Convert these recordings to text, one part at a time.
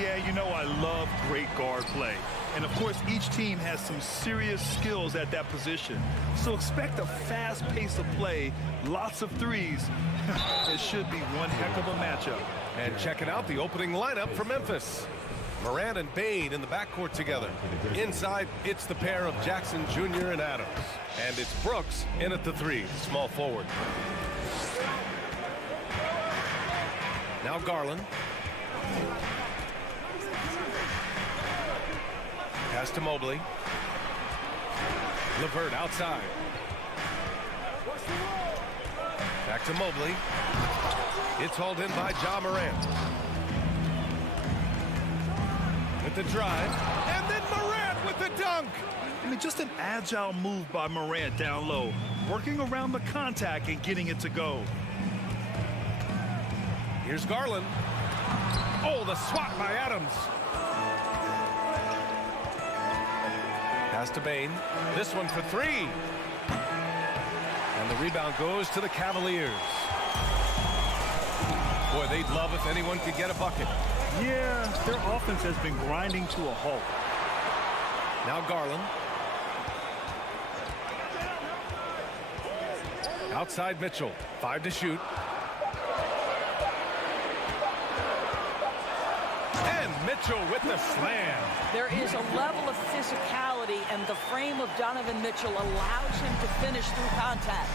Yeah, you know I love great guard play. And, of course, each team has some serious skills at that position. So expect a fast pace of play, lots of threes. It should be one heck of a matchup. And checking out the opening lineup for Memphis. Morant and Bane in the backcourt together. Inside, it's the pair of Jackson Jr. and Adams. And it's Brooks in at the 3, small forward. Now Garland. Pass to Mobley. LeVert outside. Back to Mobley. It's hauled in by Ja Morant. With the drive. And then Morant with the dunk. I mean, just an agile move by Morant down low, working around the contact and getting it to go. Here's Garland. Oh, the swat by Adams. Pass to Bane. This one for 3. And the rebound goes to the Cavaliers. Boy, they'd love if anyone could get a bucket. Yeah, their offense has been grinding to a halt. Now Garland. Outside Mitchell. 5 to shoot. And Mitchell with the slam. There is a level of physicality, and the frame of Donovan Mitchell allows him to finish through contact.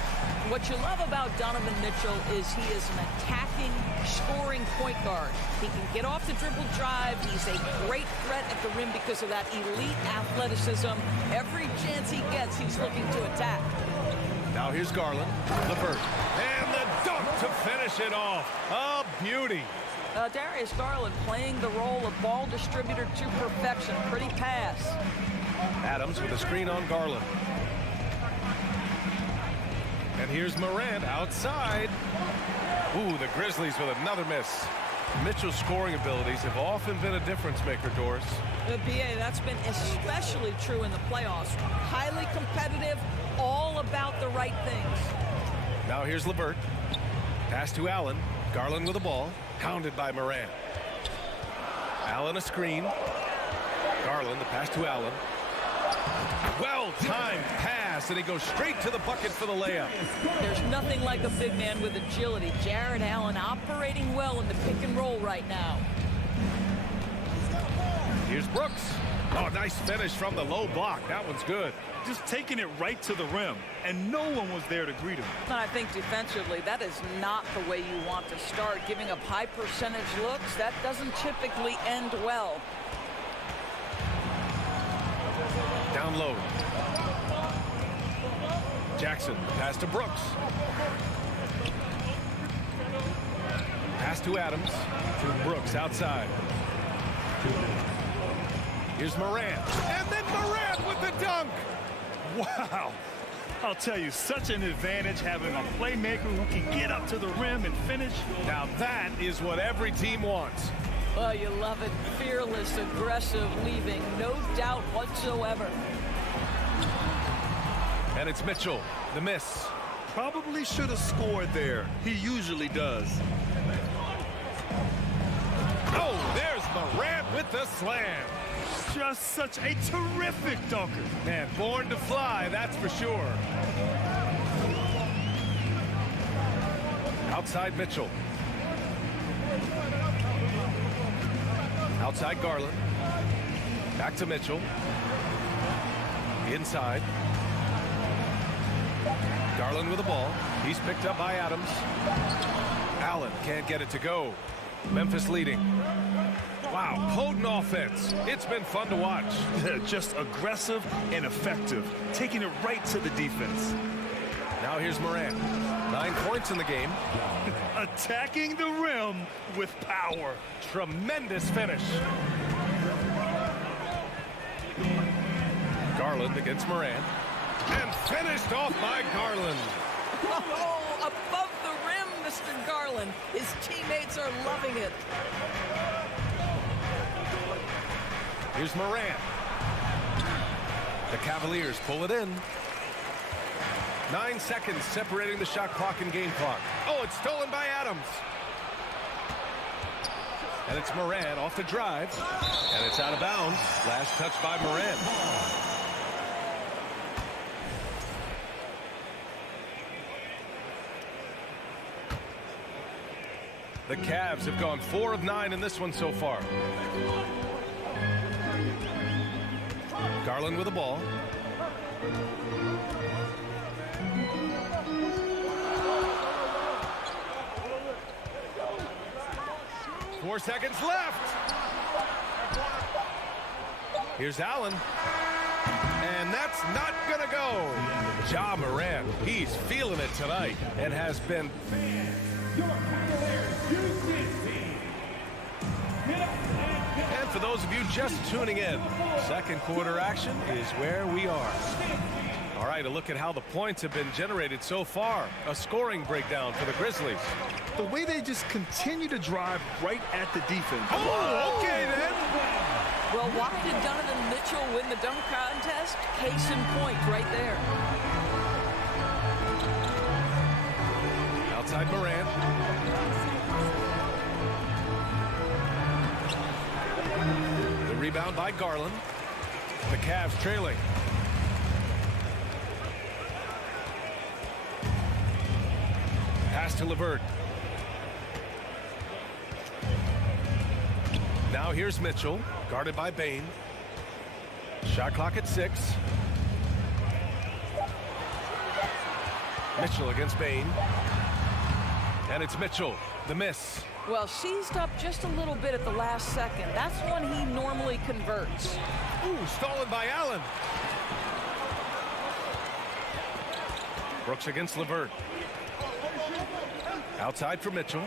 What you love about Donovan Mitchell is he is an attacking, scoring point guard. He can get off the dribble drive. He's a great threat at the rim because of that elite athleticism. Every chance he gets, he's looking to attack. Now here's Garland. LeVert. And the dunk to finish it off. A beauty. Darius Garland playing the role of ball distributor to perfection. Pretty pass. Adams with a screen on Garland. And here's Morant outside. Ooh, the Grizzlies with another miss. Mitchell's scoring abilities have often been a difference maker, Doris. BA, that's been especially true in the playoffs. Highly competitive, all about the right things. Now here's LeVert. Pass to Allen. Garland with the ball. Pounded by Morant. Allen a screen. Garland, the pass to Allen. Well-timed pass, and he goes straight to the bucket for the layup. There's nothing like a big man with agility. Jarrett Allen operating well in the pick and roll right now. Here's Brooks. Oh, nice finish from the low block. That one's good. Just taking it right to the rim, and no one was there to greet him. And I think defensively, that is not the way you want to start. Giving up high percentage looks, that doesn't typically end well. Down low. Jackson, pass to Brooks. Pass to Adams. Brooks outside. Here's Morant. And then Morant with the dunk. Wow. I'll tell you, such an advantage having a playmaker who can get up to the rim and finish. Now that is what every team wants. Well, you love it. Fearless, aggressive, leaving. No doubt whatsoever. And it's Mitchell, the miss. Probably should have scored there. He usually does. Oh, there's Morant with the slam. Just such a terrific dunker. Man, born to fly, that's for sure. Outside Mitchell. Outside Garland. Back to Mitchell. Inside. Garland with the ball. He's picked up by Adams. Allen can't get it to go. Memphis leading. Wow, potent offense. It's been fun to watch. Just aggressive and effective, taking it right to the defense. Now here's Morant. 9 points in the game. Attacking the rim with power. Tremendous finish. Garland against Morant. And finished off by Garland. Oh, above the rim, Mr. Garland. His teammates are loving it. Here's Morant. The Cavaliers pull it in. 9 seconds separating the shot clock and game clock. Oh, it's stolen by Adams. And it's Moran off the drive. And it's out of bounds. Last touch by Moran. The Cavs have gone 4 of 9 in this one so far. Garland with the ball. Four seconds left. Here's Allen. And that's not going to go. Ja Morant, he's feeling it tonight and has been... And for those of you just tuning in, second quarter action is where we are. All right, a look at how the points have been generated so far. A scoring breakdown for the Grizzlies. The way they just continue to drive right at the defense. Oh, okay then. Well, why did Donovan Mitchell win the dunk contest? Case in point right there. Outside Morant. The rebound by Garland. The Cavs trailing. Pass to LeVert. Now here's Mitchell, guarded by Bane. Shot clock at 6. Mitchell against Bane. And it's Mitchell, the miss. Well, seized up just a little bit at the last second. That's when he normally converts. Ooh, stolen by Allen. Brooks against LeVert. Outside for Mitchell.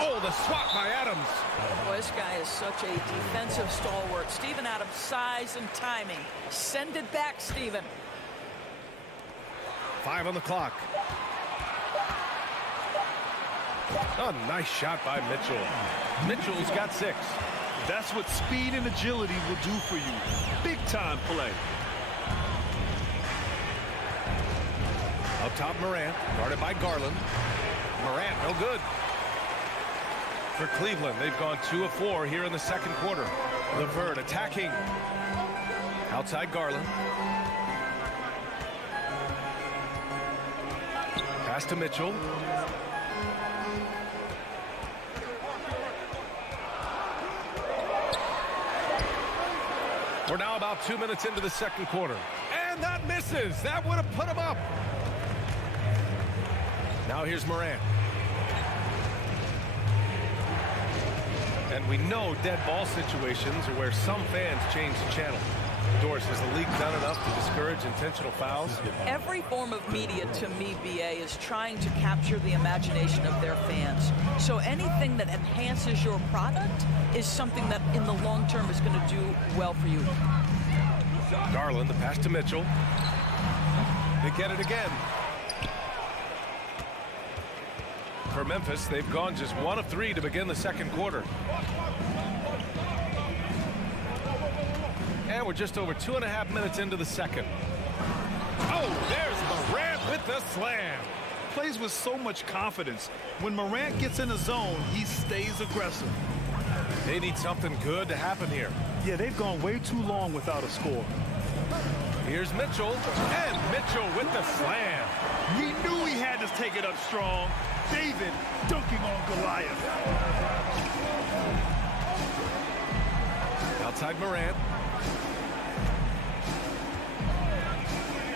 Oh, the swat by Adams. Boy, this guy is such a defensive stalwart. Steven Adams' size and timing. Send it back, Steven. 5 on the clock. A nice shot by Mitchell. Mitchell's got 6. That's what speed and agility will do for you. Big time play. Up top, Morant, guarded by Garland. Morant, no good. For Cleveland, they've gone 2 of 4 here in the second quarter. LeVert attacking. Outside Garland. Pass to Mitchell. We're now about 2 minutes into the second quarter. And that misses. That would have put him up. Now here's Morant. And we know dead ball situations are where some fans change the channel. Doris, has the league done enough to discourage intentional fouls? Every form of media, to me, BA, is trying to capture the imagination of their fans. So anything that enhances your product is something that in the long term is going to do well for you. Garland, the pass to Mitchell. They get it again. For Memphis, they've gone just 1 of 3 to begin the second quarter. And we're just over 2.5 minutes into the second. Oh, there's Morant with the slam. Plays with so much confidence. When Morant gets in the zone, he stays aggressive. They need something good to happen here. Yeah, they've gone way too long without a score. Here's Mitchell, and Mitchell with the slam. We knew he had to take it up strong. David dunking on Goliath. Outside Morant.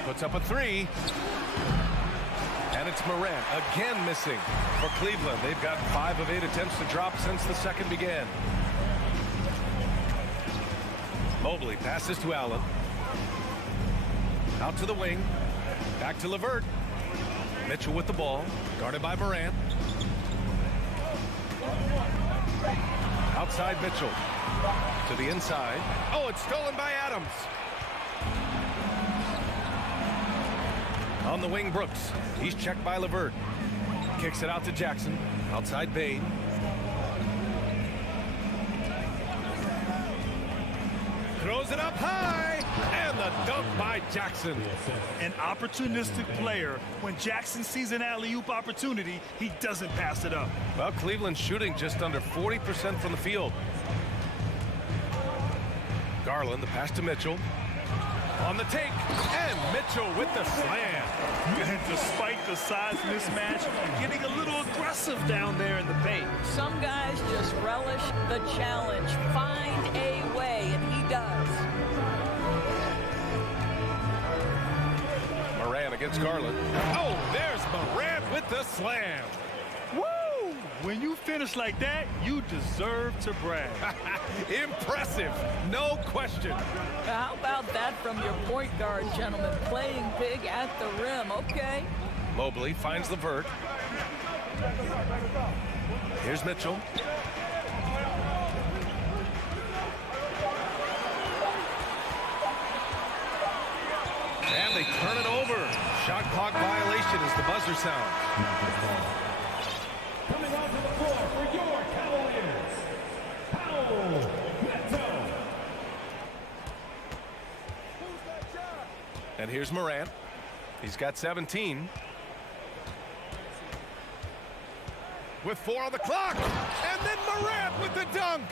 Puts up a 3. And it's Morant again missing for Cleveland. They've got 5 of 8 attempts to drop since the second began. Mobley passes to Allen. Out to the wing. Back to LeVert. Mitchell with the ball. Guarded by Morant. Outside Mitchell. To the inside. Oh, it's stolen by Adams. On the wing, Brooks. He's checked by LeVert. Kicks it out to Jackson. Outside Bane. Throws it up high. And the dunk by Jackson. An opportunistic player. When Jackson sees an alley-oop opportunity, he doesn't pass it up. Well, Cleveland's shooting just under 40% from the field. Garland, the pass to Mitchell. On the take, and Mitchell with the slam. And despite the size mismatch, getting a little aggressive down there in the paint. Some guys just relish the challenge. Find a way, and he does. Moran against Garland. Oh, there's Moran with the slam. Woo! When you finish like that, you deserve to brag. Impressive, no question. How about that from your point guard, gentlemen? Playing big at the rim, okay. Mobley finds Levert. Here's Mitchell. And they turn it over. Shot clock violation as the buzzer sounds. Coming onto the floor for your Cavaliers, Paolo Neto. And here's Morant. He's got 17. With 4 on the clock. And then Morant with the dunk.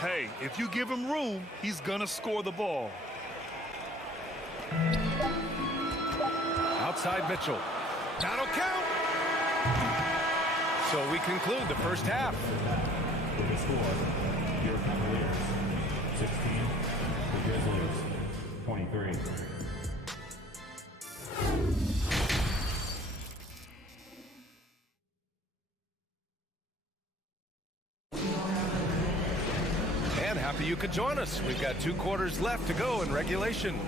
Hey, if you give him room, he's gonna score the ball. Outside Mitchell. That'll count. So we conclude the first half. With the score, your Cavaliers, 16, the Grizzlies, 23. And happy you could join us. We've got 2 quarters left to go in regulation.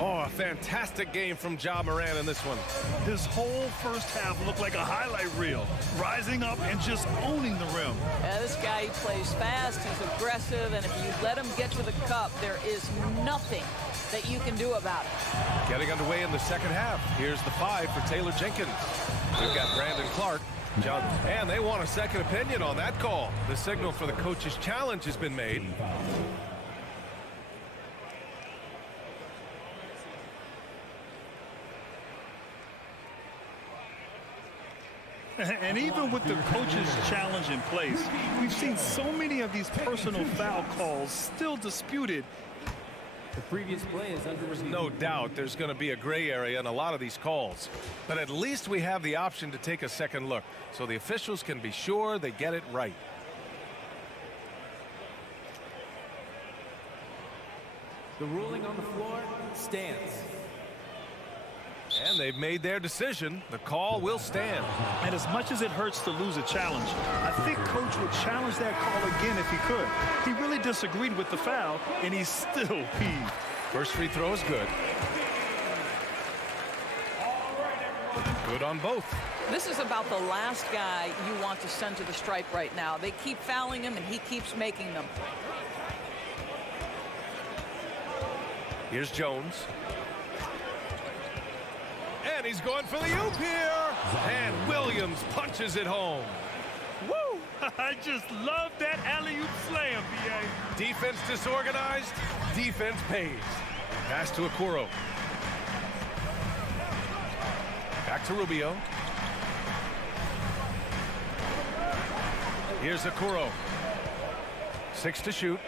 Oh, a fantastic game from Ja Morant in this one. His whole first half looked like a highlight reel, rising up and just owning the rim. Yeah, this guy, he plays fast, he's aggressive, and if you let him get to the cup, there is nothing that you can do about it. Getting underway in the second half. Here's the 5 for Taylor Jenkins. We've got Brandon Clark. John, and they want a second opinion on that call. The signal for the coach's challenge has been made. And even with the coach's challenge in place, we've seen so many of these personal foul calls still disputed. The previous play is under review. No doubt there's going to be a gray area in a lot of these calls. But at least we have the option to take a second look, so the officials can be sure they get it right. The ruling on the floor stands. And they've made their decision. The call will stand. And as much as it hurts to lose a challenge, I think Coach would challenge that call again if he could. He really disagreed with the foul, and he's still peeved. First free throw is good. Good on both. This is about the last guy you want to send to the stripe right now. They keep fouling him, and he keeps making them. Here's Jones. And he's going for the oop here. And Williams punches it home. Woo! I just love that alley-oop slam, B.A. Defense disorganized. Defense pays. Pass to Okoro. Back to Rubio. Here's Okoro. 6 to shoot.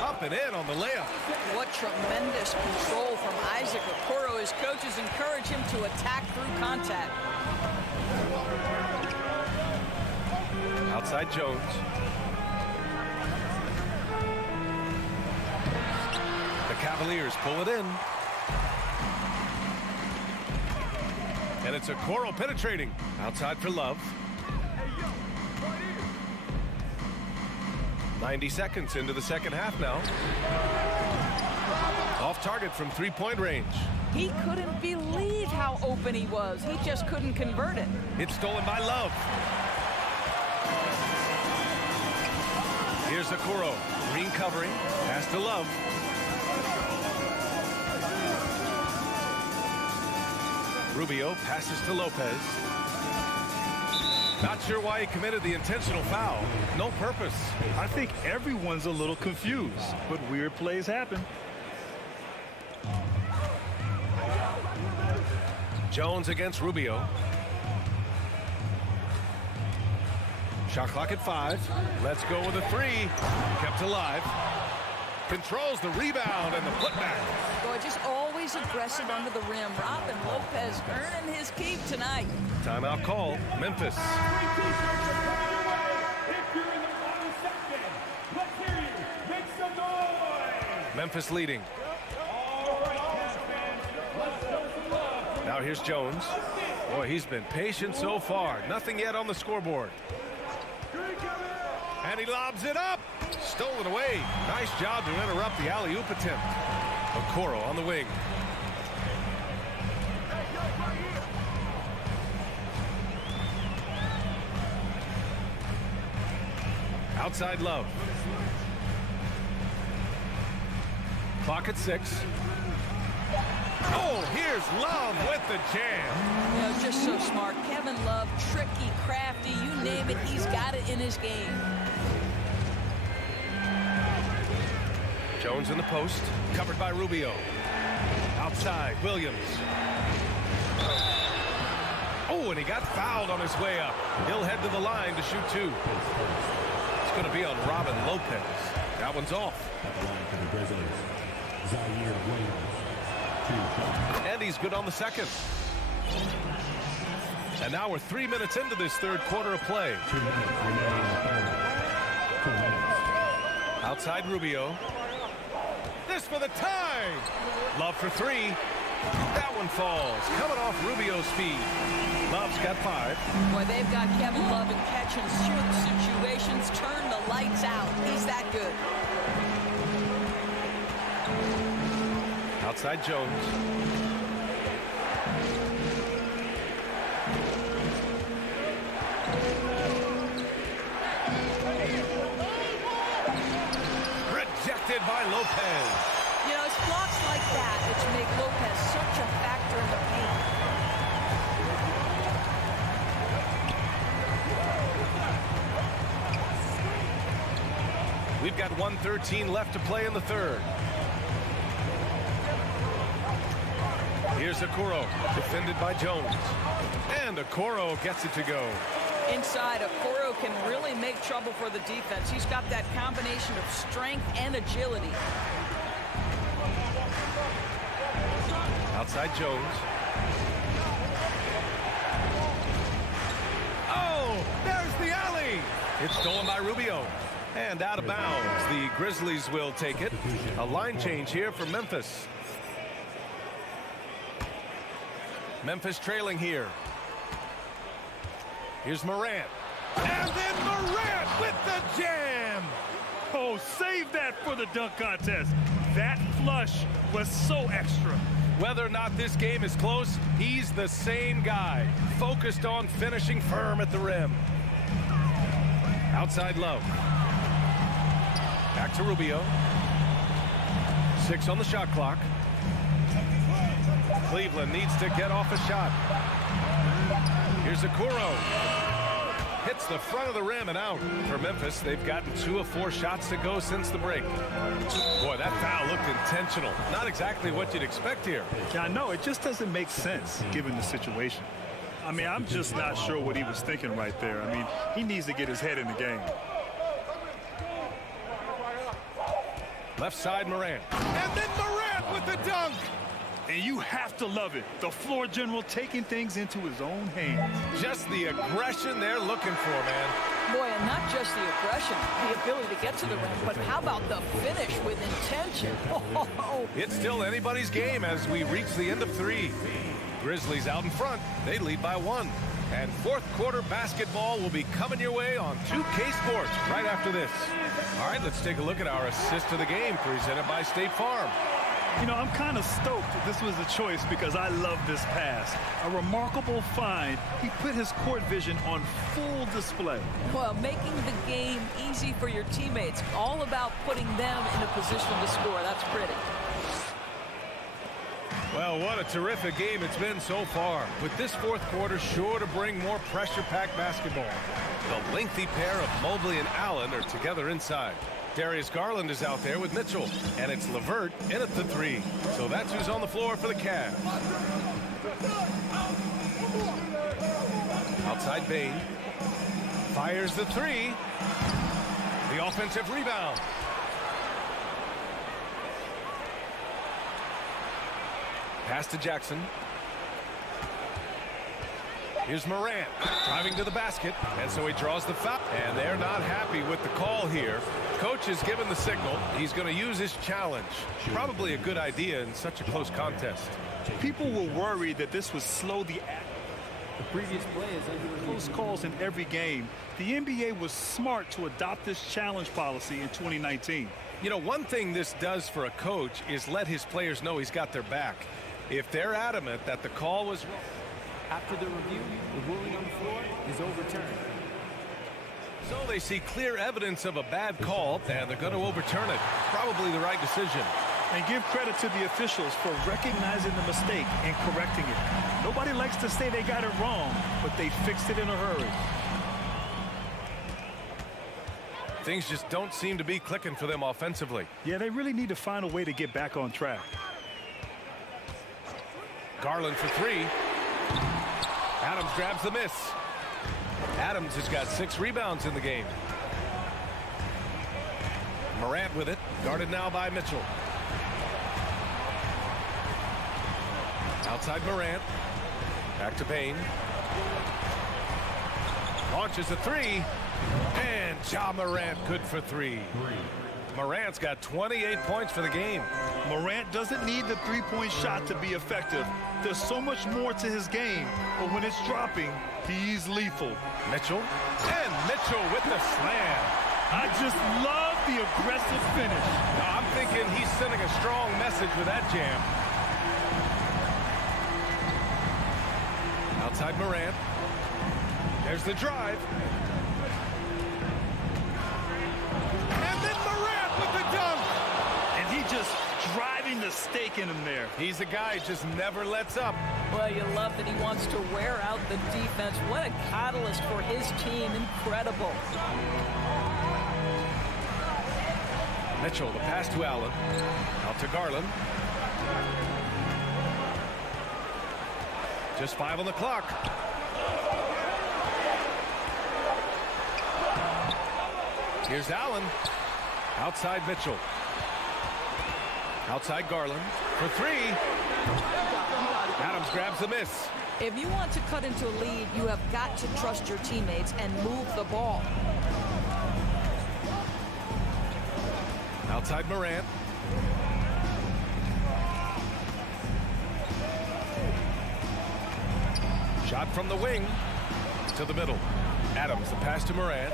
Up and in on the layup. What tremendous control from Isaac Okoro. His coaches encourage him to attack through contact. Outside Jones. The Cavaliers pull it in. And it's Okoro penetrating. Outside for Love. 90 seconds into the second half now. Off target from three-point range. He couldn't believe how open he was. He just couldn't convert it. It's stolen by Love. Here's Okoro. Green covering. Pass to Love. Rubio passes to Lopez. Not sure why he committed the intentional foul. No purpose. I think everyone's a little confused, but weird plays happen. Jones against Rubio. Shot clock at 5. Let's go with a 3. Kept alive. Controls the rebound and the putback. Boy, just always aggressive under the rim. Robin Lopez earning his keep tonight. Timeout call. Memphis. Memphis leading. Now here's Jones. Boy, he's been patient so far. Nothing yet on the scoreboard. And he lobs it up. Stolen away. Nice job to interrupt the alley-oop attempt. Okoro on the wing. Outside Love. Clock at 6. Oh, here's Love with the jam. You know, just so smart. Kevin Love, tricky, crafty, you name it, he's got it in his game. Jones in the post, covered by Rubio. Outside, Williams. Oh, and he got fouled on his way up. He'll head to the line to shoot 2. It's going to be on Robin Lopez. That one's off. For the Grizzlies, Zaire Williams. 2 shots. And he's good on the second. And now we're 3 minutes into this third quarter of play. 2 minutes remaining in the third. 2 minutes. Outside Rubio. This for the tie. Love for 3. That one falls. Coming off Rubio's feed. Love's got 5. Boy, they've got Kevin Love in catch and shoot situations. Turn the lights out. He's that good. Outside Jones. Rejected by Lopez. You know, it's blocks like that which make Lopez such a factor in the paint. We've got 1:13 left to play in the third. Here's Okoro, defended by Jones. And Okoro gets it to go. Inside, Okoro can really make trouble for the defense. He's got that combination of strength and agility. Outside Jones. Oh, there's the alley. It's stolen by Rubio. And out of bounds. The Grizzlies will take it. A line change here for Memphis. Memphis trailing here. Here's Morant. And then Morant with the jam. Oh, save that for the dunk contest. That flush was so extra. Whether or not this game is close, he's the same guy. Focused on finishing firm at the rim. Outside Love. Back to Rubio. 6 on the shot clock. Cleveland needs to get off a shot. Here's Okoro. Hits the front of the rim and out. For Memphis, they've gotten 2 of 4 shots to go since the break. Boy, that foul looked intentional. Not exactly what you'd expect here. Yeah, I know. It just doesn't make sense given the situation. I mean, I'm just not sure what he was thinking right there. I mean, he needs to get his head in the game. Left side, Morant. And then Morant with the dunk. And you have to love it. The floor general taking things into his own hands. Just the aggression they're looking for, man. Boy, and not just the aggression, the ability to get to the rim, but how about the finish with intention? Oh. It's still anybody's game as we reach the end of 3. Grizzlies out in front. They lead by 1. And fourth quarter basketball will be coming your way on 2K Sports right after this. All right, let's take a look at our assist of the game presented by State Farm. You know, I'm kind of stoked this was a choice because I love this pass. A remarkable find. He put his court vision on full display. Well, making the game easy for your teammates. All about putting them in a position to score. That's pretty. Well, Well, what a terrific game it's been so far. With this fourth quarter sure to bring more pressure-packed basketball. The lengthy pair of Mobley and Allen are together inside. Darius Garland is out there with Mitchell, and it's LeVert in at the 3. So that's who's on the floor for the Cavs. Outside Bain. Fires the 3. The offensive rebound. Pass to Jackson. Here's Morant driving to the basket, and so he draws the foul. And they're not happy with the call here. Coach has given the signal. He's going to use his challenge. Probably a good idea in such a close contest. People were worried that this would slow the Previous play is under review. close calls in every game. The NBA was smart to adopt this challenge policy in 2019. You know, one thing this does for a coach is let his players know he's got their back. If they're adamant that the call was wrong. After the review, the ruling on the floor is overturned. So they see clear evidence of a bad call, and they're going to overturn it. Probably the right decision. And give credit to the officials for recognizing the mistake and correcting it. Nobody likes to say they got it wrong, but they fixed it in a hurry. Things just don't seem to be clicking for them offensively. Yeah, they really need to find a way to get back on track. Garland for 3. Adams grabs the miss. Adams has got 6 rebounds in the game. Morant with it, guarded now by Mitchell. Outside Morant. Back to Bain. Launches a 3. And Ja Morant good for 3. Morant's got 28 points for the game. Morant doesn't need the three-point shot to be effective. There's so much more to his game, but when it's dropping, he's lethal. Mitchell. And Mitchell with the slam. I just love the aggressive finish. Now, I'm thinking he's sending a strong message with that jam. Outside Morant. There's the drive. And then Morant with the dunk. And he just driving the stake in him there. He's a guy who just never lets up. Well, you love that he wants to wear out the defense. What a catalyst for his team. Incredible. Mitchell, the pass to Allen. Out to Garland. Just 5 on the clock. Here's Allen. Outside Mitchell. Outside Garland for 3. Adams grabs the miss. If you want to cut into a lead, you have got to trust your teammates and move the ball. Outside Morant. Shot from the wing to the middle. Adams, the pass to Morant.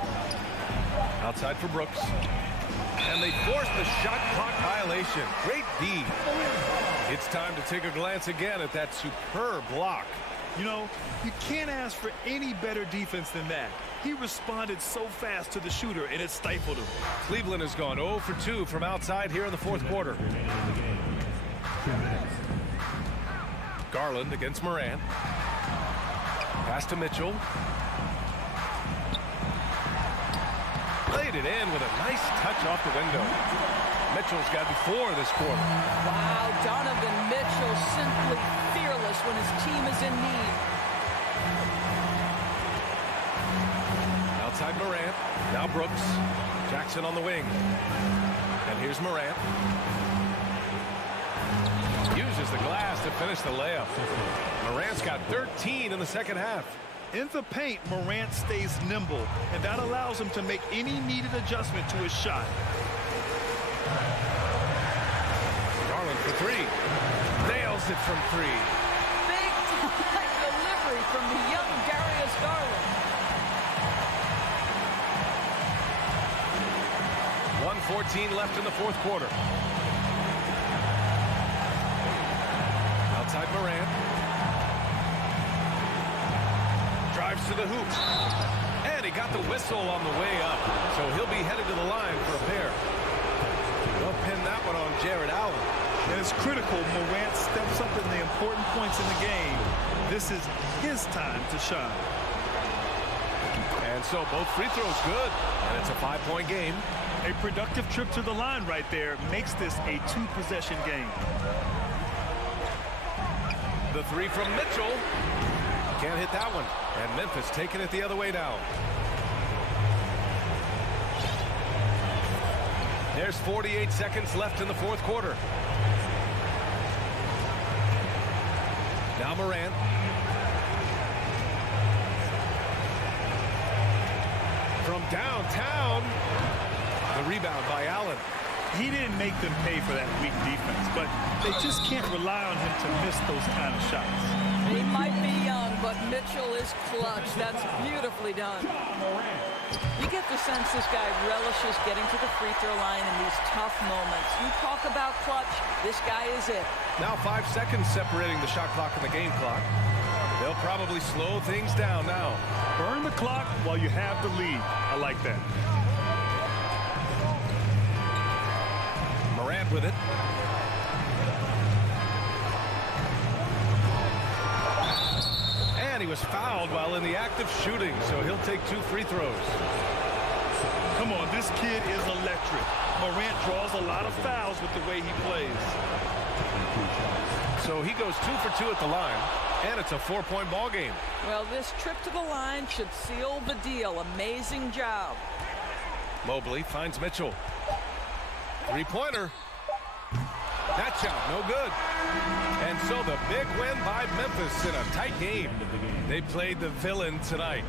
Outside for Brooks. And they force the shot clock violation. Great D. It's time to take a glance again at that superb block. You know, you can't ask for any better defense than that. He responded so fast to the shooter, and it stifled him. Cleveland has gone 0 for 2 from outside here in the fourth quarter. Garland against Morant. Pass to Mitchell. Laid it in with a nice touch off the window. Mitchell's gotten 4 this quarter. Wow, Donovan Mitchell simply fearless when his team is in need. Outside Morant. Now Brooks. Jackson on the wing. And here's Morant. Uses the glass to finish the layup. Morant's got 13 in the second half. In the paint, Morant stays nimble, and that allows him to make any needed adjustment to his shot. Garland for 3. Nails it from 3. Big time delivery from the young Darius Garland. 1:14 left in the fourth quarter. Outside Morant. Drives to the hoop. And he got the whistle on the way up. So he'll be headed to the line for a pair. They'll pin that one on Jared Allen. And it's critical Morant steps up in the important points in the game, this is his time to shine. And so both free throws good, and it's a 5-point game. A productive trip to the line right there makes this a 2-possession game. The three from Mitchell. Can't hit that one. And Memphis taking it the other way now. There's 48 seconds left in the fourth quarter. Now Morant. From downtown. The rebound by Allen. He didn't make them pay for that weak defense, but they just can't rely on him to miss those kind of shots. He might be young, but Mitchell is clutch. That's beautifully done. You get the sense this guy relishes getting to the free throw line in these tough moments. You talk about clutch, this guy is it. Now 5 seconds separating the shot clock and the game clock. They'll probably slow things down now. Burn the clock while you have the lead. I like that. Morant with it. And he was fouled while in the act of shooting, so he'll take 2 free throws. Come on, this kid is electric. Morant draws a lot of fouls with the way he plays. So he goes 2 for 2 at the line, and it's a 4-point ball game. Well, this trip to the line should seal the deal. Amazing job. Mobley finds Mitchell. 3-pointer. That shot, no good. And so the big win by Memphis in a tight game. They played the villain tonight.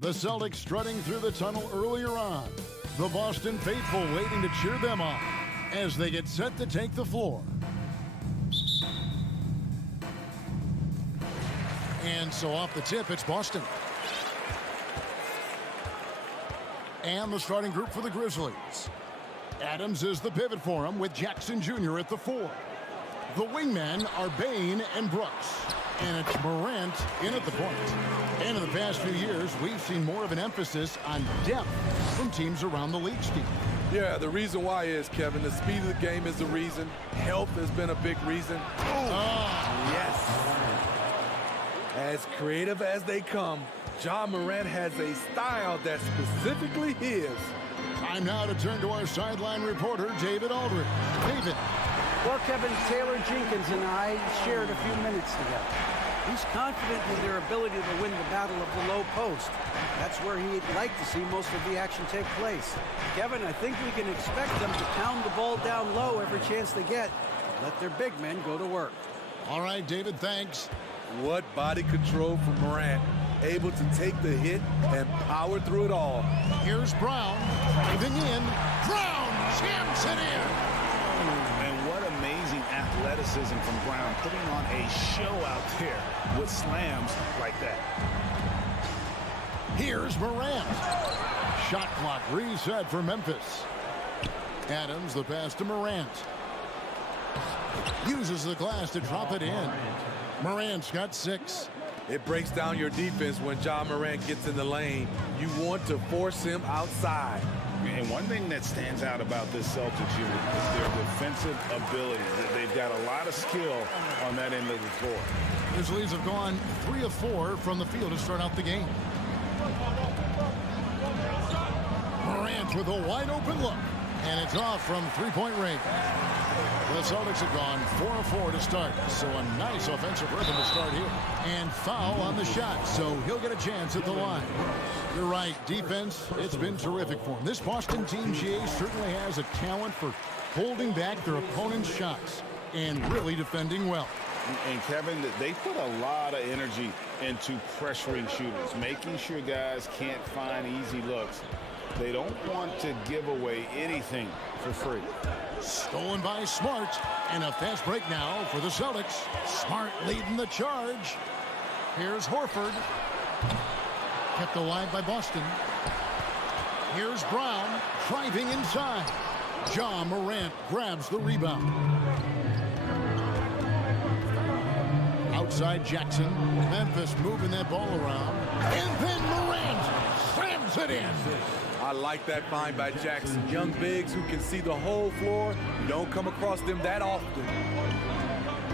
The Celtics strutting through the tunnel earlier on. The Boston faithful waiting to cheer them on as they get set to take the floor. And so off the tip, it's Boston. And the starting group for the Grizzlies. Adams is the pivot for him with Jackson Jr. at the 4. The wingmen are Bane and Brooks. And it's Morant in at the point. And in the past few years, we've seen more of an emphasis on depth from teams around the league, Steve. Yeah, the reason why is, Kevin, the speed of the game is the reason. Health has been a big reason. Yes. As creative as they come, Ja Morant has a style that's specifically his. Time now to turn to our sideline reporter, David Aldridge. David. Well, Kevin, Taylor Jenkins and I shared a few minutes together. He's confident in their ability to win the battle of the low post. That's where he'd like to see most of the action take place. Kevin, I think we can expect them to pound the ball down low every chance they get. Let their big men go to work. All right, David, thanks. What body control from Morant. Able to take the hit and power through it all. Here's Brown driving in. Brown jams it in. And what amazing athleticism from Brown, putting on a show out there with slams like that. Here's Morant. Shot clock reset for Memphis. Adams, the pass to Morant. Uses the glass to drop it in. Morant's got 6. It breaks down your defense when Ja Morant gets in the lane. You want to force him outside. And one thing that stands out about this Celtics unit is their defensive ability. They've got a lot of skill on that end of the floor. Grizzlies have gone 3 of 4 from the field to start out the game. Morant with a wide open look. And it's off from three-point range. The Celtics have gone 4 of 4 to start. So a nice offensive rhythm to start here. And foul on the shot. So he'll get a chance at the line. You're right. Defense, it's been terrific for him. This Boston team, GA, certainly has a talent for holding back their opponent's shots and really defending well. And Kevin, they put a lot of energy into pressuring shooters, making sure guys can't find easy looks. They don't want to give away anything for free. Stolen by Smart, and a fast break now for the Celtics. Smart leading the charge. Here's Horford. Kept alive by Boston. Here's Brown driving inside. Ja Morant grabs the rebound. Outside Jackson. Memphis moving that ball around. And then Morant slams it in. I like that find by Jackson. Young bigs who can see the whole floor. You don't come across them that often.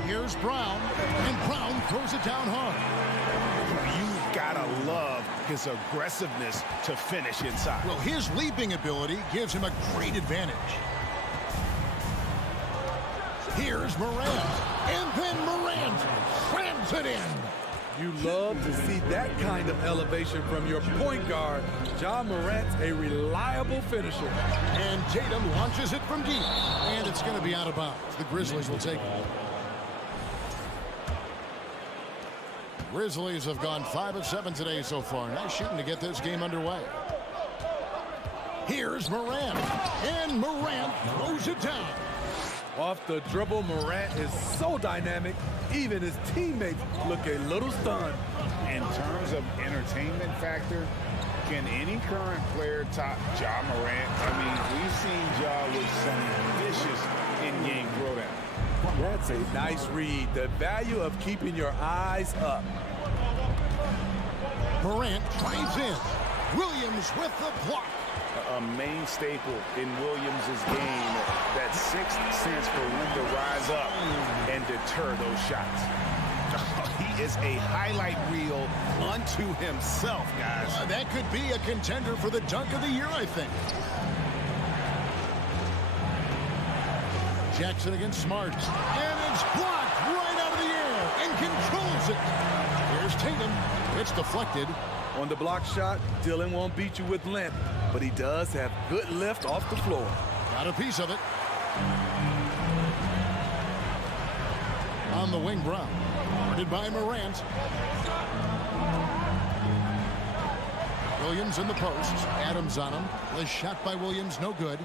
Here's Brown, and Brown throws it down hard. You've got to love his aggressiveness to finish inside. Well, his leaping ability gives him a great advantage. Here's Morant, and then Morant slams it in. You love to see that kind of elevation from your point guard. Ja Morant's a reliable finisher. And Tatum launches it from deep. And it's going to be out of bounds. The Grizzlies will take it. Grizzlies have gone 5 of 7 today so far. Nice shooting to get this game underway. Here's Morant. And Morant throws it down. Off the dribble, Morant is so dynamic, even his teammates look a little stunned. In terms of entertainment factor, can any current player top Ja Morant? I mean, we've seen Ja with some vicious in-game throwdown. That's a nice read. The value of keeping your eyes up. Morant drives in. Williams with the block. A main staple in Williams' game, that sixth sense for when to rise up and deter those shots. He is a highlight reel unto himself, guys. That could be a contender for the dunk of the year, I think. Jackson against Smart. And it's blocked right out of the air and controls it. Here's Tatum. It's deflected. On the block shot, Dillon won't beat you with length, but he does have good lift off the floor. Got a piece of it. On the wing, Brown. Guarded by Morant. Williams in the post. Adams on him. Was shot by Williams. No good.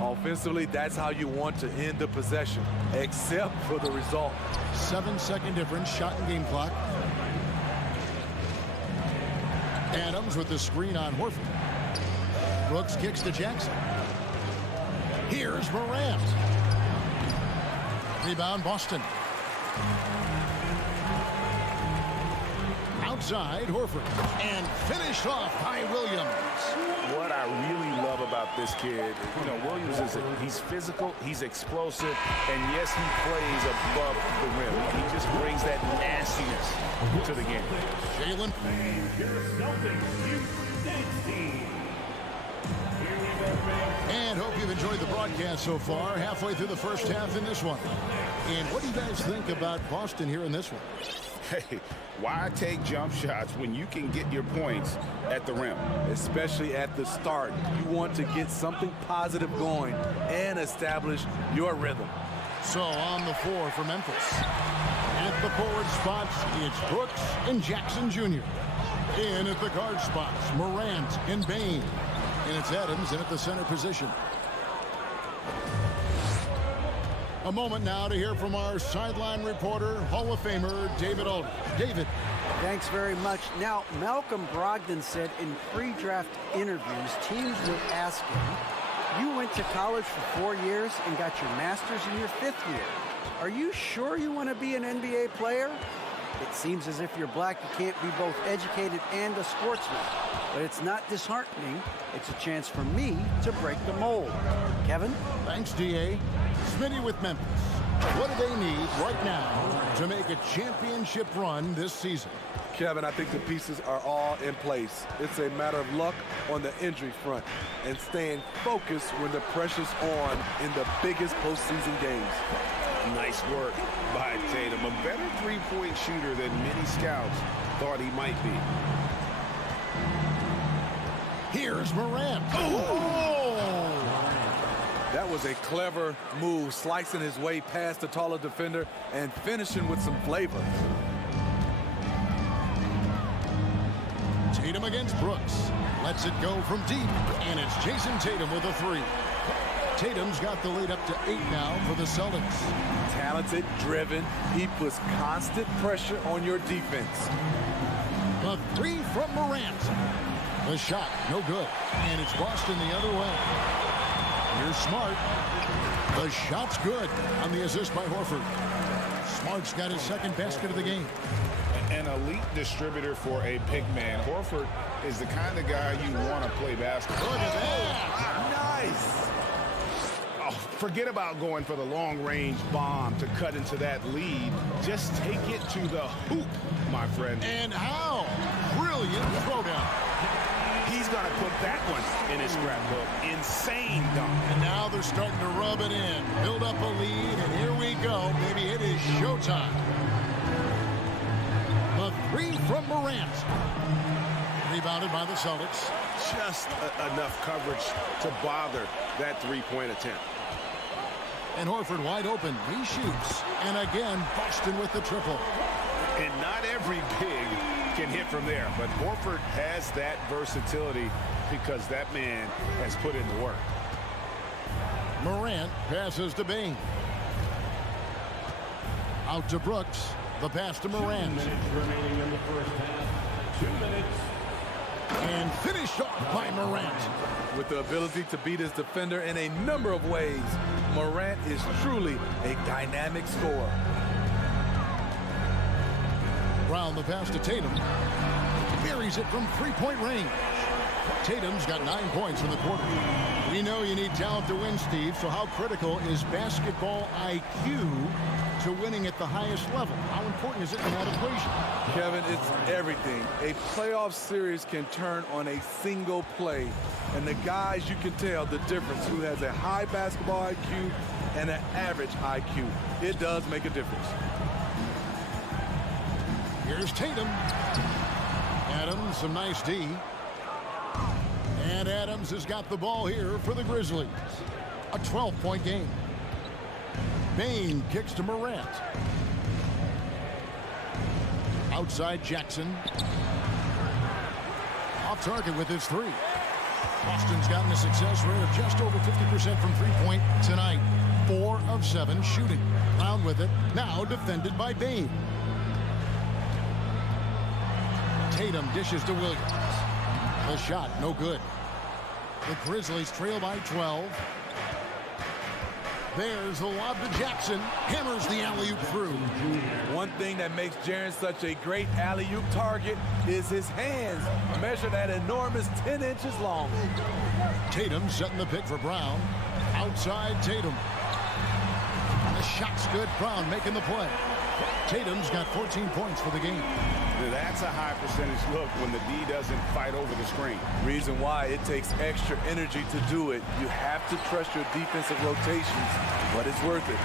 Offensively, that's how you want to end the possession, except for the result. 7-second difference. Shot and game clock. Adams with the screen on Horford. Brooks kicks to Jackson. Here's Morant. Rebound, Boston. Outside, Horford. And finished off by Williams. What I really love about this kid, Williams he's physical, he's explosive, and yes, he plays above the rim. He just brings that nastiness to the game. Jalen. And hope you've enjoyed the broadcast so far. Halfway through the first half in this one. And what do you guys think about Boston here in this one? Hey, why take jump shots when you can get your points at the rim? Especially at the start. You want to get something positive going and establish your rhythm. So on the floor for Memphis. At the forward spots, it's Brooks and Jackson Jr. In at the guard spots, Morant and Bane. And it's Adams in at the center position. A moment now to hear from our sideline reporter, Hall of Famer David Aldridge. David. Thanks very much. Now, Malcolm Brogdon said in pre-draft interviews, teams would ask him, you went to college for 4 years and got your master's in your 5th year. Are you sure you want to be an NBA player? It seems as if you're black, you can't be both educated and a sportsman. But it's not disheartening. It's a chance for me to break the mold. Kevin? Thanks, D.A. Smitty with Memphis. What do they need right now to make a championship run this season? Kevin, I think the pieces are all in place. It's a matter of luck on the injury front and staying focused when the pressure's on in the biggest postseason games. Nice work by Tatum. A better three-point shooter than many scouts thought he might be. Here's Morant. That was a clever move, slicing his way past the taller defender and finishing with some flavor. Tatum against Brooks. Lets it go from deep, and it's Jason Tatum with a 3. Tatum's got the lead up to 8 now for the Celtics. Talented, driven, he puts constant pressure on your defense. A 3 from Morant. The shot, no good, and it's Boston the other way. Here's Smart. The shot's good on the assist by Horford. Smart's got his second basket of the game. An elite distributor for a big man. Horford is the kind of guy you want to play basketball. Look at that. Nice. Oh, forget about going for the long-range bomb to cut into that lead. Just take it to the hoop, my friend. And how? Brilliant throwdown. He's going to put that one in his scrapbook. Insane dunk. And now they're starting to rub it in. Build up a lead, and here we go. Maybe it is showtime. A 3 from Morant. Rebounded by the Celtics. Just enough coverage to bother that three-point attempt. And Horford wide open. He shoots. And again, Boston with the triple. And not every big can hit from there, but Horford has that versatility because that man has put in the work. Morant passes to Bane. Out to Brooks. The pass to Morant. 2 minutes remaining in the first half. 2 minutes. And finished off by Morant. With the ability to beat his defender in a number of ways, Morant is truly a dynamic scorer. Brown the pass to Tatum. Buries it from 3-point range. Tatum's got 9 points in the quarter. We know you need talent to win, Steve, so how critical is basketball IQ to winning at the highest level? How important is it in that equation? Kevin, it's everything. A playoff series can turn on a single play. And the guys, you can tell the difference who has a high basketball IQ and an average IQ. It does make a difference. Here's Tatum. Adams, some nice D. And Adams has got the ball here for the Grizzlies. A 12-point game. Bane kicks to Morant. Outside Jackson. off target with his three. Boston's gotten a success rate of just over 50% from three-point tonight. 4 of 7 shooting. Brown with it. Now defended by Bane. Tatum dishes to Williams. The shot, no good. The Grizzlies trail by 12. There's the lob to Jackson. Hammers the alley-oop through. One thing that makes Jaren such a great alley-oop target is his hands, measured at enormous 10 inches long. Tatum setting the pick for Brown. Outside Tatum. The shot's good. Brown making the play. Tatum's got 14 points for the game. That's a high percentage look when the D doesn't fight over the screen. Reason why it takes extra energy to do it. You have to trust your defensive rotations, but it's worth it.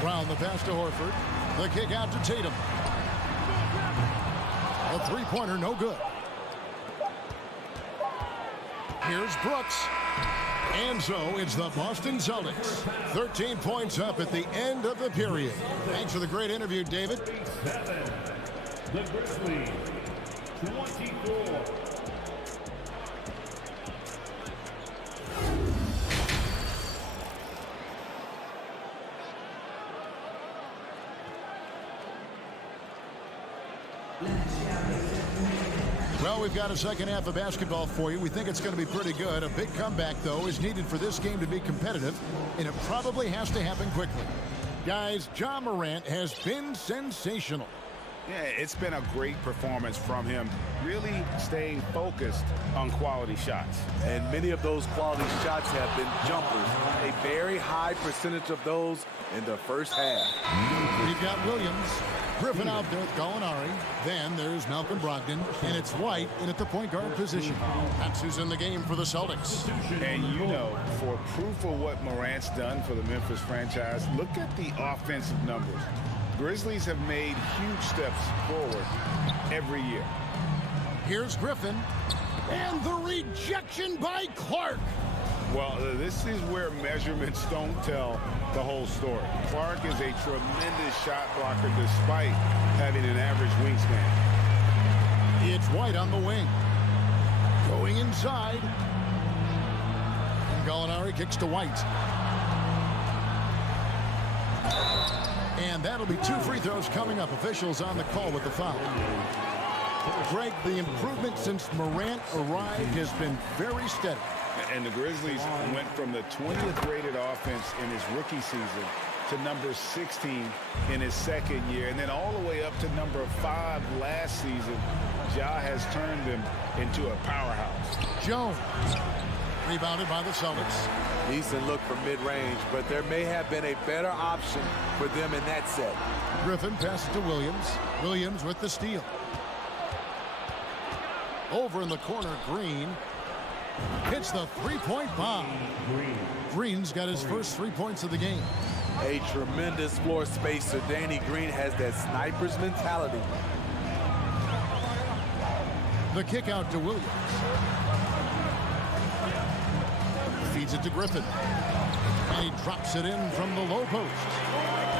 Brown the pass to Horford. The kick out to Tatum. A three-pointer, no good. Here's Brooks. And so it's the Boston Celtics. 13 points up at the end of the period. Thanks for the great interview, David. The Grizzlies, 24. Well, we've got a second half of basketball for you. We think it's going to be pretty good. A big comeback, though, is needed for this game to be competitive, and it probably has to happen quickly. Guys, Ja Morant has been sensational. Yeah, it's been a great performance from him, really staying focused on quality shots. And many of those quality shots have been jumpers. A very high percentage of those in the first half. We've got Williams. Griffin out there with Gallinari. Then there's Malcolm Brogdon. And it's White in at the point guard position. That's who's in the game for the Celtics. And you know, for proof of what Morant's done for the Memphis franchise, look at the offensive numbers. Grizzlies have made huge steps forward every year. Here's Griffin. And the rejection by Clark. Well, this is where measurements don't tell the whole story. Clark is a tremendous shot blocker despite having an average wingspan. It's White on the wing. Going inside. And Gallinari kicks to White. And that'll be 2 free throws coming up. Officials on the call with the foul. Greg, the improvement since Morant arrived has been very steady. And the Grizzlies went from the 20th rated offense in his rookie season to number 16 in his second year, and then all the way up to number 5 last season. Ja has turned them into a powerhouse. Jones, rebounded by the Celtics. Decent look from mid-range, but there may have been a better option for them in that set. Griffin passes to Williams. Williams with the steal. Over in the corner, Green hits the three-point bomb. Green's got his first 3 points of the game. A tremendous floor spacer. Danny Green has that sniper's mentality. The kick out to Williams. Feeds it to Griffin. And he drops it in from the low post.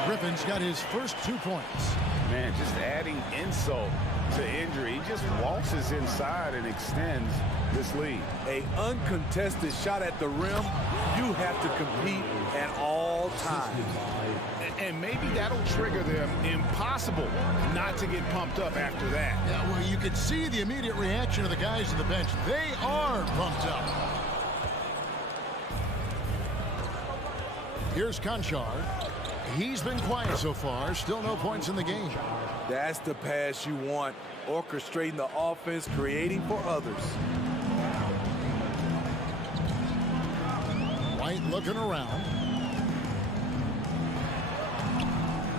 Griffin's got his first 2 points. Man, just adding insult to injury. He just waltzes inside and extends this lead. A uncontested shot at the rim. You have to compete at all times. And maybe that'll trigger them. Impossible not to get pumped up after that. Yeah, well, you could see the immediate reaction of the guys on the bench. They are pumped up. Here's Conchar. He's been quiet so far. Still no points in the game. That's the pass you want. Orchestrating the offense, creating for others. White looking around.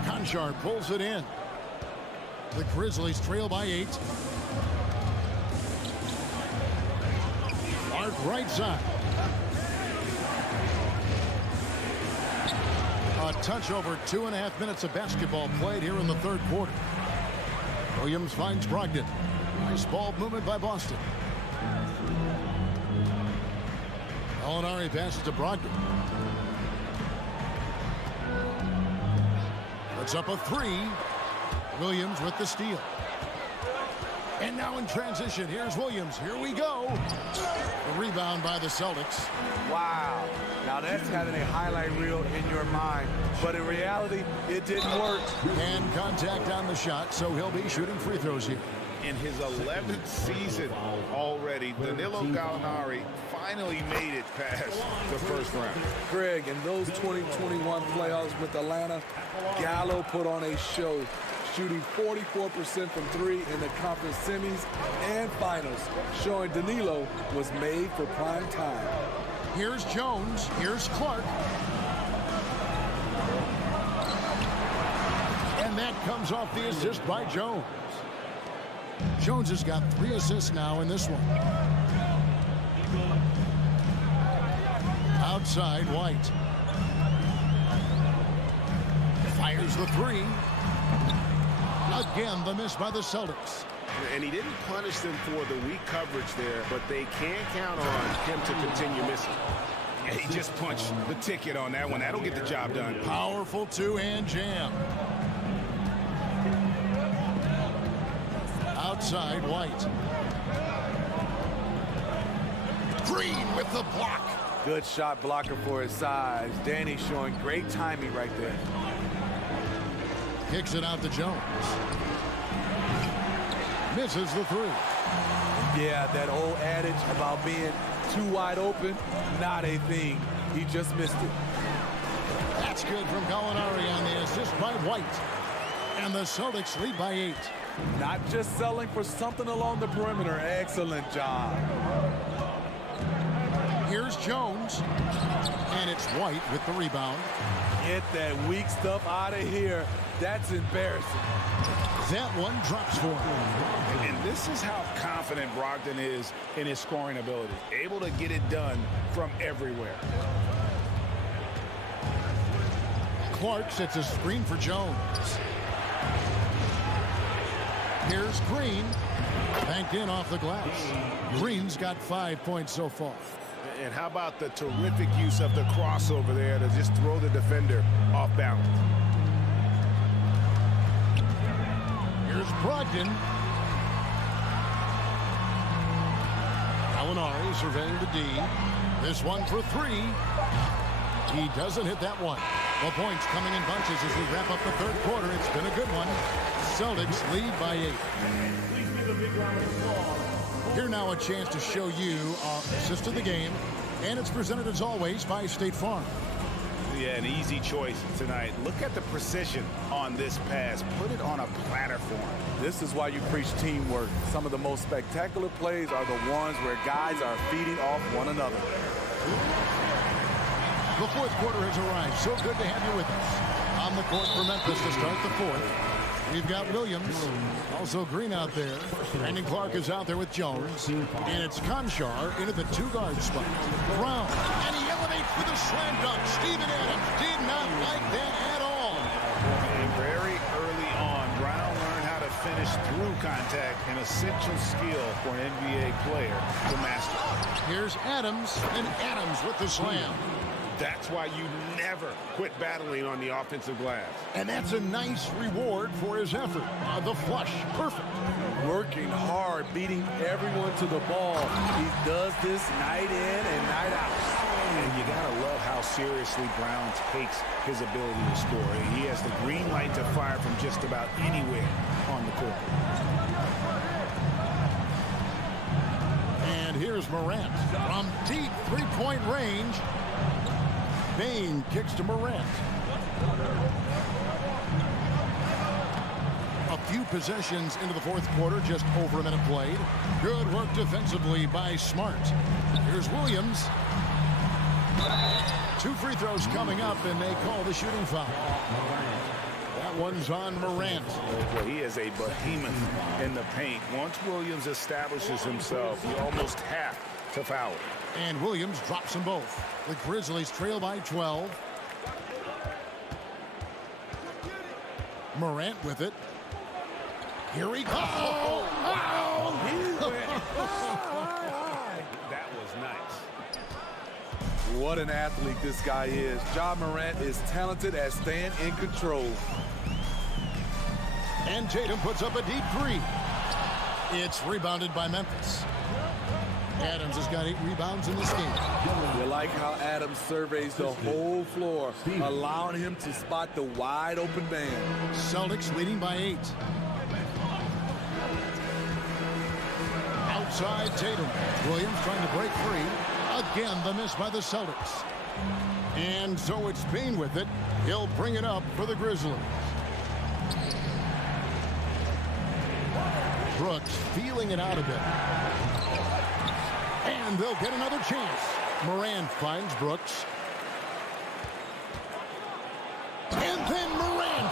Conchar pulls it in. The Grizzlies trail by 8. Mark right side. A touch over 2.5 minutes of basketball played here in the third quarter. Williams finds Brogdon. Nice ball movement by Boston. Gallinari passes to Brogdon. Puts up a 3. Williams with the steal. And now in transition, here's Williams. Here we go. A rebound by the Celtics. Wow. Now that's having a highlight reel in your mind. But in reality, it didn't work. And contact on the shot, so he'll be shooting free throws here. In his 11th season already, Danilo Gallinari finally made it past the first round. Greg, in those 2021 playoffs with Atlanta, Gallo put on a show, shooting 44% from three in the conference semis and finals, showing Danilo was made for prime time. Here's Jones. Here's Clark. And that comes off the assist by Jones. Jones has got 3 assists now in this one. Outside, White. Fires the 3. Again, the miss by the Celtics. And he didn't punish them for the weak coverage there, but they can't count on him to continue missing. Yeah, he just punched the ticket on that one. That'll get the job done. Powerful two-hand jam. Outside, White. Green with the block. Good shot blocker for his size. Danny showing great timing right there. Kicks it out to Jones. Misses the 3. Yeah, that old adage about being too wide open, not a thing. He just missed it. That's good from Gallinari on the assist by White. And the Celtics lead by 8. Not just selling for something along the perimeter. Excellent job. Here's Jones. And it's White with the rebound. Get that weak stuff out of here. That's embarrassing. That one drops for him. And this is how confident Brogdon is in his scoring ability. Able to get it done from everywhere. Clark sets a screen for Jones. Here's Green. Banked in off the glass. Green's got 5 points so far. And how about the terrific use of the crossover there to just throw the defender off balance. Here's Brogdon. Gallinari surveying the D. This one for 3. He doesn't hit that one. Well, points coming in bunches as we wrap up the third quarter. It's been a good one. Celtics lead by 8. Here now a chance to show you our assist of the game. And it's presented as always by State Farm. Yeah, an easy choice tonight. Look at the precision on this pass. Put it on a platter form. This is why you preach teamwork. Some of the most spectacular plays are the ones where guys are feeding off one another. The fourth quarter has arrived. So good to have you with us. On the court for Memphis to start the fourth. We've got Williams, also Green out there. Brandon Clark is out there with Jones. And it's Conchar into the 2-guard spot. Brown, and he elevates with a slam dunk. Steven Adams did not like that at all. And very early on, Brown learned how to finish through contact, an essential skill for an NBA player to master. Here's Adams, and Adams with the slam. That's why you never quit battling on the offensive glass. And that's a nice reward for his effort. The flush, perfect. Working hard, beating everyone to the ball. He does this night in and night out. And you gotta love how seriously Brown takes his ability to score. He has the green light to fire from just about anywhere on the court. And here's Morant from deep three-point range. Bain kicks to Morant. A few possessions into the fourth quarter, just over a minute played. Good work defensively by Smart. Here's Williams. 2 free throws coming up, and they call the shooting foul. That one's on Morant. Well, he is a behemoth in the paint. Once Williams establishes himself, you almost have to foul it. And Williams drops them both. The Grizzlies trail by 12. Morant with it. Here he goes. Oh, wow. That was nice. What an athlete this guy is. Ja Morant is talented at staying in control. And Tatum puts up a deep 3. It's rebounded by Memphis. Adams has got 8 rebounds in this game. You like how Adams surveys the whole floor, allowing him to spot the wide open man. Celtics leading by 8. Outside Tatum. Williams trying to break free. Again, the miss by the Celtics. And so it's Bean with it. He'll bring it up for the Grizzlies. Brooks feeling it out a bit. And they'll get another chance. Morant finds Brooks. And then Morant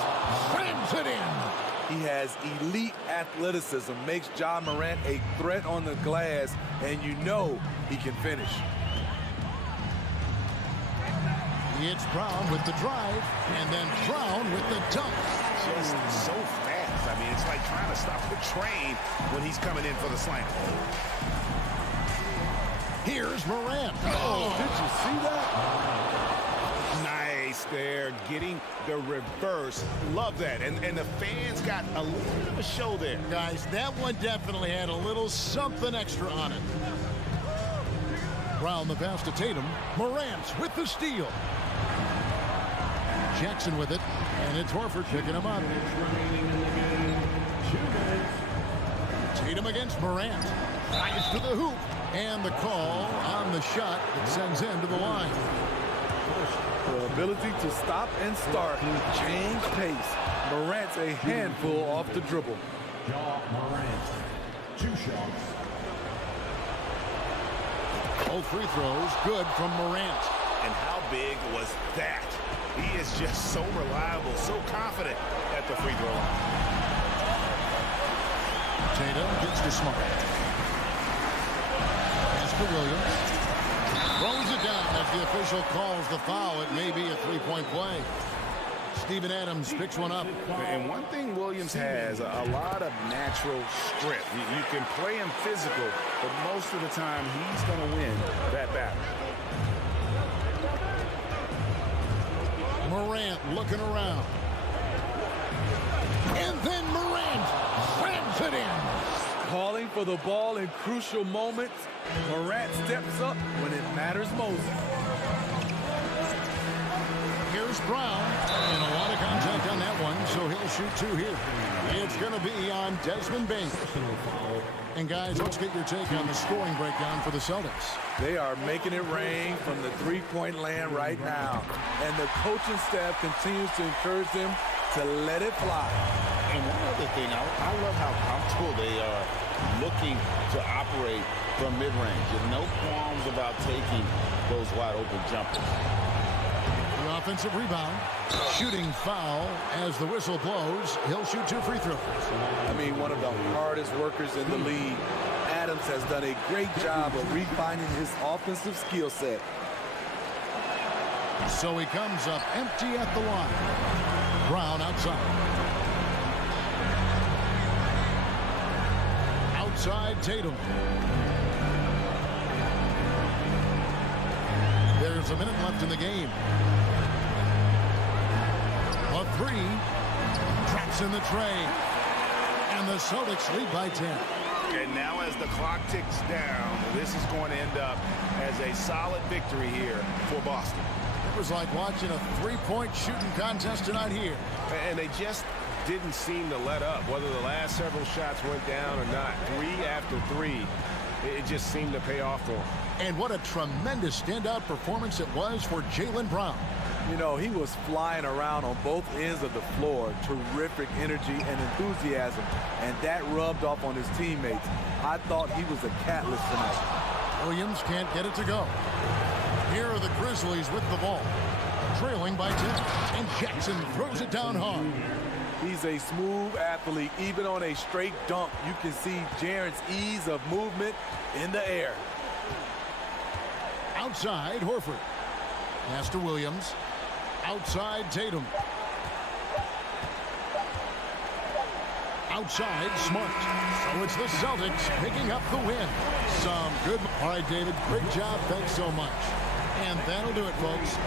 slams it in. He has elite athleticism, makes Ja Morant a threat on the glass, and you know he can finish. It's Brown with the drive, and then Brown with the dunk. Just so fast. I mean, it's like trying to stop the train when he's coming in for the slam. Here's Morant. Oh, did you see that? Nice there, getting the reverse. Love that. And the fans got a little bit of a show there. Guys, that one definitely had a little something extra on it. Brown the pass to Tatum. Morant with the steal. Jackson with it, and it's Horford picking him up. Tatum against Morant. Drives to the hoop, and the call on the shot that sends him to the line. The ability to stop and start, change pace. Morant's a handful off the dribble. Morant, 2 shots. Both free throws good from Morant. And how big was that? He is just so reliable, so confident at the free throw line. Tatum gets to Smart. Pass to Williams. Throws it down as the official calls the foul. It may be a 3-point play. Steven Adams picks one up. And one thing Williams has, a lot of natural strength. You can play him physical, but most of the time he's going to win that battle. Morant looking around. And then Morant slams it in. Calling for the ball in crucial moments. Morant steps up when it matters most. Here's Brown. And a lot of contact on that one, so he'll shoot 2 here. It's going to be on Desmond Bain. And guys, let's get your take on the scoring breakdown for the Celtics. They are making it rain from the three-point land right now. And the coaching staff continues to encourage them to let it fly. And one other thing, I love how comfortable they are looking to operate from mid-range. And no qualms about taking those wide-open jumpers. The offensive rebound. Shooting foul as the whistle blows. He'll shoot 2 free throws. I mean, one of the hardest workers in the league. Adams has done a great job of refining his offensive skill set. So he comes up empty at the line. Brown outside. Outside Tatum. There's a minute left in the game. A 3. Traps in the tray. And the Celtics lead by 10. And now as the clock ticks down, this is going to end up as a solid victory here for Boston. It was like watching a 3-point shooting contest tonight here. And they just didn't seem to let up, whether the last several shots went down or not. 3 after 3, it just seemed to pay off for them. And what a tremendous standout performance it was for Jaylen Brown. You know, he was flying around on both ends of the floor. Terrific energy and enthusiasm. And that rubbed off on his teammates. I thought he was a catalyst tonight. Williams can't get it to go. Here are the Grizzlies with the ball. Trailing by 10. And Jackson throws it down hard. He's a smooth athlete. Even on a straight dunk, you can see Jaren's ease of movement in the air. Outside, Horford. Pass to Williams. Outside, Tatum. Outside, Smart. So it's the Celtics picking up the win. Some good. All right, David, great job. Thanks so much. And that'll do it, folks.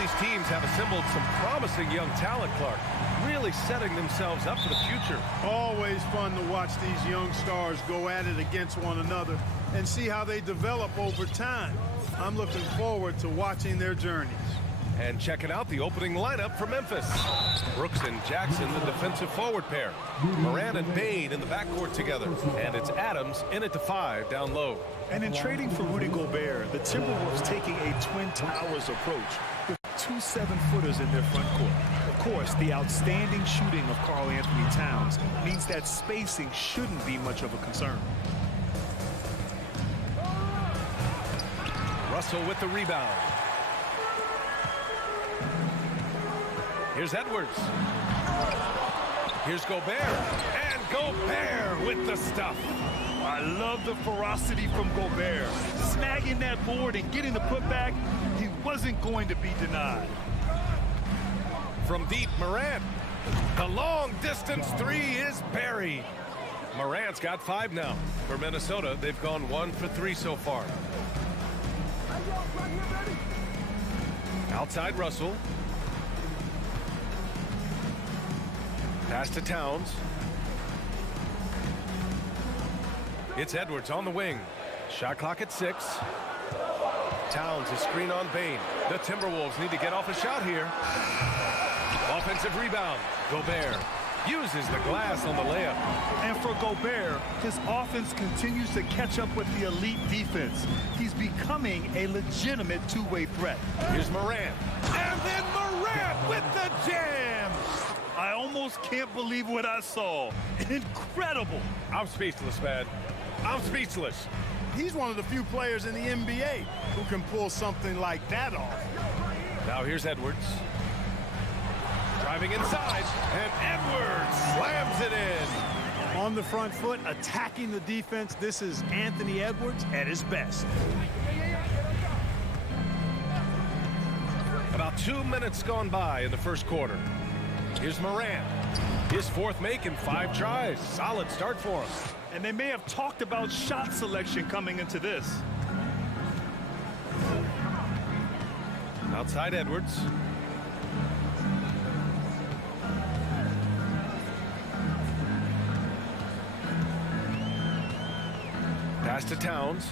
these teams have assembled some promising young talent, Clark, really setting themselves up for the future. Always fun to watch these young stars go at it against one another and see how they develop over time. I'm looking forward to watching their journeys. And checking out the opening lineup for Memphis. Brooks and Jackson, the defensive forward pair. Morant and Bane in the backcourt together. And it's Adams in at the 5 down low. And in trading for Rudy Gobert, the Timberwolves taking a Twin Towers approach with 2 7-footers in their front court. Of course, the outstanding shooting of Karl Anthony Towns means that spacing shouldn't be much of a concern. Russell with the rebound. Here's Edwards. Here's Gobert. And Gobert with the stuff. I love the ferocity from Gobert. Snagging that board and getting the putback, he wasn't going to be denied. From deep, Morant. The long distance 3 is buried. Morant's got 5 now. For Minnesota, they've gone 1 for 3 so far. Outside Russell. Pass to Towns. It's Edwards on the wing. Shot clock at 6. Towns is screen on Bane. The Timberwolves need to get off a shot here. Offensive rebound. Gobert uses the glass on the layup. And for Gobert, his offense continues to catch up with the elite defense. He's becoming a legitimate two-way threat. Here's Morant. And then Morant with the jam. I almost can't believe what I saw. Incredible. I'm speechless, man. I'm speechless. He's one of the few players in the NBA who can pull something like that off. Now here's Edwards. Driving inside, and Edwards slams it in. On the front foot, attacking the defense, this is Anthony Edwards at his best. About 2 minutes gone by in the first quarter. Here's Morant. His 4th make in 5 tries. Solid start for him. And they may have talked about shot selection coming into this. Outside Edwards. Pass to Towns.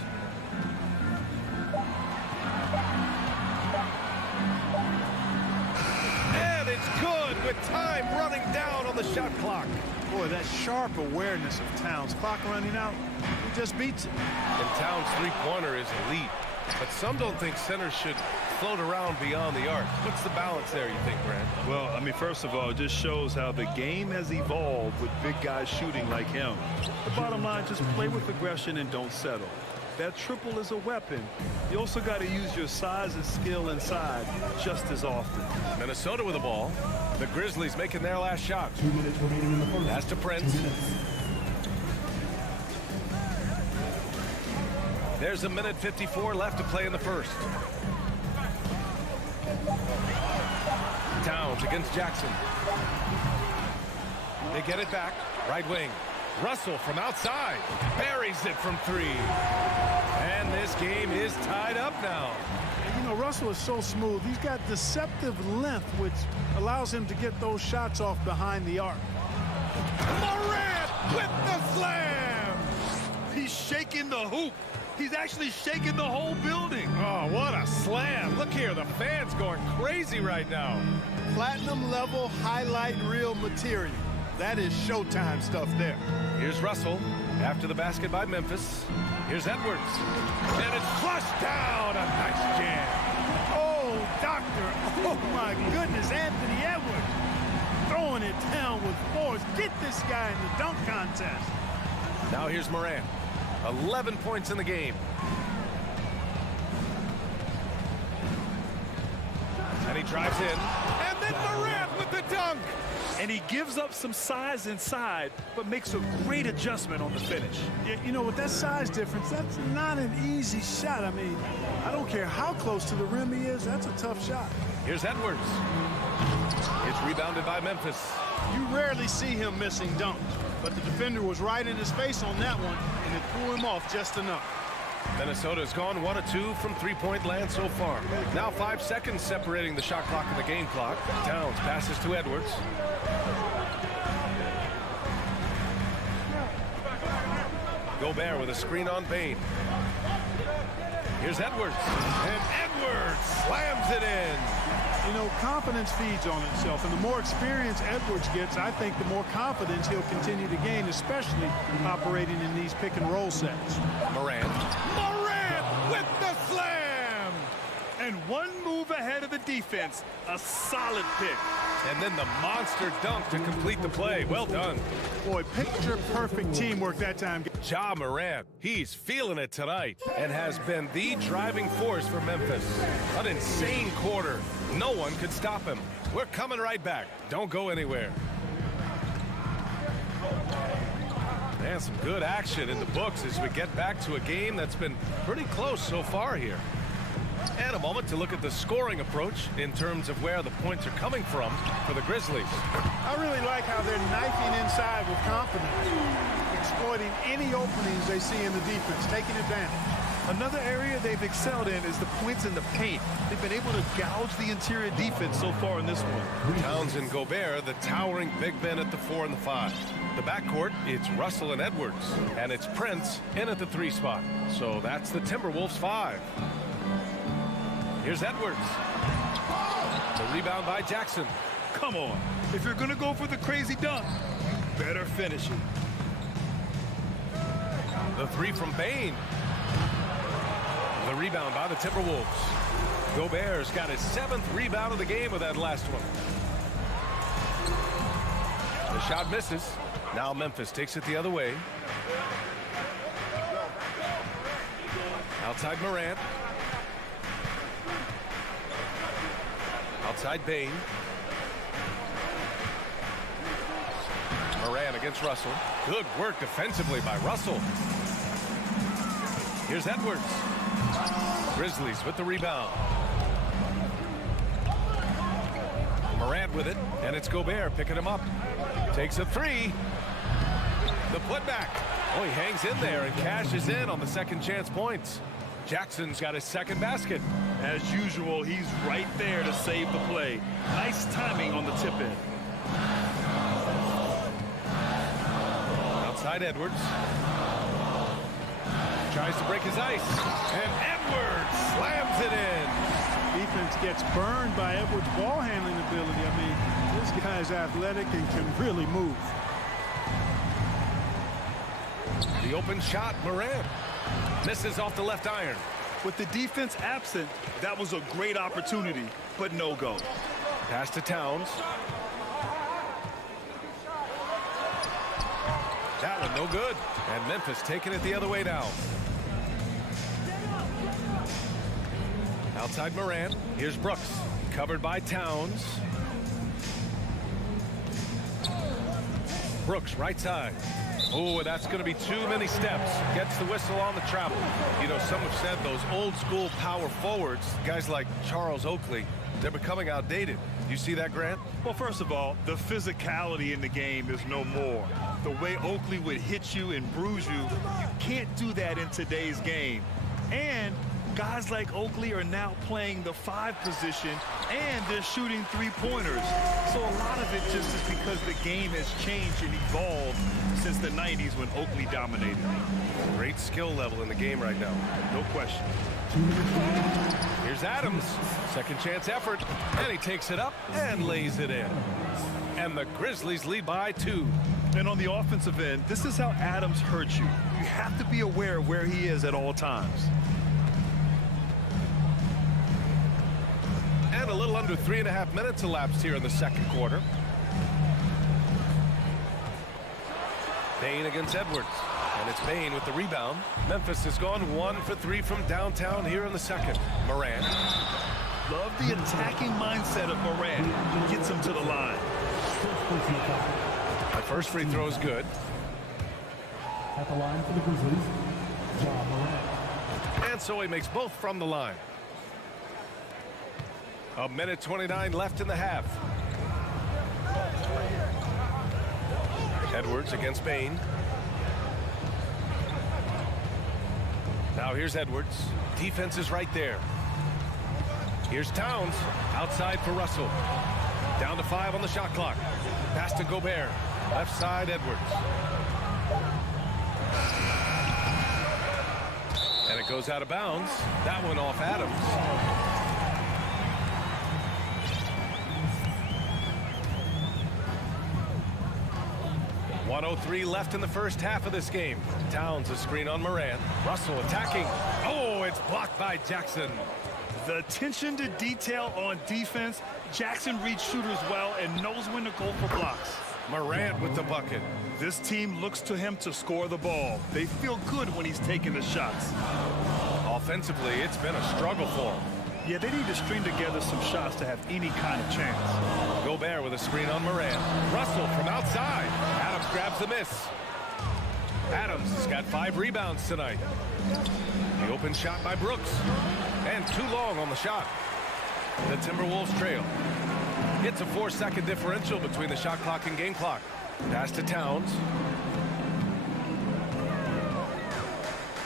And it's good with time running down on the shot clock. Boy, that sharp awareness of Towns. Clock running out, he just beats it. And Towns' three-pointer is elite. But some don't think centers should float around beyond the arc. What's the balance there, you think, Grant? Well, I mean, first of all, it just shows how the game has evolved with big guys shooting like him. The bottom line, just play with aggression and don't settle. That triple is a weapon. You also got to use your size and skill inside just as often. Minnesota with the ball. The Grizzlies making their last shot. 2 minutes remaining in the first. That's to Prince. There's 1:54 left to play in the first. Towns against Jackson. They get it back. Right wing. Russell from outside. Buries it from 3. And this game is tied up now. And you know, Russell is so smooth. He's got deceptive length, which allows him to get those shots off behind the arc. Morant with the slam. He's shaking the hoop. He's actually shaking the whole building. Oh, what a slam. Look here, the fans going crazy right now. Platinum level highlight reel material. That is Showtime stuff there. Here's Russell after the basket by Memphis. Here's Edwards. And it's flushed down. A nice jam. Oh, doctor. Oh, my goodness. Anthony Edwards throwing it down with force. Get this guy in the dunk contest. Now here's Morant. 11 points in the game. And he drives in. And then Morant with the dunk. And he gives up some size inside, but makes a great adjustment on the finish. Yeah, you know, with that size difference, that's not an easy shot. I mean, I don't care how close to the rim he is. That's a tough shot. Here's Edwards. It's rebounded by Memphis. You rarely see him missing dunks, but the defender was right in his face on that one, and it threw him off just enough. Minnesota's gone 1 of 2 from three-point land so far. Now 5 seconds separating the shot clock and the game clock. Towns passes to Edwards. Gobert with a screen on Bain. Here's Edwards. And Edwards slams it in. You know, confidence feeds on itself, and the more experience Edwards gets, I think the more confidence he'll continue to gain, especially operating in these pick-and-roll sets. Morant with the slam! And one move ahead of the defense. A solid pick. And then the monster dunk to complete the play. Well done. Boy, picture-perfect teamwork that time. Ja Morant, he's feeling it tonight and has been the driving force for Memphis. An insane quarter. No one could stop him. We're coming right back. Don't go anywhere. And some good action in the books as we get back to a game that's been pretty close so far here. And a moment to look at the scoring approach in terms of where the points are coming from for the Grizzlies. I really like how they're knifing inside with confidence, exploiting any openings they see in the defense, taking advantage. Another area they've excelled in is the points in the paint. They've been able to gouge the interior defense so far in this one. Towns and Gobert, the towering big men at the 4 and the 5. The backcourt, it's Russell and Edwards. And it's Prince in at the 3 spot. So that's the Timberwolves 5. Here's Edwards. The rebound by Jackson. Come on. If you're going to go for the crazy dunk, you better finish it. The 3 from Bain. The rebound by the Timberwolves. Gobert's got his 7th rebound of the game with that last one. The shot misses. Now Memphis takes it the other way. Outside Morant. Outside Bain. Morant against Russell. Good work defensively by Russell. Here's Edwards. Grizzlies with the rebound. Morant with it, and it's Gobert picking him up. Takes a 3. The putback. Oh, he hangs in there and cashes in on the second chance points. Jackson's got his 2nd basket. As usual, he's right there to save the play. Nice timing on the tip-in. Outside Edwards. Tries to break his ice. And Edwards slams it in. Defense gets burned by Edwards' ball handling ability. I mean, this guy's athletic and can really move. The open shot, Morant. Misses off the left iron. With the defense absent, that was a great opportunity, but no go. Pass to Towns. That one no good. And Memphis taking it the other way now. Outside Morant. Here's Brooks. Covered by Towns. Brooks right side. Oh, that's going to be too many steps. Gets the whistle on the travel. You know, some have said those old school power forwards, guys like Charles Oakley, they're becoming outdated. You see that, Grant? Well, first of all, the physicality in the game is no more. The way Oakley would hit you and bruise you, you can't do that in today's game. And guys like Oakley are now playing the 5 position, and they're shooting 3-pointers. So a lot of it just is because the game has changed and evolved since the 90s when Oakley dominated. Great skill level in the game right now. No question. Here's Adams. Second chance effort. And he takes it up and lays it in. And the Grizzlies lead by 2. And on the offensive end, this is how Adams hurts you. You have to be aware of where he is at all times. And a little under 3.5 minutes elapsed here in the second quarter. Bain against Edwards. And it's Bain with the rebound. Memphis has gone 1 for 3 from downtown here in the second. Morant. Love the attacking mindset of Morant. He gets him to the line. The first free throw is good. At the line for the Grizzlies, Ja Morant. And so he makes both from the line. 1:29 left in the half. Edwards against Bain. Now Now here's Edwards. Defense is right there. Here's Towns. Outside for Russell. Down to 5 on the shot clock. Pass to Gobert. Left side, Edwards. And it goes out of bounds. That one off Adams. .103 left in the first half of this game. Towns a screen on Morant. Russell attacking. Oh, it's blocked by Jackson. The attention to detail on defense. Jackson reads shooters well and knows when to go for blocks. Morant with the bucket. This team looks to him to score the ball. They feel good when he's taking the shots. Offensively, it's been a struggle for him. Yeah, they need to string together some shots to have any kind of chance. Gobert with a screen on Morant. Russell from outside. Adams grabs the miss. Adams has got 5 rebounds tonight. The open shot by Brooks. And too long on the shot. The Timberwolves trail. It's a 4-second differential between the shot clock and game clock. Pass to Towns.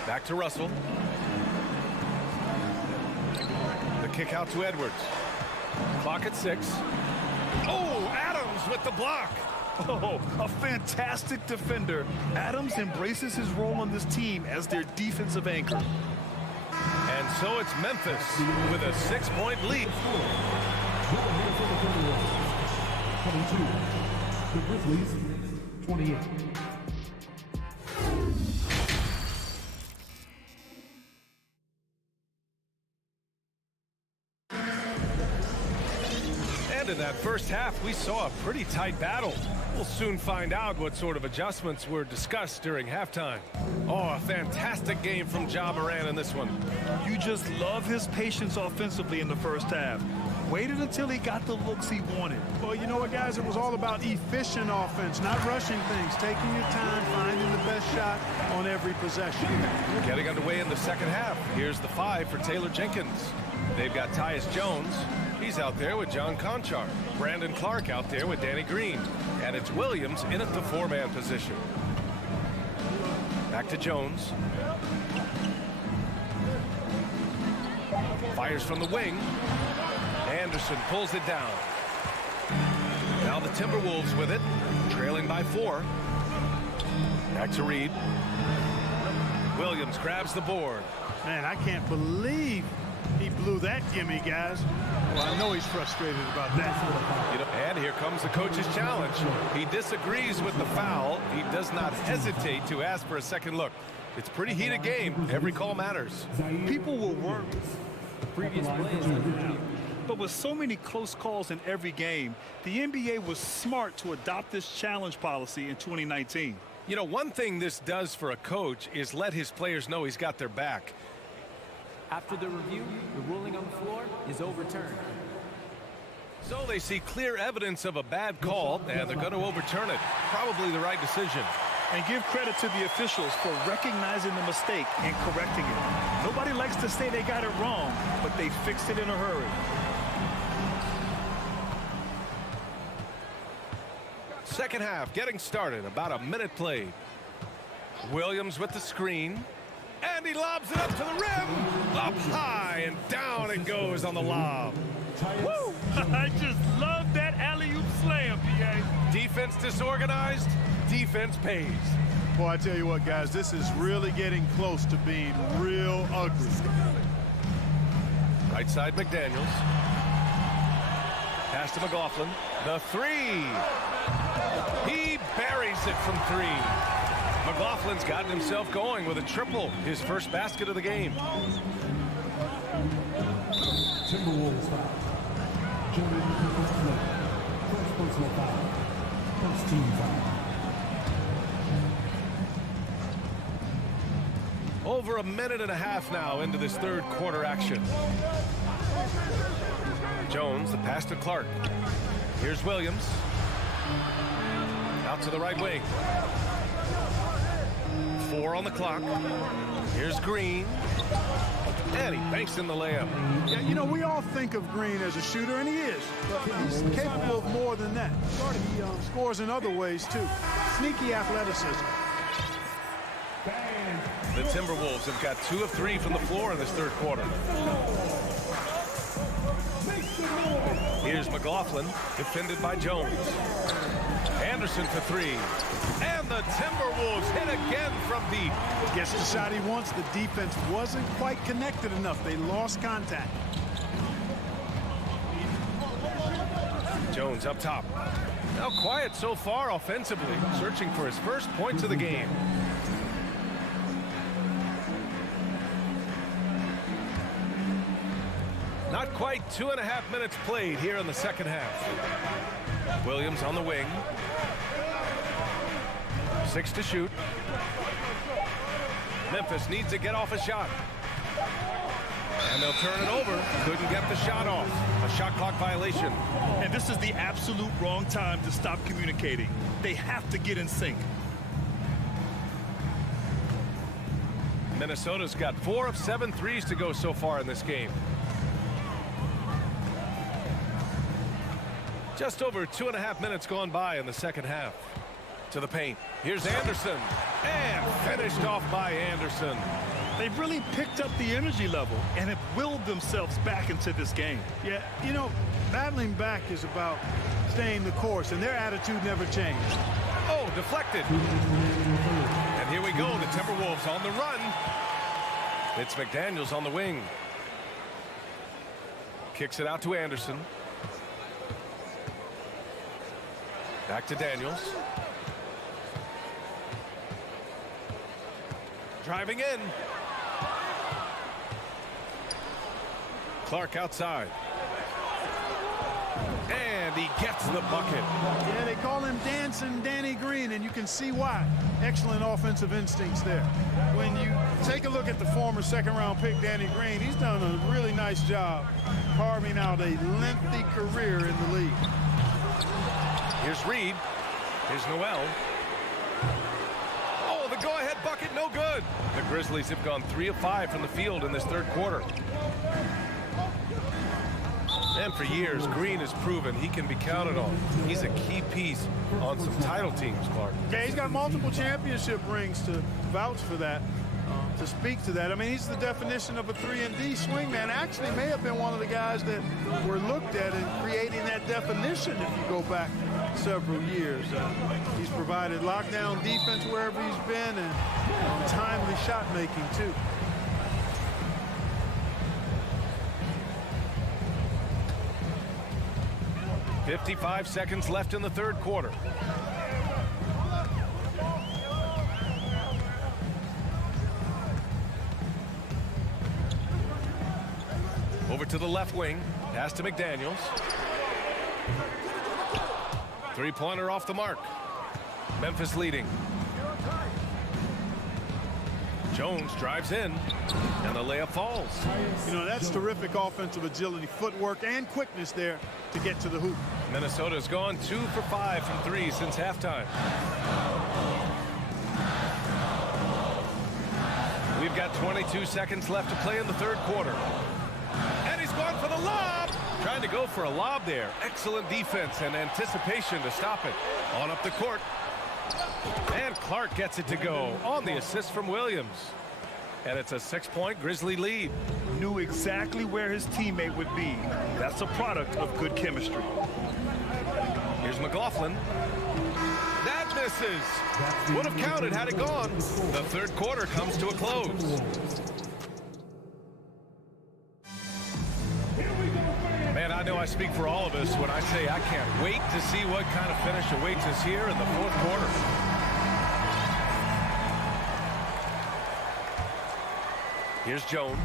Back to Russell. The kick out to Edwards. Clock at 6. Oh, Adams with the block. Oh, a fantastic defender. Adams embraces his role on this team as their defensive anchor. And so it's Memphis with a 6-point lead. 22. The Grizzlies, 28. And in that first half, we saw a pretty tight battle. We'll soon find out what sort of adjustments were discussed during halftime. Oh, a fantastic game from Ja Morant in this one. You just love his patience offensively in the first half. Waited until he got the looks he wanted. Well, you know what, guys? It was all about efficient offense, not rushing things, taking your time, finding the best shot on every possession. Getting underway in the second half. Here's the 5 for Taylor Jenkins. They've got Tyus Jones. He's out there with John Conchar. Brandon Clark out there with Danny Green. And it's Williams in at the 4-man position. Back to Jones. Fires from the wing. Anderson pulls it down. Now the Timberwolves with it, trailing by 4. Back to Reed. Williams grabs the board. Man, I can't believe he blew that gimme, guys. Well, I know he's frustrated about that. And here comes the coach's challenge. He disagrees with the foul. He does not hesitate to ask for a second look. It's a pretty heated game. Every call matters. People will work. Previous plays. But with so many close calls in every game, the NBA was smart to adopt this challenge policy in 2019. You know, one thing this does for a coach is let his players know he's got their back. After the review, the ruling on the floor is overturned. So they see clear evidence of a bad call, and they're going to overturn it. Probably the right decision. And give credit to the officials for recognizing the mistake and correcting it. Nobody likes to say they got it wrong, but they fixed it in a hurry. Second half getting started, about a minute played. Williams with the screen, and he lobs it up to the rim. Up high, and down it goes on the lob. Woo! I just love that alley-oop slam, PA. Defense disorganized, defense pays. Boy, I tell you what, guys, this is really getting close to being real ugly. Right side, McDaniels. Pass to McLaughlin. The 3. He buries it from 3. McLaughlin's gotten himself going with a triple, his first basket of the game. Timberwolves foul. Jordan first personal foul. First team foul. Over a minute and a half now into this third quarter action. Jones, the pass to Clark. Here's Williams. Out to the right wing. 4 on the clock. Here's Green. And he banks in the layup. Yeah, you know, we all think of Green as a shooter, and he is. But he's capable of more than that. He scores in other ways, too. Sneaky athleticism. The the Timberwolves have got 2 of 3 from the floor in this third quarter. Here's McLaughlin, defended by Jones. Anderson for 3. And the Timberwolves hit again from deep. Gets the shot he wants. The defense wasn't quite connected enough. They lost contact. Jones up top. Now quiet so far offensively, searching for his first points of the game. Not quite 2.5 minutes played here in the second half. Williams on the wing. 6 to shoot. Memphis needs to get off a shot. And they'll turn it over. Couldn't get the shot off. A shot clock violation. And this is the absolute wrong time to stop communicating. They have to get in sync. Minnesota's got 4 of 7 threes to go so far in this game. Just over 2.5 minutes gone by in the second half. To the paint. Here's Anderson. And finished off by Anderson. They've really picked up the energy level and have willed themselves back into this game. Yeah, you know, battling back is about staying the course, and their attitude never changed. Oh, deflected. And here we go, the Timberwolves on the run. It's McDaniels on the wing. Kicks it out to Anderson. Back to Daniels. Driving in. Clark outside. And he gets the bucket. Yeah, they call him Dancing Danny Green, and you can see why. Excellent offensive instincts there. When you take a look at the former second-round pick, Danny Green, he's done a really nice job carving out a lengthy career in the league. Here's Reed. Here's Noel. Oh, the go-ahead bucket, no good. The Grizzlies have gone 3 of 5 from the field in this third quarter. And for years, Green has proven he can be counted on. He's a key piece on some title teams, Clark. Yeah, he's got multiple championship rings to vouch for that, to speak to that. I mean, he's the definition of a 3-and-D swingman. Actually may have been one of the guys that were looked at in creating that definition if you go back several years. He's provided lockdown defense wherever he's been and timely shot making, too. .55 seconds left in the third quarter. Over to the left wing. Pass to McDaniels. Three-pointer off the mark. Memphis leading. Jones drives in, and the layup falls. You know, that's terrific offensive agility, footwork, and quickness there to get to the hoop. Minnesota's gone 2 for 5 from 3 since halftime. We've got 22 seconds left to play in the third quarter. And he's gone for the lob. Trying to go for a lob there. Excellent defense and anticipation to stop it. On up the court. And Clark gets it to go on the assist from Williams. And it's a 6-point Grizzly lead. Knew exactly where his teammate would be. That's a product of good chemistry. Here's McLaughlin. That misses. Would have counted had it gone. The third quarter comes to a close. Man, I know I speak for all of us when I say I can't wait to see what kind of finish awaits us here in the fourth quarter. Here's Jones.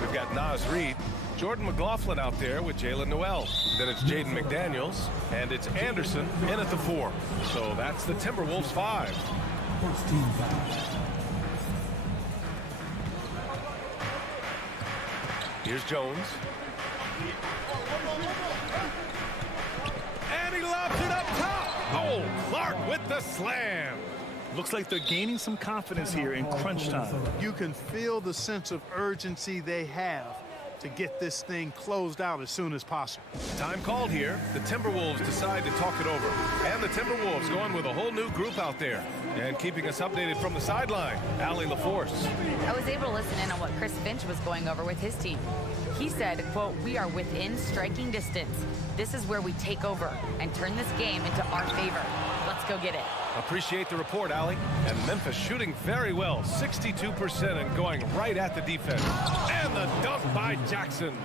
We've got Naz Reid. Jordan McLaughlin out there with Jalen Noel. Then it's Jaden McDaniels. And it's Anderson in at the 4. So that's the Timberwolves 5. First team foul. Here's Jones. And he lobs it up top. Oh, Clark with the slam. Looks like they're gaining some confidence here in crunch time. You can feel the sense of urgency they have to get this thing closed out as soon as possible. Time called here. The Timberwolves decide to talk it over. And the Timberwolves going with a whole new group out there. And keeping us updated from the sideline, Allie LaForce. I was able to listen in on what Chris Finch was going over with his team. He said, quote, "We are within striking distance. This is where we take over and turn this game into our favor. Let's go get it." Appreciate the report, Allie. And Memphis shooting very well, 62% and going right at the defense. And the dunk by Jackson.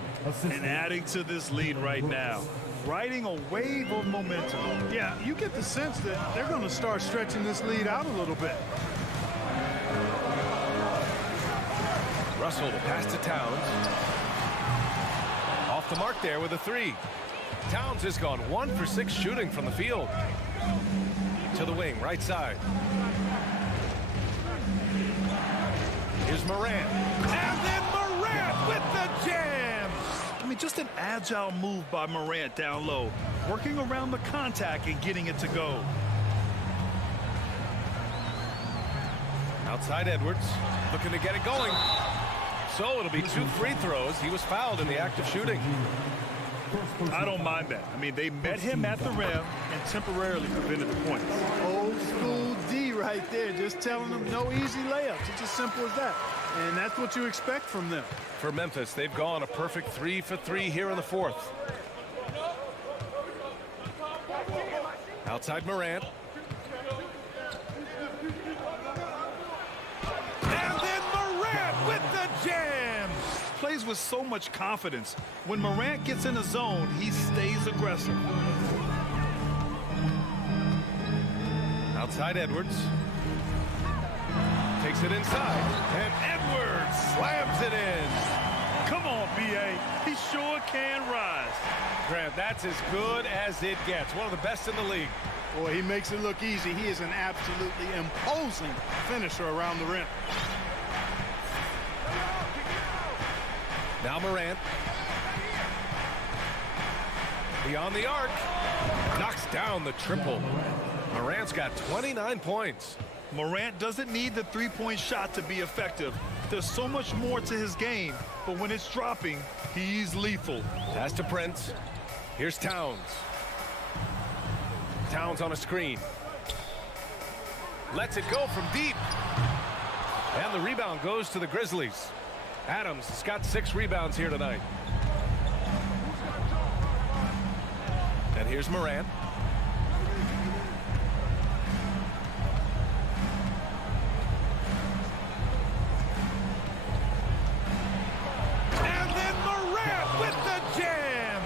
And adding to this lead right now. Riding a wave of momentum. Yeah, you get the sense that they're going to start stretching this lead out a little bit. Russell to pass to Towns. Off the mark there with a three. Towns has gone 1 for 6 shooting from the field. To the wing, right side. Here's Morant. And then Morant with the jam. I mean, just an agile move by Morant down low, working around the contact and getting it to go. Outside Edwards, looking to get it going. So it'll be 2 free throws. He was fouled in the act of shooting. I don't mind that. I mean, they met him at the rim and temporarily prevented the points. Old school D right there, just telling them no easy layups. It's as simple as that. And that's what you expect from them. For Memphis, they've gone a perfect 3 for 3 here in the fourth. Outside Morant. And then Morant with the jam. Plays with so much confidence. When Morant gets in the zone, he stays aggressive. Outside Edwards. Takes it inside. And Edwards slams it in. Come on, B.A. He sure can rise. Grant, that's as good as it gets. One of the best in the league. Boy, he makes it look easy. He is an absolutely imposing finisher around the rim. Now Morant. Beyond the arc. Knocks down the triple. Morant's got 29 points. Morant doesn't need the three-point shot to be effective. There's so much more to his game, but when it's dropping, he's lethal. Pass to Prince. Here's Towns. Towns on a screen. Lets it go from deep. And the rebound goes to the Grizzlies. Adams has got 6 rebounds here tonight. And here's Morant. And then Morant with the jam.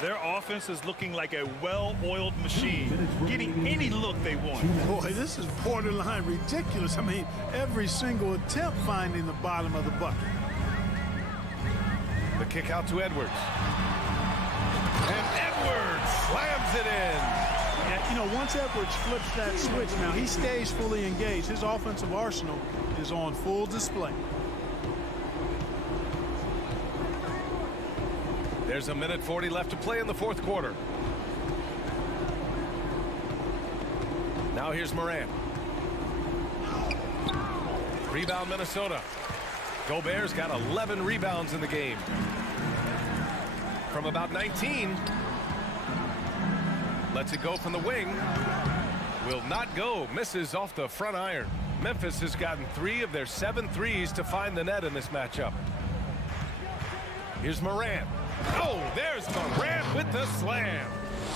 Their offense is looking like a well-oiled machine, getting any look they want. Boy, this is borderline ridiculous. I mean, every single attempt finding the bottom of the bucket. The kick out to Edwards. And Edwards slams it in. Yeah, you know, once Edwards flips that switch, now he stays fully engaged. His offensive arsenal is on full display. There's 1:40 left to play in the fourth quarter. Now here's Morant. Rebound Minnesota. Gobert's got 11 rebounds in the game. From about 19. Lets it go from the wing. Will not go. Misses off the front iron. Memphis has gotten 3 of their 7 threes to find the net in this matchup. Here's Morant. Oh, there's Morant with the slam.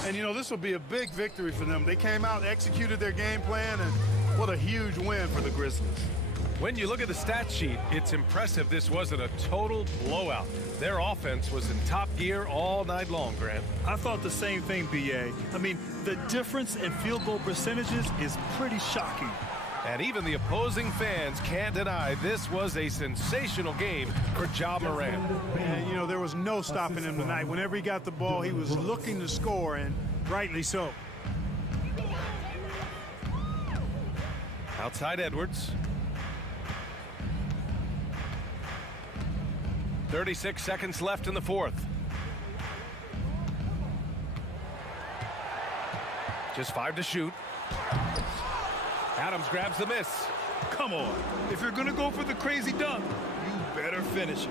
And, you know, this will be a big victory for them. They came out, executed their game plan, and what a huge win for the Grizzlies. When you look at the stat sheet, it's impressive this wasn't a total blowout. Their offense was in top gear all night long, Grant. I thought the same thing, B.A. I mean, the difference in field goal percentages is pretty shocking. And even the opposing fans can't deny this was a sensational game for Ja Morant. And, you know, there was no stopping him tonight. Whenever he got the ball, he was looking to score, and rightly so. Outside Edwards. 36 seconds left in the fourth. Just 5 to shoot. Adams grabs the miss. Come on. If you're going to go for the crazy dunk, you better finish it.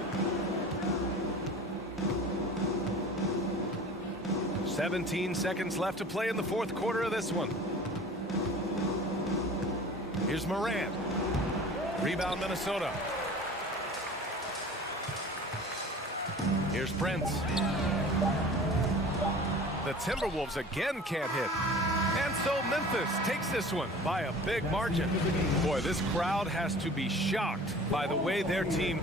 17 seconds left to play in the fourth quarter of this one. Here's Morant. Rebound, Minnesota. Here's Prince. The Timberwolves again can't hit. And so Memphis takes this one by a big margin. Boy, this crowd has to be shocked by the way their team...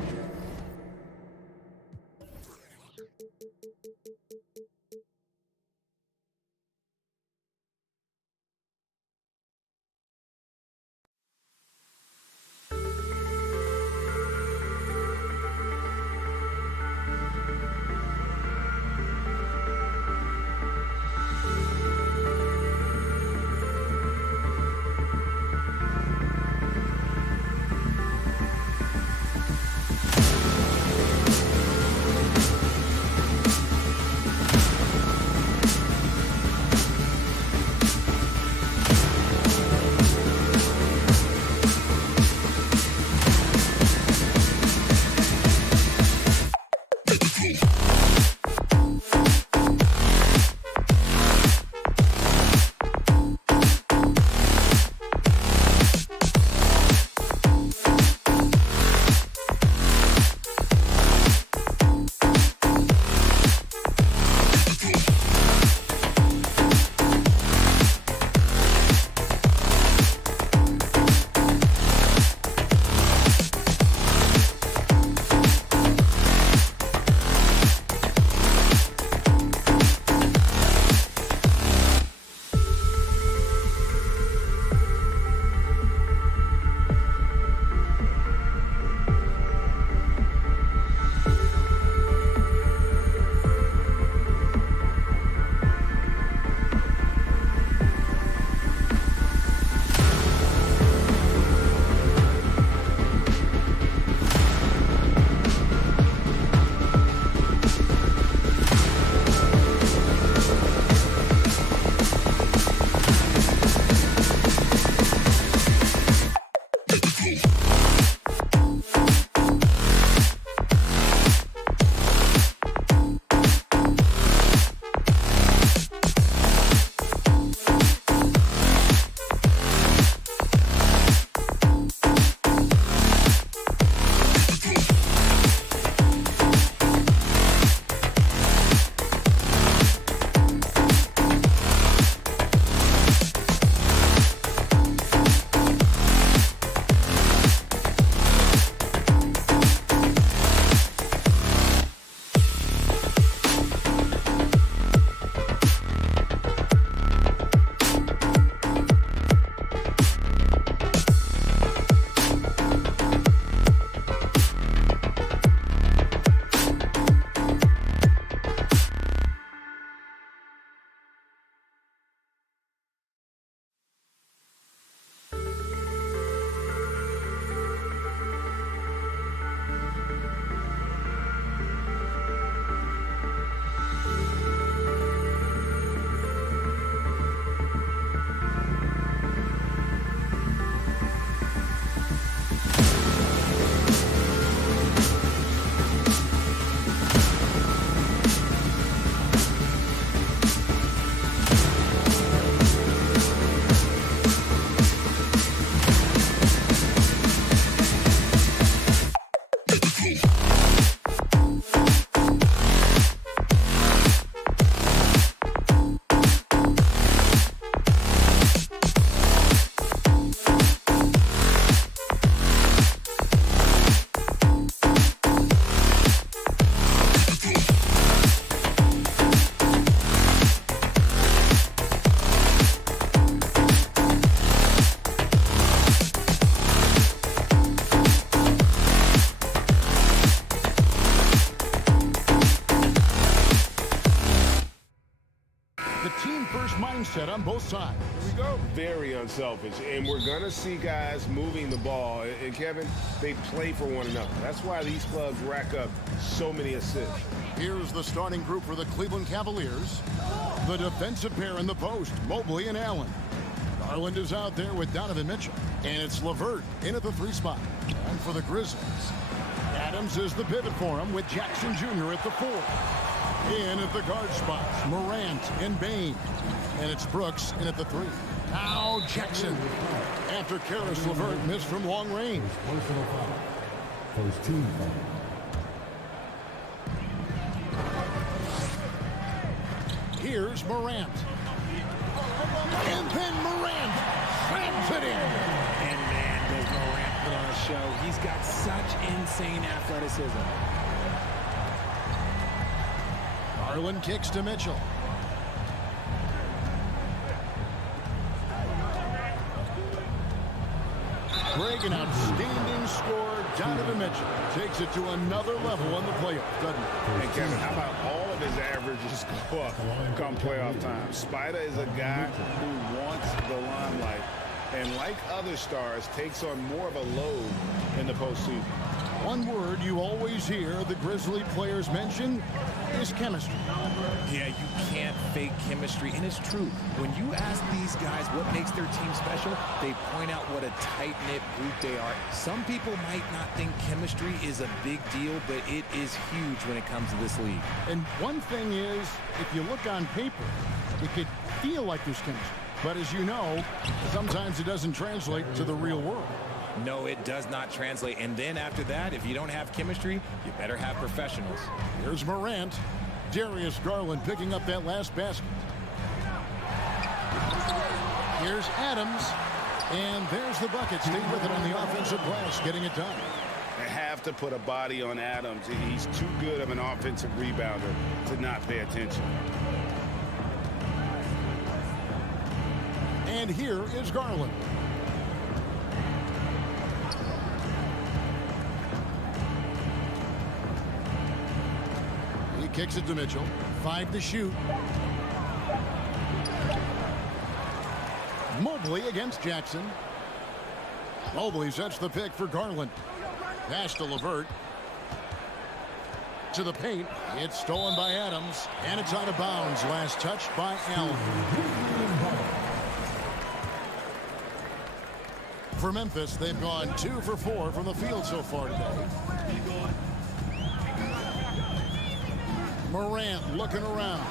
mindset on both sides. Here we go. Very unselfish. And we're going to see guys moving the ball. And, Kevin, they play for one another. That's why these clubs rack up so many assists. Here's the starting group for the Cleveland Cavaliers. The defensive pair in the post, Mobley and Allen. Garland is out there with Donovan Mitchell. And it's LeVert in at the 3 spot. And for the Grizzlies, Adams is the pivot for him with Jackson Jr. at the 4. In at the guard spots, Morant and Bain. And it's Brooks in at the 3. Now Jackson. after Karis LeVert missed from long range. Personal foul. First team foul. Here's Morant. And then Morant slams it in. And man, does Morant put on a show. He's got such insane athleticism. Garland kicks to Mitchell. Greg, an outstanding scorer. Donovan Mitchell takes it to another level in the playoffs, doesn't it? And Kevin, how about all of his averages go up come playoff time? Spider is a guy who wants the limelight, and like other stars, takes on more of a load in the postseason. One word you always hear the Grizzly players mention is chemistry. Yeah, you can't fake chemistry, and it's true. When you ask these guys what makes their team special, they point out what a tight-knit group they are. Some people might not think chemistry is a big deal, but it is huge when it comes to this league. And one thing is, if you look on paper, it could feel like there's chemistry. But as you know, sometimes it doesn't translate to the real world. No, it does not translate. And then after that, if you don't have chemistry, you better have professionals. Here's Morant. Darius Garland picking up that last basket. Here's Adams. And there's the bucket. Stay with it on the offensive glass, getting it done. They have to put a body on Adams. He's too good of an offensive rebounder to not pay attention. And here is Garland. He kicks it to Mitchell. 5 to shoot. Mobley against Jackson. Mobley sets the pick for Garland. Pass to LeVert. To the paint. It's stolen by Adams. And it's out of bounds. Last touch by Allen. For Memphis, they've gone 2 for 4 from the field so far today. Morant looking around.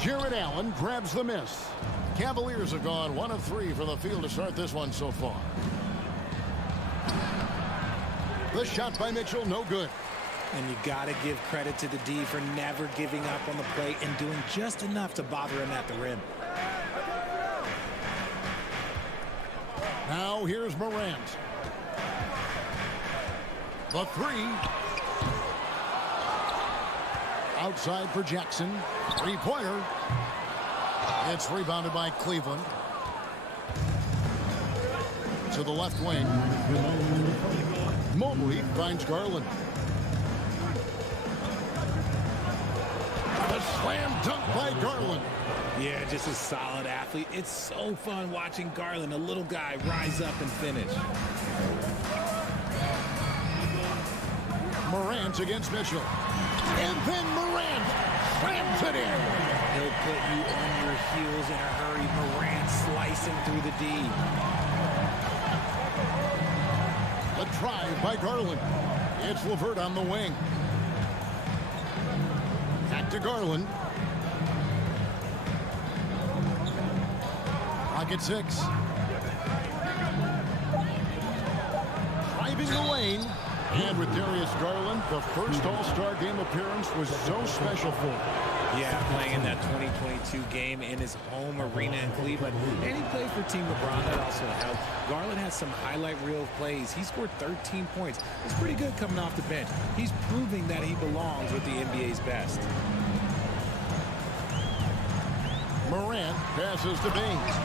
Jared Allen grabs the miss. Cavaliers have gone 1 of 3 from the field to start this one so far. The shot by Mitchell, no good. And you got to give credit to the D for never giving up on the play and doing just enough to bother him at the rim. Now here's Morant. The 3. Outside for Jackson. 3-pointer. It's rebounded by Cleveland. To the left wing. Mobley finds Garland. The slam dunk by Garland. Yeah, just a solid athlete. It's so fun watching Garland, a little guy, rise up and finish. Morant against Mitchell. And then Morant slams it in. He'll put you on your heels in a hurry. Morant slicing through the D. The drive by Garland. It's LeVert on the wing. Back to Garland. Pocket 6. Driving the lane. And with Darius Garland, the first All-Star game appearance was so special for him. Yeah, playing in that 2022 game in his home arena in Cleveland. And he played for Team LeBron. That also helped. Garland has some highlight reel plays. He scored 13 points. It's pretty good coming off the bench. He's proving that he belongs with the NBA's best. Morant passes to Baines.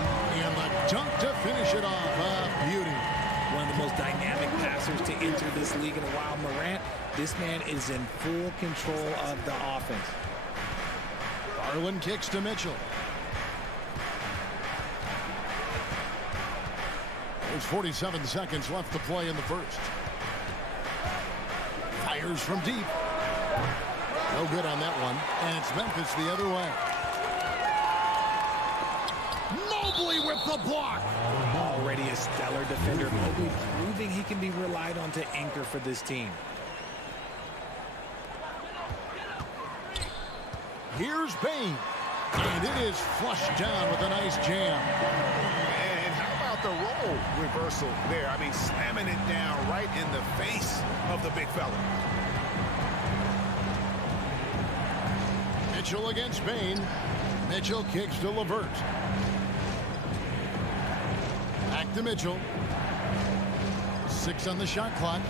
And the dunk to finish it off. A beauty. One of the most dynamic passers to enter this league in a while. Morant, this man is in full control of the offense. Garland kicks to Mitchell. There's 47 seconds left to play in the first. Fires from deep. No good on that one. And it's Memphis the other way. Mobley with the block. Already a stellar defender. Mobley proving he can be relied on to anchor for this team. Here's Bain. And it is flushed down with a nice jam. reversal there. I mean, slamming it down right in the face of the big fella. Mitchell against Bain. Mitchell kicks to LeVert. Back to Mitchell. 6 on the shot clock.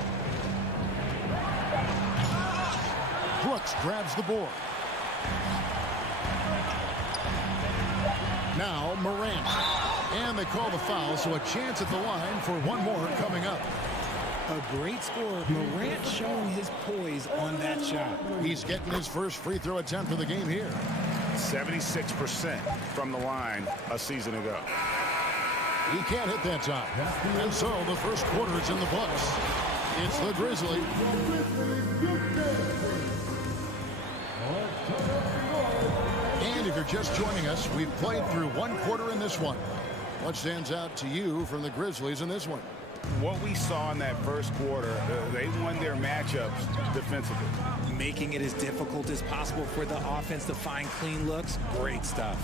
Brooks grabs the board. Now Morant. And they call the foul, so a chance at the line for one more coming up. A great score. Morant showing his poise on that shot. He's getting his first free throw attempt of the game here. 76% from the line a season ago. He can't hit that time. And so the first quarter is in the books. It's the Grizzlies. And if you're just joining us, we've played through one quarter in this one. What stands out to you from the Grizzlies in this one? What we saw in that first quarter, they won their matchups defensively. Making it as difficult as possible for the offense to find clean looks. Great stuff.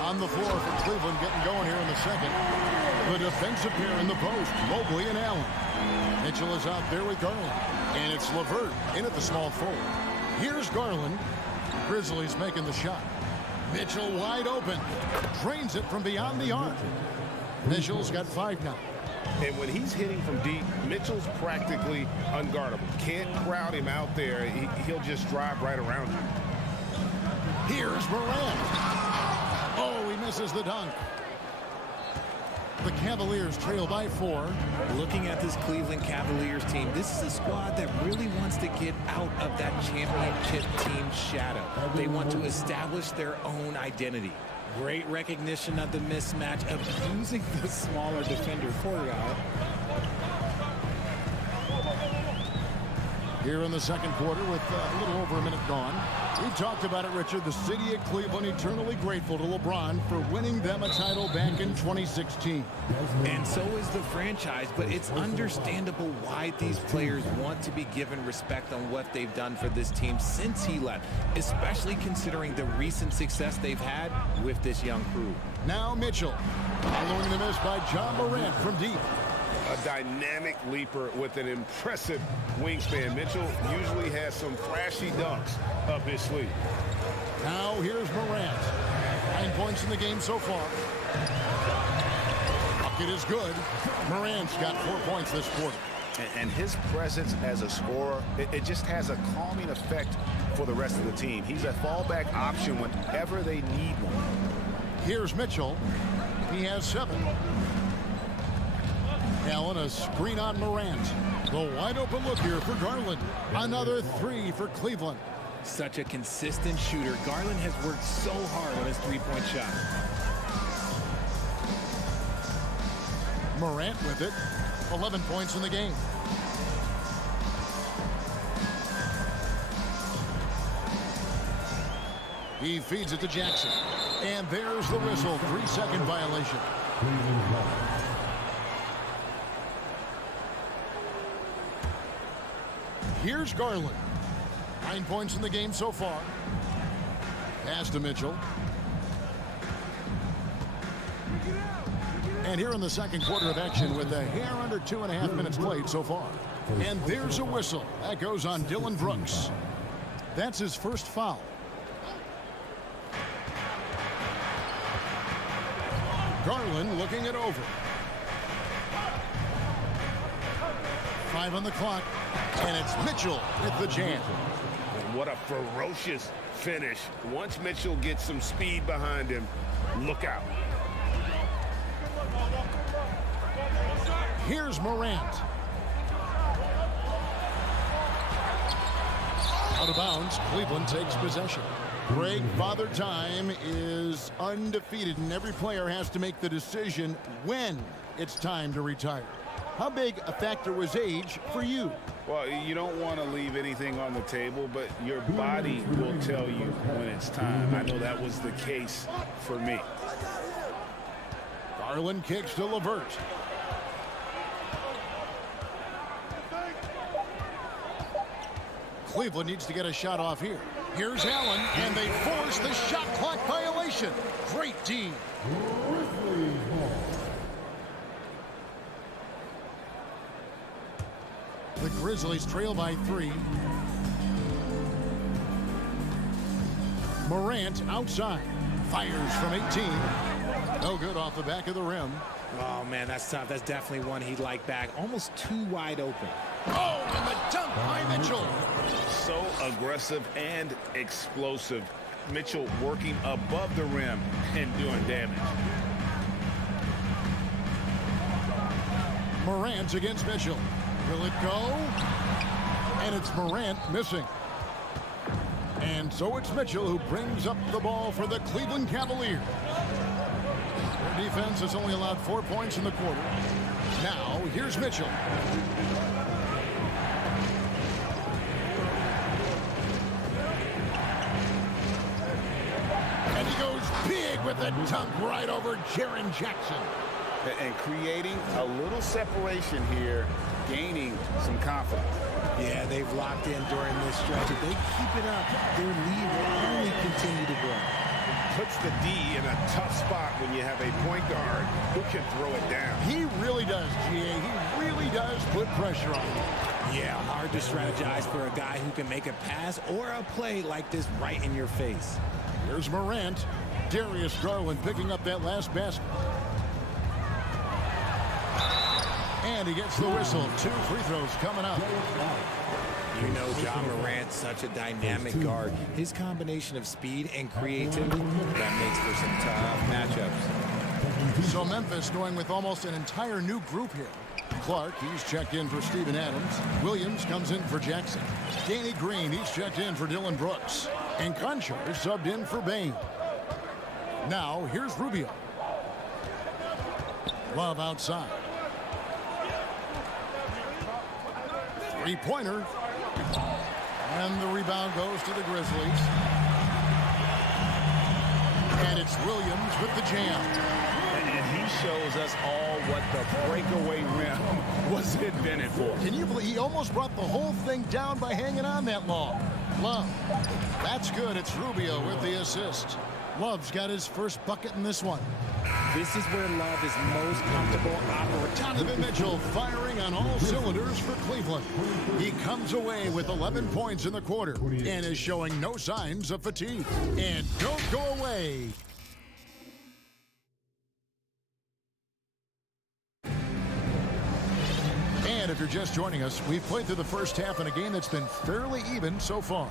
On the floor for Cleveland getting going here in the second. The defensive pair in the post, Mobley and Allen. Mitchell is out there with Garland. And it's LeVert in at the small forward. Here's Garland. Grizzlies making the shot. Mitchell wide open. Drains it from beyond the arc. Mitchell's got 5 now. And when he's hitting from deep, Mitchell's practically unguardable. Can't crowd him out there. He'll just drive right around you. Here's Morant. Oh, he misses the dunk. The Cavaliers trail by 4. Looking at this Cleveland Cavaliers team, this is a squad that really wants to get out of that championship team shadow. They want to establish their own identity. Great recognition of the mismatch of using the smaller defender for y'all. Here in the second quarter with a little over a minute gone. We talked about it, Richard. The city of Cleveland eternally grateful to LeBron for winning them a title back in 2016. And so is the franchise, but it's understandable why these players want to be given respect on what they've done for this team since he left, especially considering the recent success they've had with this young crew. Now Mitchell, following the miss by John Morant from deep. A dynamic leaper with an impressive wingspan. Mitchell usually has some flashy dunks up his sleeve. Now here's Morant. 9 points in the game so far. Bucket is good. Morant's got 4 points this quarter. And his presence as a scorer, it just has a calming effect for the rest of the team. He's a fallback option whenever they need one. Here's Mitchell. He has 7. Allen, a screen on Morant. The wide open look here for Garland. Another 3 for Cleveland. Such a consistent shooter. Garland has worked so hard on his three-point shot. Morant with it. 11 points in the game. He feeds it to Jackson. And there's the whistle. 3-second violation. Here's Garland. 9 points in the game so far. Pass to Mitchell. And here in the second quarter of action with a hair under 2.5 minutes played so far. And there's a whistle. That goes on Dylan Brooks. That's his first foul. Garland looking it over. 5 on the clock. And it's Mitchell with the jam. What a ferocious finish. Once Mitchell gets some speed behind him, look out. Here's Morant. Out of bounds, Cleveland takes possession. Greg, Father Time is undefeated, and every player has to make the decision when it's time to retire. How big a factor was age for you? Well, you don't want to leave anything on the table, but your body will tell you when it's time. I know that was the case for me. Garland kicks to LeVert. Cleveland needs to get a shot off here. Here's Allen, and they force the shot clock violation. Great D. The Grizzlies trail by 3. Morant outside. Fires from 18. No good off the back of the rim. Oh, man, that's tough. That's definitely one he'd like back. Almost too wide open. Oh, and the dunk by Mitchell. So aggressive and explosive. Mitchell working above the rim and doing damage. Morant against Mitchell. Will it go? And it's Morant missing. And so it's Mitchell who brings up the ball for the Cleveland Cavaliers. Their defense has only allowed 4 points in the quarter. Now, here's Mitchell. And he goes big with a dunk right over Jaren Jackson. And creating a little separation here, gaining some confidence. Yeah, they've locked in during this stretch. If they keep it up, their lead will only continue to grow. Puts the D in a tough spot when you have a point guard who can throw it down. He really does, GA. He really does put pressure on him. Yeah, hard to strategize for a guy who can make a pass or a play like this right in your face. Here's Morant. Darius Garland picking up that last basket. And he gets the whistle. 2 free throws coming up. You know John Morant's such a dynamic guard. His combination of speed and creativity, that makes for some tough matchups. So Memphis going with almost an entire new group here. Clark, he's checked in for Steven Adams. Williams comes in for Jackson. Danny Green, he's checked in for Dylan Brooks. And Conchar subbed in for Bain. Now, here's Rubio. Love outside. Three-pointer. And the rebound goes to the Grizzlies. And it's Williams with the jam. And he shows us all what the breakaway rim was invented for. Can you believe he almost brought the whole thing down by hanging on that long? Love. That's good. It's Rubio with the assist. Love's got his first bucket in this one. This is where Love is most comfortable operating. Donovan Mitchell firing on all cylinders for Cleveland. He comes away with 11 points in the quarter and is showing no signs of fatigue. And don't go away. And if you're just joining us, we've played through the first half in a game that's been fairly even so far.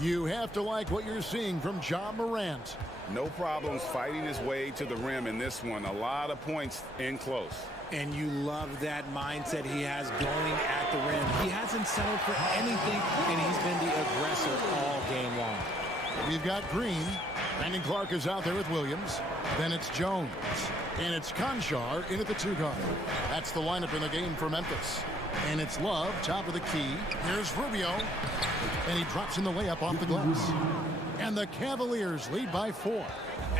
You have to like what you're seeing from Ja Morant. No problems fighting his way to the rim in this one. A lot of points in close. And you love that mindset he has going at the rim. He hasn't settled for anything, and he's been the aggressor all game long. We've got Green. Brandon Clark is out there with Williams. Then it's Jones. And it's Conchar in at the 2 guard. That's the lineup in the game for Memphis. And it's Love, top of the key. Here's Rubio. And he drops in the layup off the glass. And the Cavaliers lead by 4.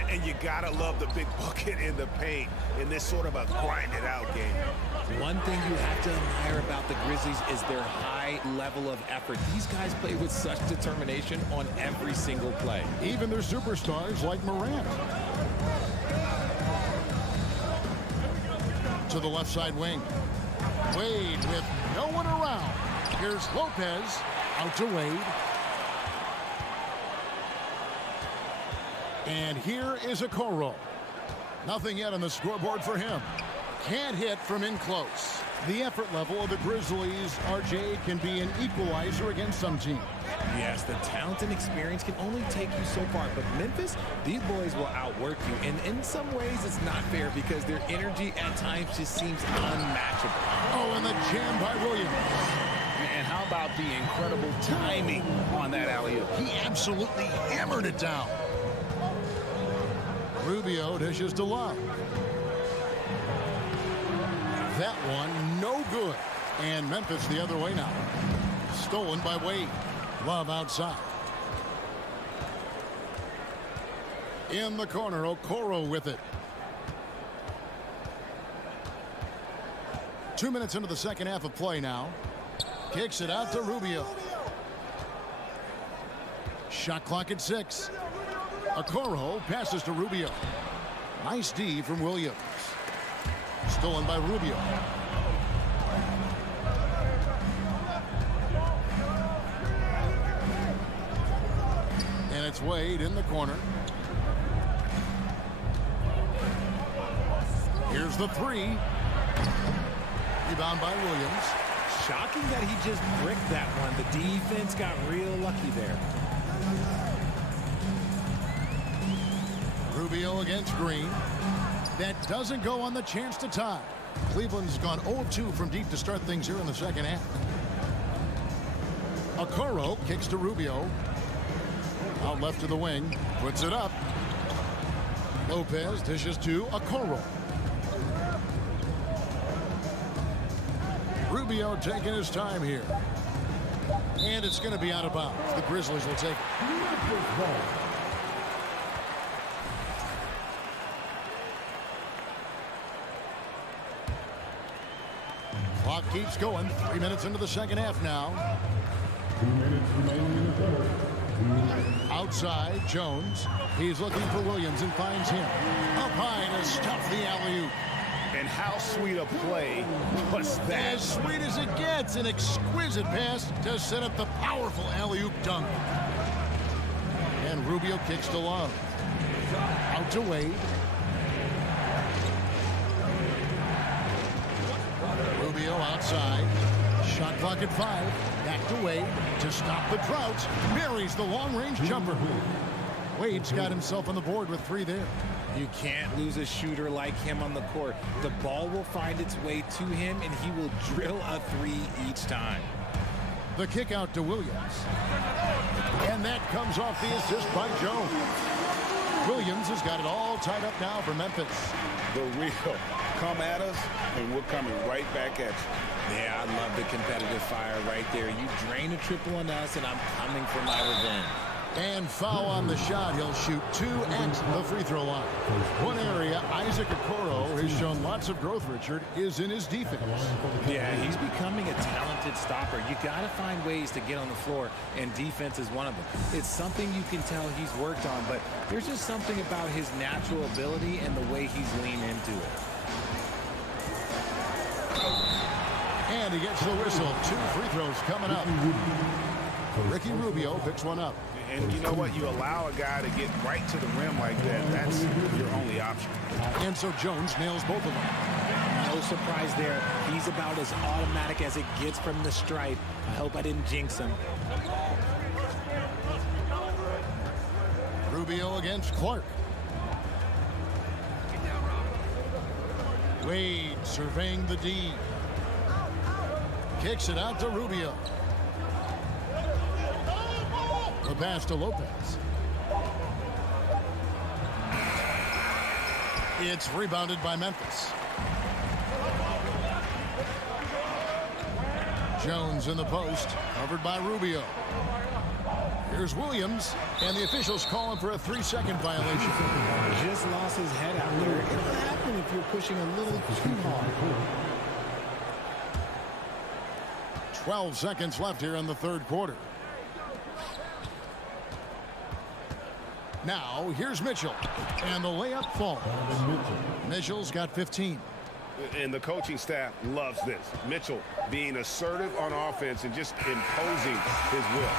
And you gotta love the big bucket in the paint in this sort of a grinded out game. One thing you have to admire about the Grizzlies is their high level of effort. These guys play with such determination on every single play. Even their superstars like Morant. To the left side wing. Wade with no one around. Here's Lopez. Out to Wade. And here is Okoro. Nothing yet on the scoreboard for him. Can't hit from in close. The effort level of the Grizzlies, RJ, can be an equalizer against some teams. Yes, the talent and experience can only take you so far. But Memphis, these boys will outwork you. And in some ways, it's not fair because their energy at times just seems unmatchable. Oh, and the jam by Williams. And how about the incredible timing on that alley-oop? He absolutely hammered it down. Rubio dishes to Love. That one, no good. And Memphis the other way now. Stolen by Wade. Love outside. In the corner, Okoro with it. 2 minutes into the second half of play now. Kicks it out to Rubio. Shot clock at 6. Okoro passes to Rubio. Nice D from Williams. Stolen by Rubio. It's Wade in the corner. Here's the three. Rebound by Williams. Shocking that he just bricked that one. The defense got real lucky there. Rubio against Green. That doesn't go on the chance to tie. Cleveland's gone 0-2 from deep to start things here in the second half. Okoro kicks to Rubio. Out left to the wing. Puts it up. Lopez dishes to Okoro. Rubio taking his time here. And it's going to be out of bounds. The Grizzlies will take it. Clock keeps going. 3 minutes into the second half now. 2 minutes remaining in the third. Outside, Jones. He's looking for Williams and finds him. Up high to stuff the alley-oop. And how sweet a play was that? As sweet as it gets. An exquisite pass to set up the powerful alley-oop dunk. And Rubio kicks to Love. Out to Wade. Rubio outside. Shot clock at 5. Back to Wade to stop the drought. Buries the long-range jumper. Wade's got himself on the board with 3 there. You can't lose a shooter like him on the court. The ball will find its way to him, and he will drill a 3 each time. The kick out to Williams. And that comes off the assist by Jones. Williams has got it all tied up now for Memphis. The real come at us, and we're coming right back at you. Yeah, I love the competitive fire right there. You drain a triple on us, and I'm coming for my revenge. And foul on the shot. He'll shoot 2 at the free throw line. One area Isaac Okoro has shown lots of growth, Richard, is in his defense. Yeah, he's becoming a talented stopper. You got to find ways to get on the floor, and defense is one of them. It's something you can tell he's worked on, but there's just something about his natural ability and the way he's leaned into it. And he gets the whistle. 2 free throws coming up. Ricky Rubio picks one up. And you know what? You allow a guy to get right to the rim like that. That's your only option. And so Jones nails both of them. No surprise there. He's about as automatic as it gets from the stripe. I hope I didn't jinx him. Rubio against Clark. Wade surveying the D. Kicks it out to Rubio. The pass to Lopez. It's rebounded by Memphis. Jones in the post, covered by Rubio. Here's Williams, and the officials calling for a 3-second violation. Just lost his head out there. It'll happen if you're pushing a little too hard. 12 seconds left here in the third quarter. Now, here's Mitchell, and the layup falls. Mitchell's got 15. And the coaching staff loves this. Mitchell being assertive on offense and just imposing his will.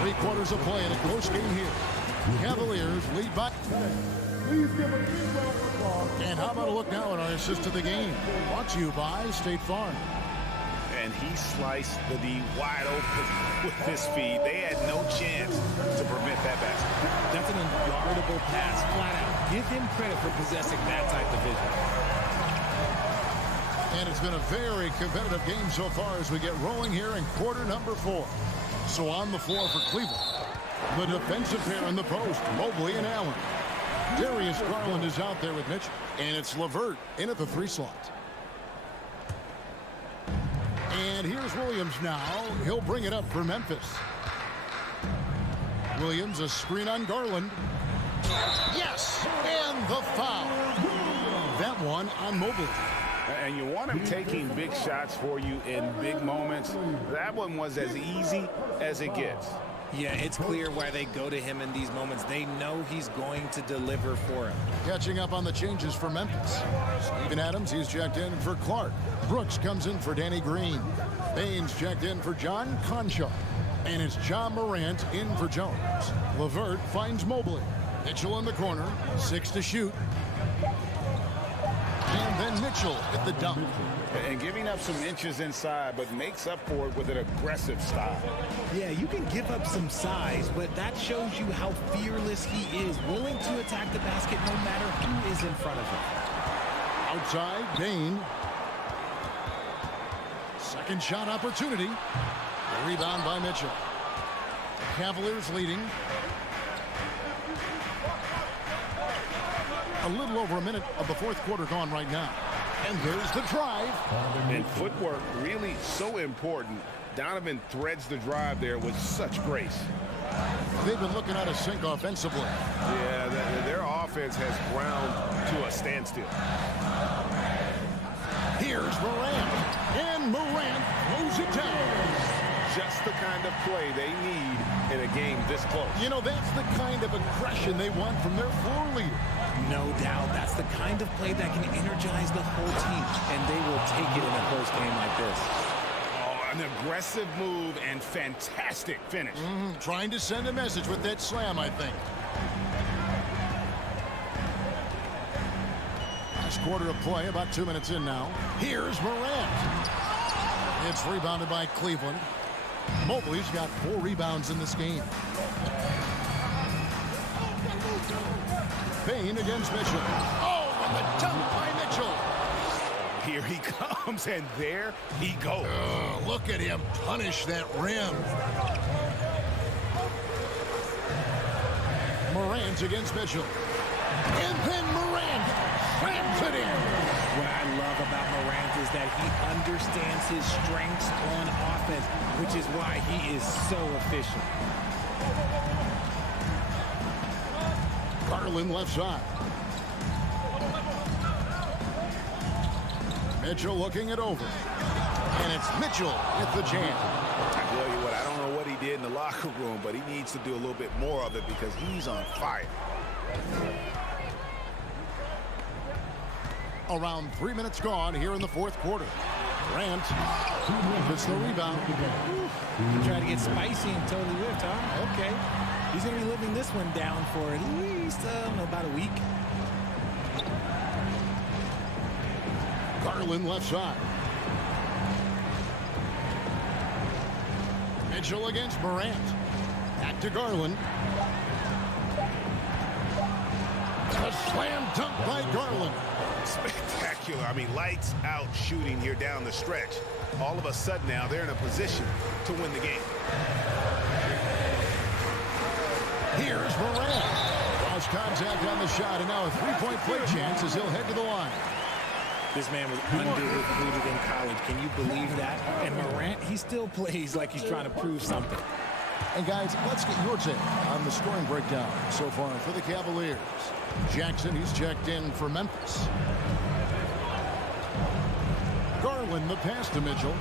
3 quarters of play in a close game here. Cavaliers lead by. And how about a look now at our assist of the game? Brought to you by State Farm. And he sliced the D wide open with his feed. They had no chance to prevent that basket. That's an unguardable pass, flat out. Give him credit for possessing that type of vision. And it's been a very competitive game so far as we get rolling here in quarter number 4. So on the floor for Cleveland, the defensive pair in the post, Mobley and Allen. Darius Garland is out there with Mitchell, and it's LeVert in at the 3 slot. And here's Williams now. He'll bring it up for Memphis. Williams, a screen on Garland. Yes! And the foul. That one on Mobley. And you want him taking big shots for you in big moments. That one was as easy as it gets. Yeah, it's clear why they go to him in these moments. They know he's going to deliver for him. Catching up on the changes for Memphis. Steven Adams, he's checked in for Clark. Brooks comes in for Danny Green. Baines checked in for John Conchaw. And it's John Morant in for Jones. LeVert finds Mobley. Mitchell in the corner. 6 to shoot. And then Mitchell at the dunk. And giving up some inches inside, but makes up for it with an aggressive style. Yeah, you can give up some size, but that shows you how fearless he is, willing to attack the basket no matter who is in front of him. Outside, Bain. Second shot opportunity. The rebound by Mitchell. The Cavaliers leading. A little over a minute of the fourth quarter gone right now. And there's the drive. And footwork really so important. Donovan threads the drive there with such grace. They've been looking at a sink offensively. Yeah, their offense has ground to a standstill. Here's Morant. And Morant throws it down. Just the kind of play they need in a game this close. You know, that's the kind of aggression they want from their floor leader. No doubt. That's the kind of play that can energize the whole team, and they will take it in a close game like this. Oh, an aggressive move and fantastic finish. Trying to send a message with that slam, I think. Last quarter of play, about 2 minutes in now. Here's Morant. It's rebounded by Cleveland. Mobley's got 4 rebounds in this game. Bain against Mitchell. Oh, and the dunk by Mitchell. Here he comes, and there he goes. Look at him punish that rim. Morant against Mitchell. And then Morant slams it in. What I love about Morant is that he understands his strengths on offense, which is why he is so efficient. Garland left side. Mitchell looking it over. And it's Mitchell with the jam. I tell you what, I don't know what he did in the locker room, but he needs to do a little bit more of it because he's on fire. Around 3 minutes gone here in the fourth quarter. Grant gets the rebound. Try to get spicy and totally whipped, huh? Okay. He's going to be living this one down for at least, about a week. Garland left side. Mitchell against Morant. Back to Garland. A slam dunk by Garland. Spectacular. I mean, lights out shooting here down the stretch. All of a sudden now they're in a position to win the game. Here's Morant. Lost contact on the shot, and now a three-point play chance as he'll head to the line. This man was under-recruited in college. Can you believe that? And Morant, he still plays like he's trying to prove something. And guys, let's get your take on the scoring breakdown so far for the Cavaliers. Jackson, he's checked in for Memphis. Garland, the pass to Mitchell.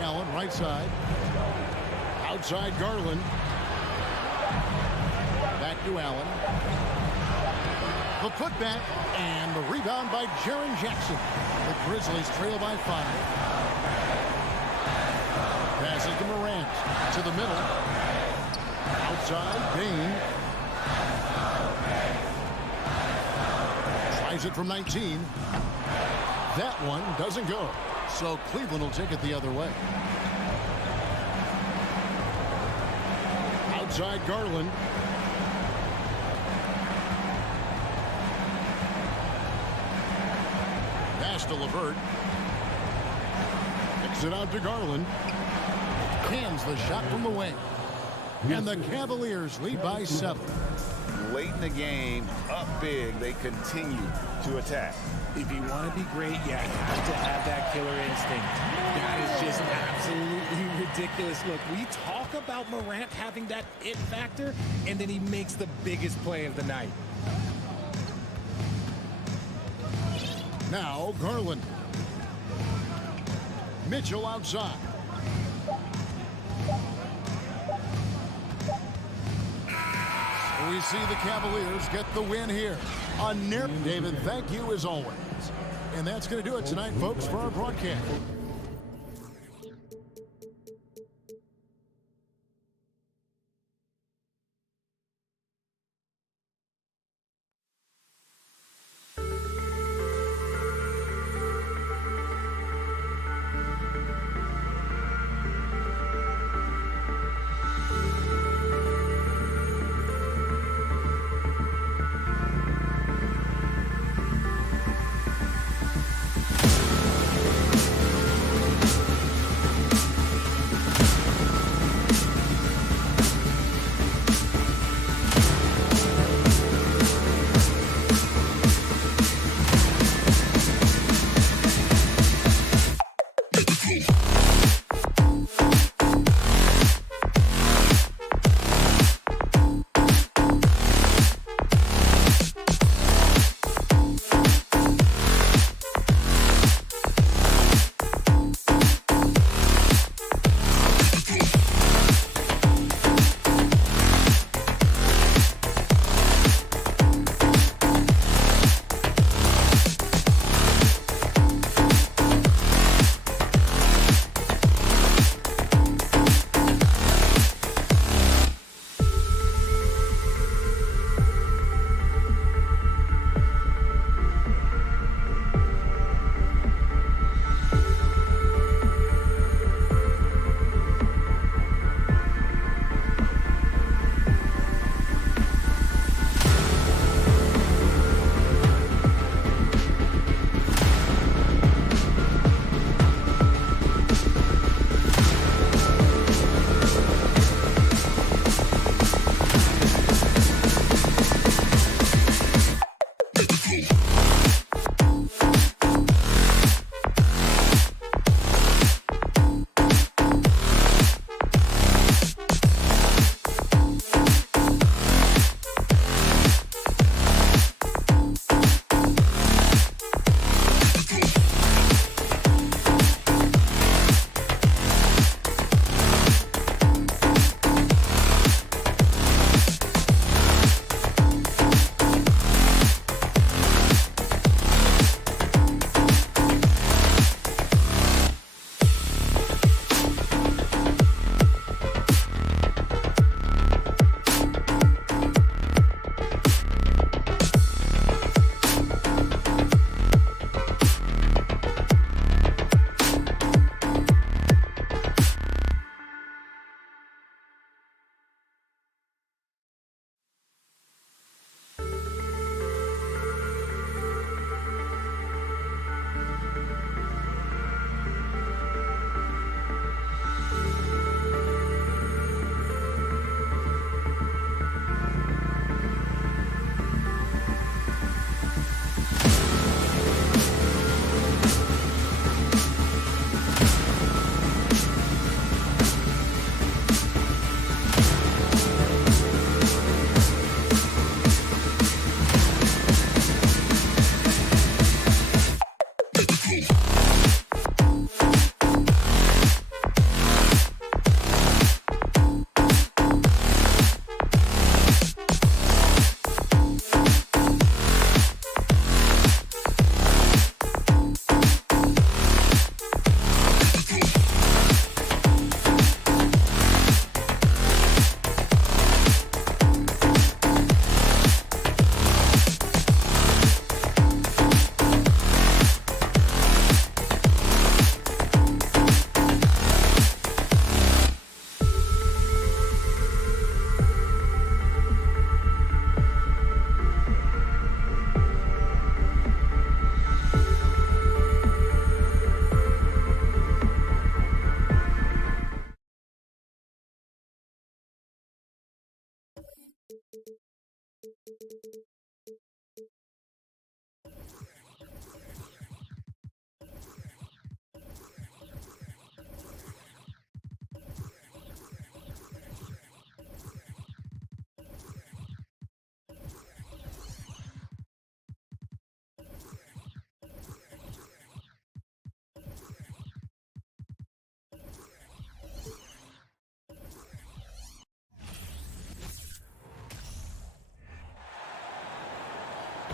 Allen, right side. Outside Garland. Back to Allen. The putback and the rebound by Jaren Jackson. The Grizzlies trail by 5. Pass it to Morant. To the middle. Outside, Bain. Tries it from 19. That one doesn't go. So Cleveland will take it the other way. Outside Garland. Pass to LeVert. Kicks it out to Garland. Cans the shot from the wing. And the Cavaliers lead by 7. Late in the game, up big, they continue to attack. If you want to be great, you have to have that killer instinct. That is just absolutely ridiculous. Look, we talk about Morant having that it factor, and then he makes the biggest play of the night. Now Garland. Mitchell outside. We see the Cavaliers get the win here. On David, thank you as always. And that's going to do it tonight, folks, for our broadcast.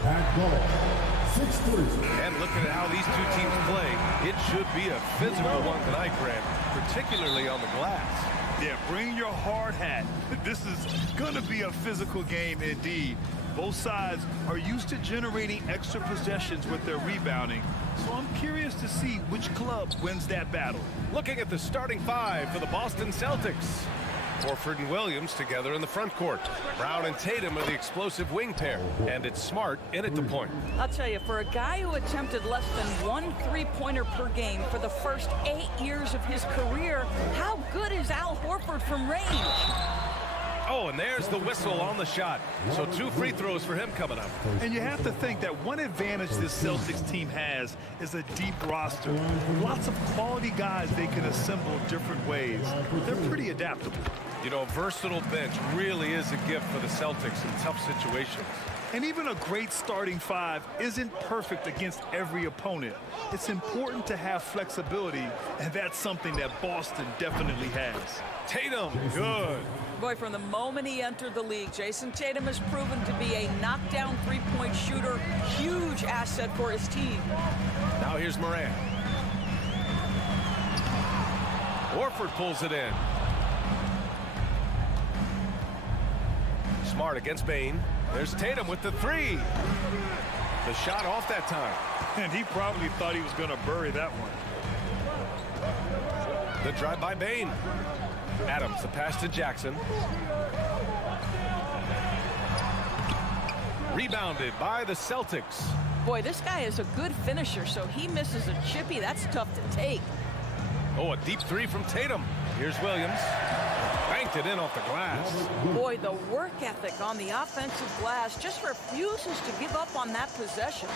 At goal, And looking at how these two teams play, it should be a physical one tonight, Grant, particularly on the glass. Yeah, bring your hard hat. This is going to be a physical game indeed. Both sides are used to generating extra possessions with their rebounding, so I'm curious to see which club wins that battle. Looking at the starting five for the Boston Celtics. Horford and Williams together in the front court. Brown and Tatum are the explosive wing pair, and it's Smart in at the point. I'll tell you, for a guy who attempted less than 1 3-pointer per game for the first 8 years of his career, how good is Al Horford from range? Oh, and there's the whistle on the shot. So 2 free throws for him coming up. And you have to think that one advantage this Celtics team has is a deep roster. Lots of quality guys they can assemble different ways. They're pretty adaptable. You know, a versatile bench really is a gift for the Celtics in tough situations. And even a great starting five isn't perfect against every opponent. It's important to have flexibility, and that's something that Boston definitely has. Tatum, good. Boy, from the moment he entered the league, Jason Tatum has proven to be a knockdown three-point shooter. Huge asset for his team. Now here's Morant. Horford pulls it in. Smart against Bane. There's Tatum with the 3. The shot off that time. And he probably thought he was going to bury that one. The drive by Bane. Adams, the pass to Jackson. Rebounded by the Celtics. Boy, this guy is a good finisher, so he misses a chippy. That's tough to take. Oh, a deep 3 from Tatum. Here's Williams. Banked it in off the glass. Boy, the work ethic on the offensive glass just refuses to give up on that possession.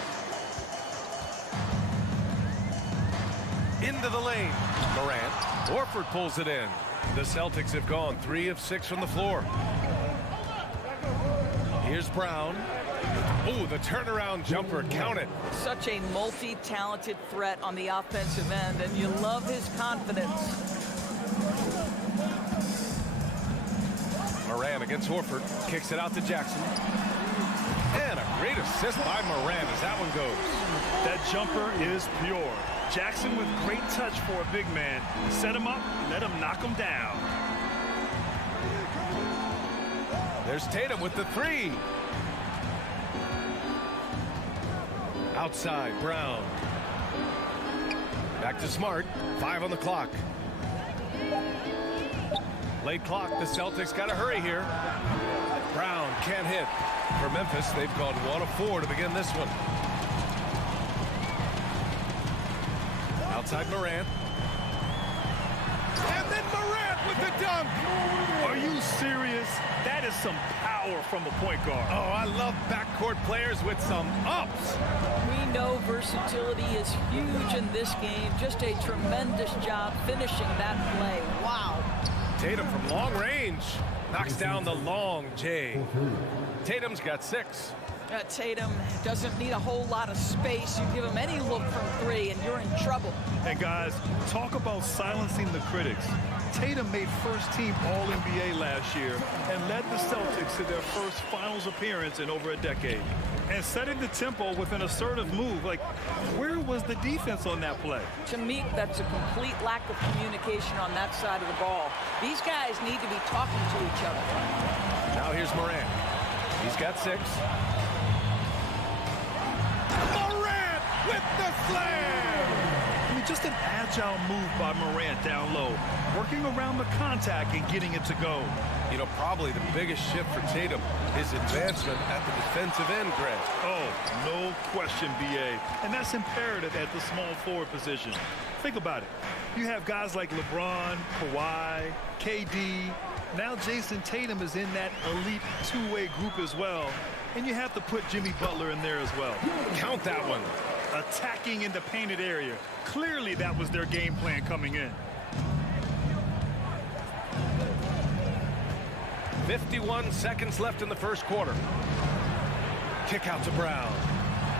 Into the lane. Morant. Horford pulls it in. The Celtics have gone 3 of 6 from the floor. Here's Brown. Oh, the turnaround jumper. Count it. Such a multi-talented threat on the offensive end, and you love his confidence. Morant against Horford. Kicks it out to Jackson. And a great assist by Morant as that one goes. That jumper is pure. Jackson with great touch for a big man. Set him up, let him knock him down. There's Tatum with the 3. Outside, Brown. Back to Smart. 5 on the clock. Late clock, the Celtics got to hurry here. Brown can't hit. For Memphis, they've gone 1 of 4 to begin this one. Outside Morant. And then Morant with the dunk. Are you serious? That is some power from a point guard. Oh, I love backcourt players with some ups. We know versatility is huge in this game. Just a tremendous job finishing that play. Wow. Tatum from long range knocks down the long J. Tatum's got 6. Tatum doesn't need a whole lot of space. You give him any look from 3 and you're in trouble. And guys, talk about silencing the critics. Tatum made first-team All-NBA last year and led the Celtics to their first finals appearance in over a decade. And setting the tempo with an assertive move. Like, where was the defense on that play? To me, that's a complete lack of communication on that side of the ball. These guys need to be talking to each other. Now here's Morant. He's got 6. Morant with the slam! I mean, just an agile move by Morant down low, working around the contact and getting it to go. You know, probably the biggest shift for Tatum is advancement at the defensive end, Grant. Oh, no question, B.A. And that's imperative at the small forward position. Think about it. You have guys like LeBron, Kawhi, KD. Now Jason Tatum is in that elite two-way group as well. And you have to put Jimmy Butler in there as well. Count that one. Attacking in the painted area. Clearly that was their game plan coming in. 51 seconds left in the first quarter. Kick out to Brown.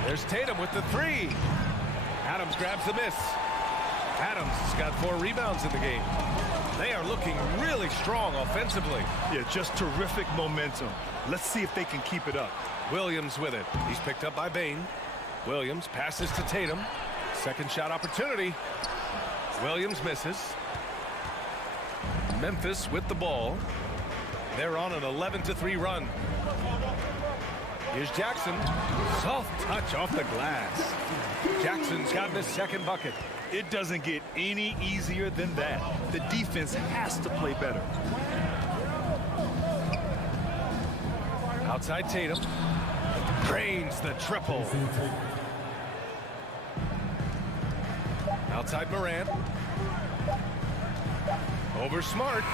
There's Tatum with the 3. Adams grabs the miss. Adams has got 4 rebounds in the game. They are looking really strong offensively. Yeah, just terrific momentum. Let's see if they can keep it up. Williams with it. He's picked up by Bane. Williams passes to Tatum. Second shot opportunity. Williams misses. Memphis with the ball. They're on an 11-3 run. Here's Jackson. Soft touch off the glass. Jackson's gotten his second bucket. It doesn't get any easier than that. The defense has to play better. Outside Tatum. Drains the triple. Outside Morant. Over Smart.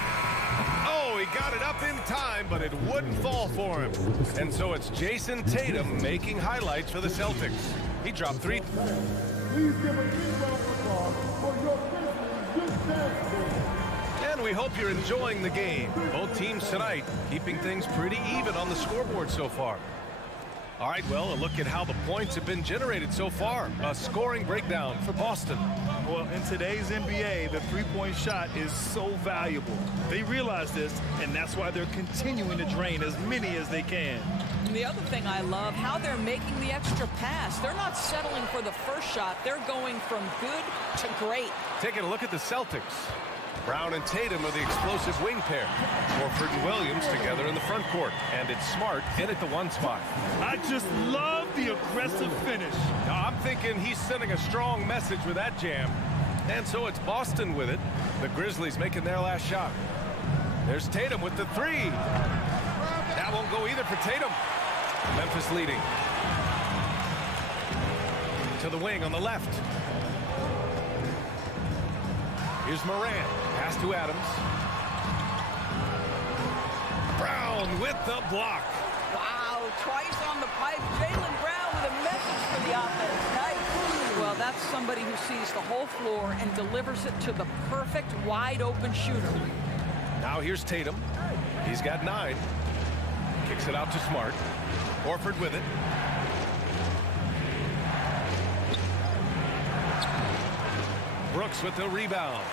Oh, he got it up in time, but it wouldn't fall for him. And so it's Jason Tatum making highlights for the Celtics. He dropped 3. Please give a big round of applause for your Grizzlies. And we hope you're enjoying the game. Both teams tonight keeping things pretty even on the scoreboard so far. All right, well, a look at how the points have been generated so far. A scoring breakdown for Boston. Well, in today's NBA, the three-point shot is so valuable. They realize this, and that's why they're continuing to drain as many as they can. And the other thing I love, how they're making the extra pass. They're not settling for the first shot. They're going from good to great. Taking a look at the Celtics. Brown and Tatum are the explosive wing pair. Horford and Williams together in the front court. And it's Smart in at the 1 spot. I just love the aggressive finish. Now, I'm thinking he's sending a strong message with that jam. And so it's Boston with it. The Grizzlies making their last shot. There's Tatum with the 3. That won't go either for Tatum. Memphis leading. To the wing on the left. Here's Morant. Pass to Adams. Brown with the block. Wow, twice on the pipe. Jaylen Brown with a message for the offense. Nice. Well, that's somebody who sees the whole floor and delivers it to the perfect wide open shooter. Now here's Tatum. He's got 9. Kicks it out to Smart. Horford with it. Brooks with the rebound.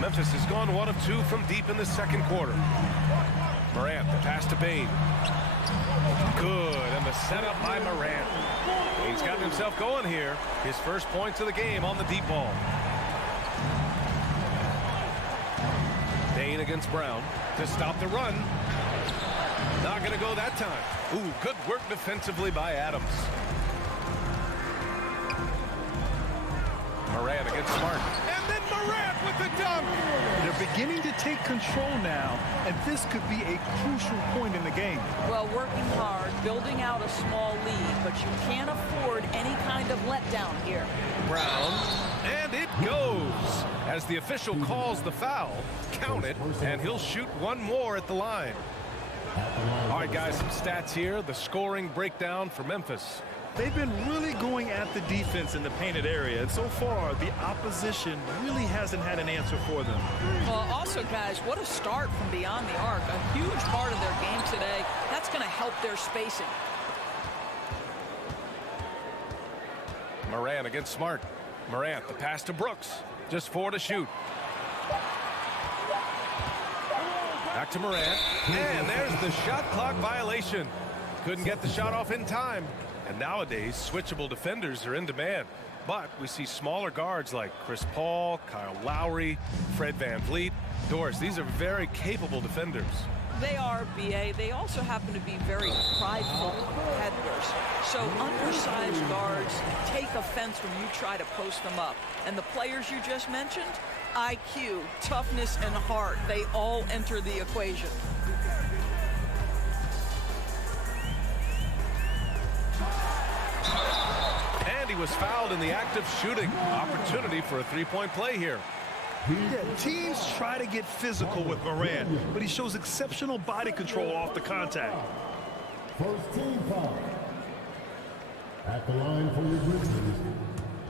Memphis has gone 1 of 2 from deep in the second quarter. Morant, the pass to Bane. Good, and the setup by Morant. Bane's gotten himself going here. His first points of the game on the deep ball. Bane against Brown to stop the run. Not going to go that time. Ooh, good work defensively by Adams. Morant against Smart. And then Morant with the dunk. They're beginning to take control now, and this could be a crucial point in the game. Well, working hard, building out a small lead, but you can't afford any kind of letdown here. Brown, and it goes. As the official calls the foul, count it, and he'll shoot 1 more at the line. All right, guys, some stats here. The scoring breakdown for Memphis. They've been really going at the defense in the painted area, and so far the opposition really hasn't had an answer for them. Well, also, guys, what a start from beyond the arc. A huge part of their game today. That's going to help their spacing. Morant against Smart. Morant, the pass to Brooks. Just 4 to shoot. Back to Morant. And there's the shot clock violation. Couldn't get the shot off in time. And nowadays, switchable defenders are in demand. But we see smaller guards like Chris Paul, Kyle Lowry, Fred VanVleet. Doris, these are very capable defenders. They are, B.A. They also happen to be very prideful competitors. So undersized guards take offense when you try to post them up. And the players you just mentioned, IQ, toughness, and heart, they all enter the equation. And he was fouled in the act of shooting. Opportunity for a 3-point play here. Yeah, teams try to get physical with Morant, but he shows exceptional body control off the contact. First team foul. At the line for your Grizzlies,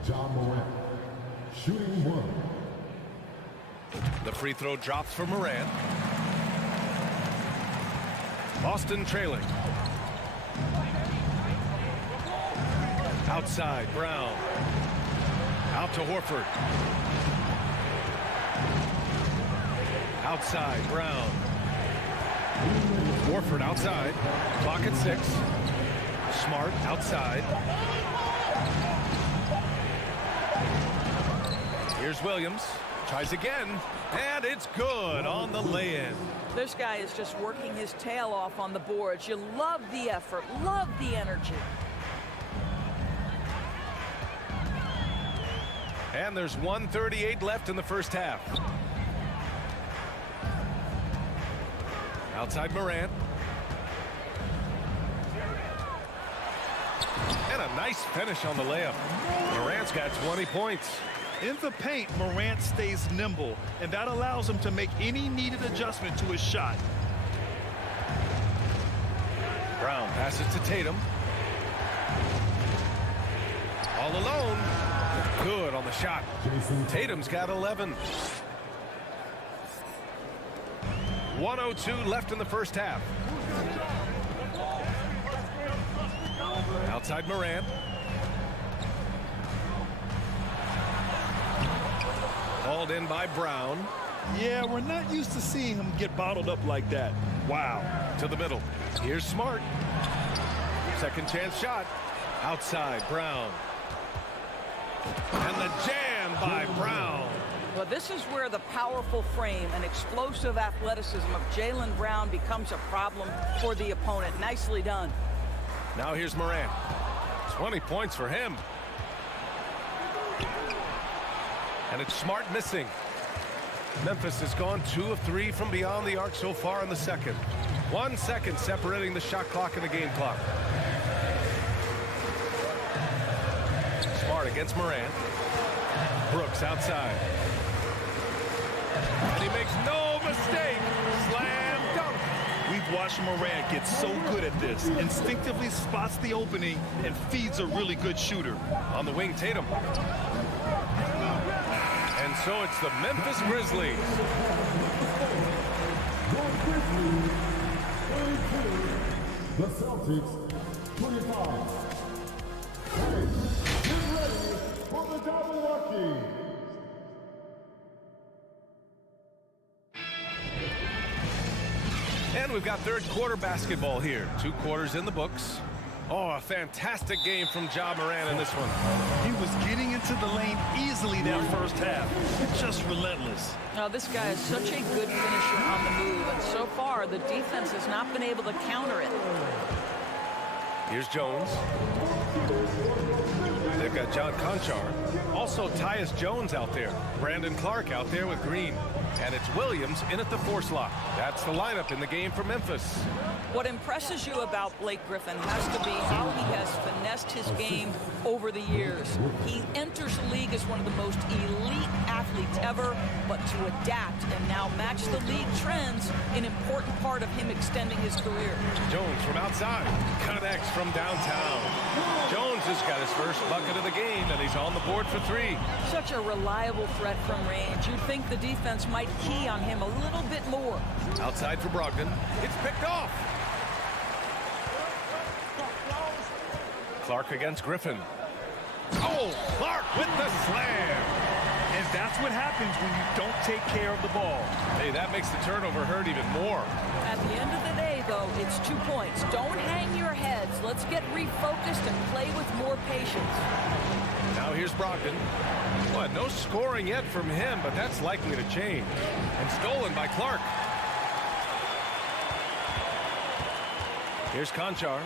John Morant. Shooting 1. The free throw drops for Morant. Boston trailing. Outside, Brown. Out to Horford. Outside, Brown. Horford outside. Clock at 6. Smart outside. Here's Williams. Tries again, and it's good on the lay-in. This guy is just working his tail off on the boards. You love the effort, love the energy. And there's 1:38 left in the first half. Outside Morant. And a nice finish on the layup. Morant's got 20 points. In the paint, Morant stays nimble, and that allows him to make any needed adjustment to his shot. Brown passes to Tatum. All alone. Good on the shot. Tatum's got 11. 1:02 left in the first half. Outside Morant. Hauled in by Brown. Yeah, we're not used to seeing him get bottled up like that. Wow. To the middle. Here's Smart. Second chance shot. Outside Brown. And the jam by Brown. Well, this is where the powerful frame and explosive athleticism of Jaylen Brown becomes a problem for the opponent. Nicely done. Now here's Morant. 20 points for him. And it's Smart missing. Memphis has gone 2 of 3 from beyond the arc so far in the second. 1 second separating the shot clock and the game clock. Smart against Morant. Brooks outside. And he makes no mistake. Slam dunk. We've watched Morant get so good at this. Instinctively spots the opening and feeds a really good shooter. On the wing, Tatum. And so it's the Memphis Grizzlies. The Celtics, 25. Get ready for the double lucky. And we've got third quarter basketball here. 2 quarters in the books. Oh, a fantastic game from Ja Morant in this one. He was getting into the lane easily that first half. Just relentless. Now, this guy is such a good finisher on the move, and so far the defense has not been able to counter it. Here's Jones. They've got John Conchar. Also Tyus Jones out there. Brandon Clark out there with Green. And it's Williams in at the 4 slot. That's the lineup in the game for Memphis. What impresses you about Blake Griffin has to be how he has finessed his game over the years. He enters the league as one of the most elite athletes ever, but to adapt and now match the league trends, an important part of him extending his career. Jones from outside, connects from downtown. Jones has got his first bucket of the game, and he's on the board for 3. Such a reliable threat from range. You'd think the defense might key on him a little bit more. Outside for Brogdon. It's picked off. Clark against Griffin. Oh, Clark with the slam. And that's what happens when you don't take care of the ball. Hey, that makes the turnover hurt even more. At the end of the day, though, it's 2 points. Don't hang your heads. Let's get refocused and play with more patience. Now here's Brogdon. Well, no scoring yet from him, but that's likely to change. And stolen by Clark. Here's Conchar.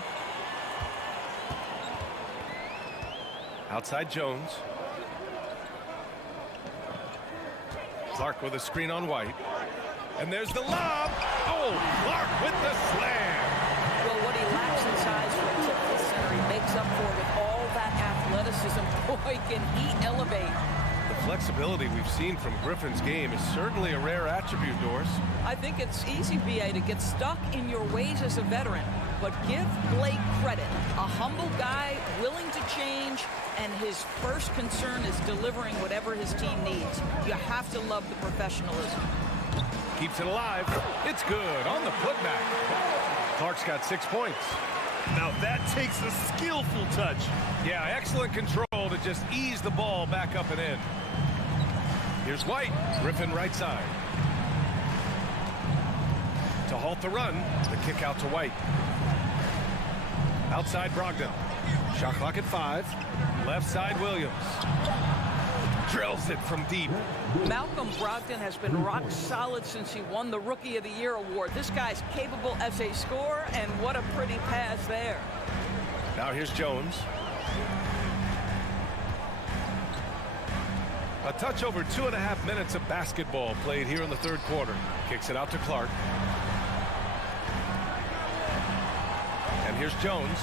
Outside Jones. Clark with a screen on White. And there's the lob. Oh, Clark with the slam. Well, what he lacks in size for a tip center, he makes up for with all that athleticism. Boy, can he elevate. The flexibility we've seen from Griffin's game is certainly a rare attribute, Doris. I think it's easy, B.A., to get stuck in your ways as a veteran. But give Blake credit. A humble guy, willing to change, and his first concern is delivering whatever his team needs. You have to love the professionalism. Keeps it alive. It's good on the putback. Clark's got 6 points. Now that takes a skillful touch. Yeah, excellent control to just ease the ball back up and in. Here's White. Griffin right side. To halt the run, the kick out to White. Outside Brogdon. Shot clock at 5. Left side Williams. Drills it from deep. Malcolm Brogdon has been rock solid since he won the Rookie of the Year award. This guy's capable as a scorer, and what a pretty pass there. Now here's Jones. A touch over 2.5 minutes of basketball played here in the third quarter. Kicks it out to Clark. And here's Jones.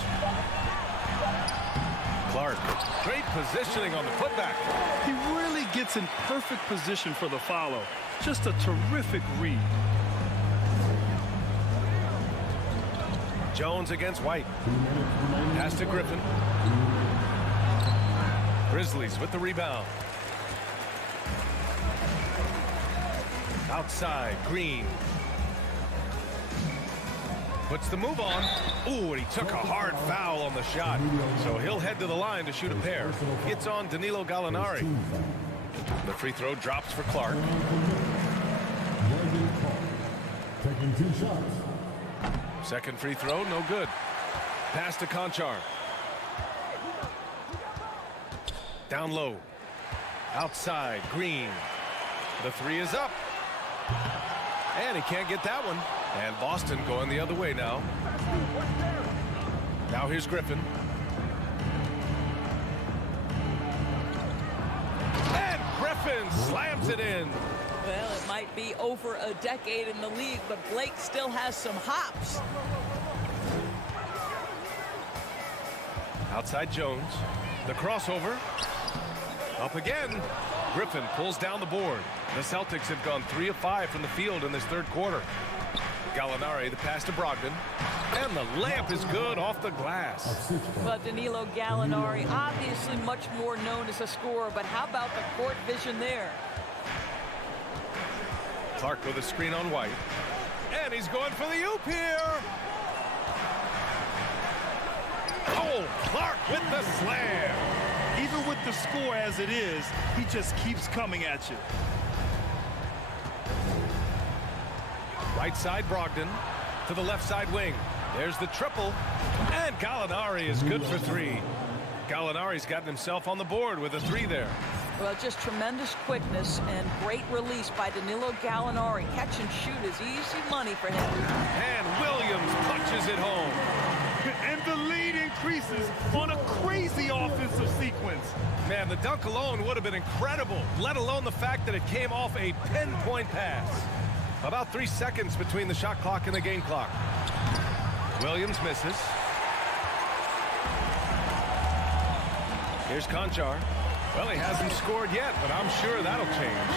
Clark, great positioning on the putback. He really gets in perfect position for the follow. Just a terrific read. Jones against White. Pass to Griffin. Grizzlies with the rebound. Outside, Green. Puts the move on. Ooh, and he took a hard foul on the shot. So he'll head to the line to shoot a pair. Gets on Danilo Gallinari. The free throw drops for Clark. Taking 2 shots. Second free throw, no good. Pass to Conchar. Down low. Outside, Green. The 3 is up. And he can't get that one. And Boston going the other way now. Now here's Griffin. And Griffin slams it in. Well, it might be over a decade in the league, but Blake still has some hops. Outside Jones. The crossover. Up again. Griffin pulls down the board. The Celtics have gone 3 of 5 from the field in this third quarter. Gallinari, the pass to Brogdon. And the layup is good off the glass. Well, Danilo Gallinari, obviously much more known as a scorer, but how about the court vision there? Clark with a screen on White. And he's going for the oop here. Oh, Clark with the slam. Even with the score as it is, he just keeps coming at you. Right side Brogdon to the left side wing. There's the triple. And Gallinari is good for 3. Gallinari's gotten himself on the board with a 3 there. Well, just tremendous quickness and great release by Danilo Gallinari. Catch and shoot is easy money for him. And Williams punches it home. And the lead increases on a crazy offensive sequence. Man, the dunk alone would have been incredible, let alone the fact that it came off a pinpoint pass. About 3 seconds between the shot clock and the game clock. Williams misses. Here's Conchar. Well, he hasn't scored yet, but I'm sure that'll change.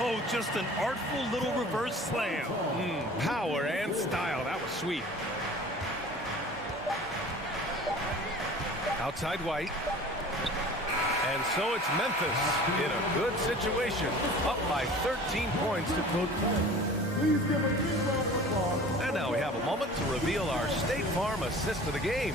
Oh, just an artful little reverse slam. Power and style. That was sweet. Outside White. And so it's Memphis in a good situation, up by 13 points to close. And now we have a moment to reveal our State Farm assist of the game.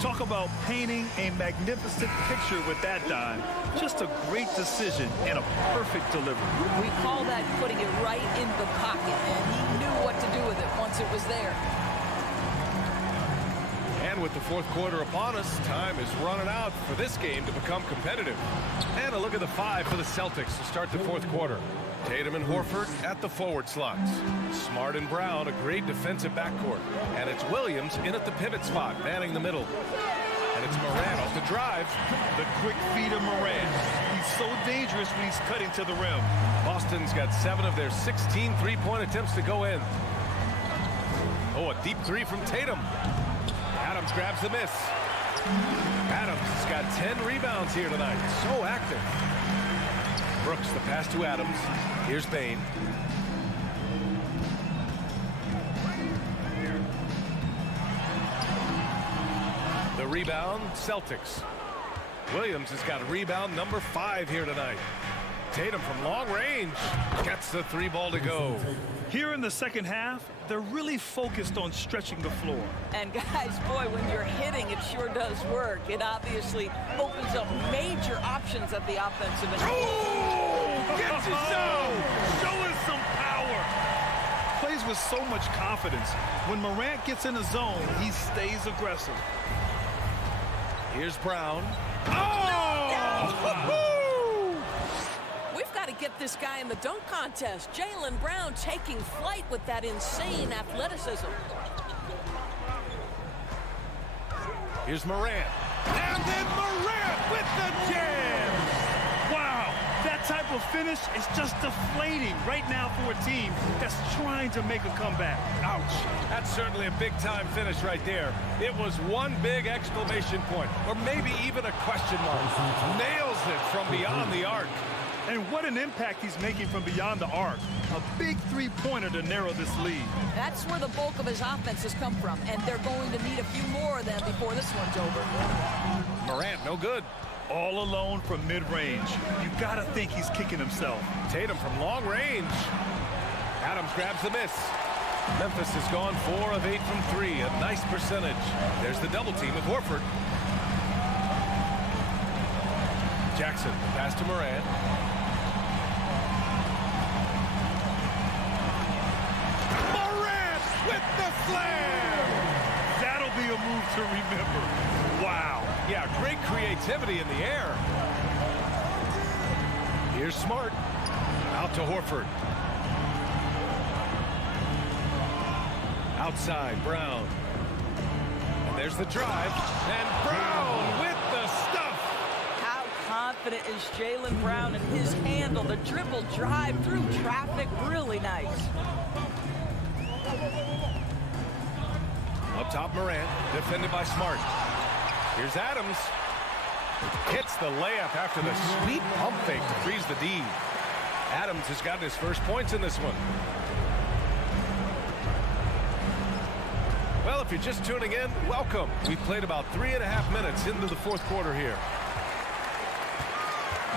Talk about painting a magnificent picture with that dime. Just a great decision and a perfect delivery. We call that putting it right in the pocket, and he knew what to do with it once it was there. And with the fourth quarter upon us, time is running out for this game to become competitive. And a look at the 5 for the Celtics to start the fourth quarter. Tatum and Horford at the forward slots. Smart and Brown, a great defensive backcourt. And it's Williams in at the pivot spot, manning the middle. And it's Morant off the drive. The quick feed of Morant. He's so dangerous when he's cutting to the rim. Boston's got 7 of their 16 three-point attempts to go in. Oh, a deep 3 from Tatum. Adams grabs the miss. Adams has got 10 rebounds here tonight. So active. Brooks, the pass to Adams. Here's Bain. The rebound, Celtics. Williams has got rebound number 5 here tonight. Tatum from long range gets the 3 ball to go. Here in the second half, they're really focused on stretching the floor. And guys, boy, when you're hitting, it sure does work. It obviously opens up major options at the offensive end. Oh, gets it showing some power. Plays with so much confidence. When Morant gets in the zone, he stays aggressive. Here's Brown. Oh! get this guy in the dunk contest. Jaylen Brown taking flight with that insane athleticism. Here's Morant. And then Morant with the jam! Wow, that type of finish is just deflating right now for a team that's trying to make a comeback. Ouch. That's certainly a big-time finish right there. It was one big exclamation point, or maybe even a question mark. Nails it from beyond the arc. And what an impact he's making from beyond the arc. A big three-pointer to narrow this lead. That's where the bulk of his offense has come from, and they're going to need a few more of them before this one's over. Morant, no good. All alone from mid-range. You gotta think he's kicking himself. Tatum from long range. Adams grabs the miss. Memphis has gone 4 of 8 from 3, a nice percentage. There's the double team with Horford. Jackson, pass to Morant. Morant with the slam! That'll be a move to remember. Wow. Yeah, great creativity in the air. Here's Smart. Out to Horford. Outside, Brown. And there's the drive. And Brown with the stuff. How confident is Jaylen Brown in his handle? The dribble drive through traffic, really nice. Up top, Morant, defended by Smart. Here's Adams. Hits the layup after the sweet pump fake to freeze the D. Adams has gotten his first points in this one. Well, if you're just tuning in, welcome. We've played about 3.5 minutes into the fourth quarter here.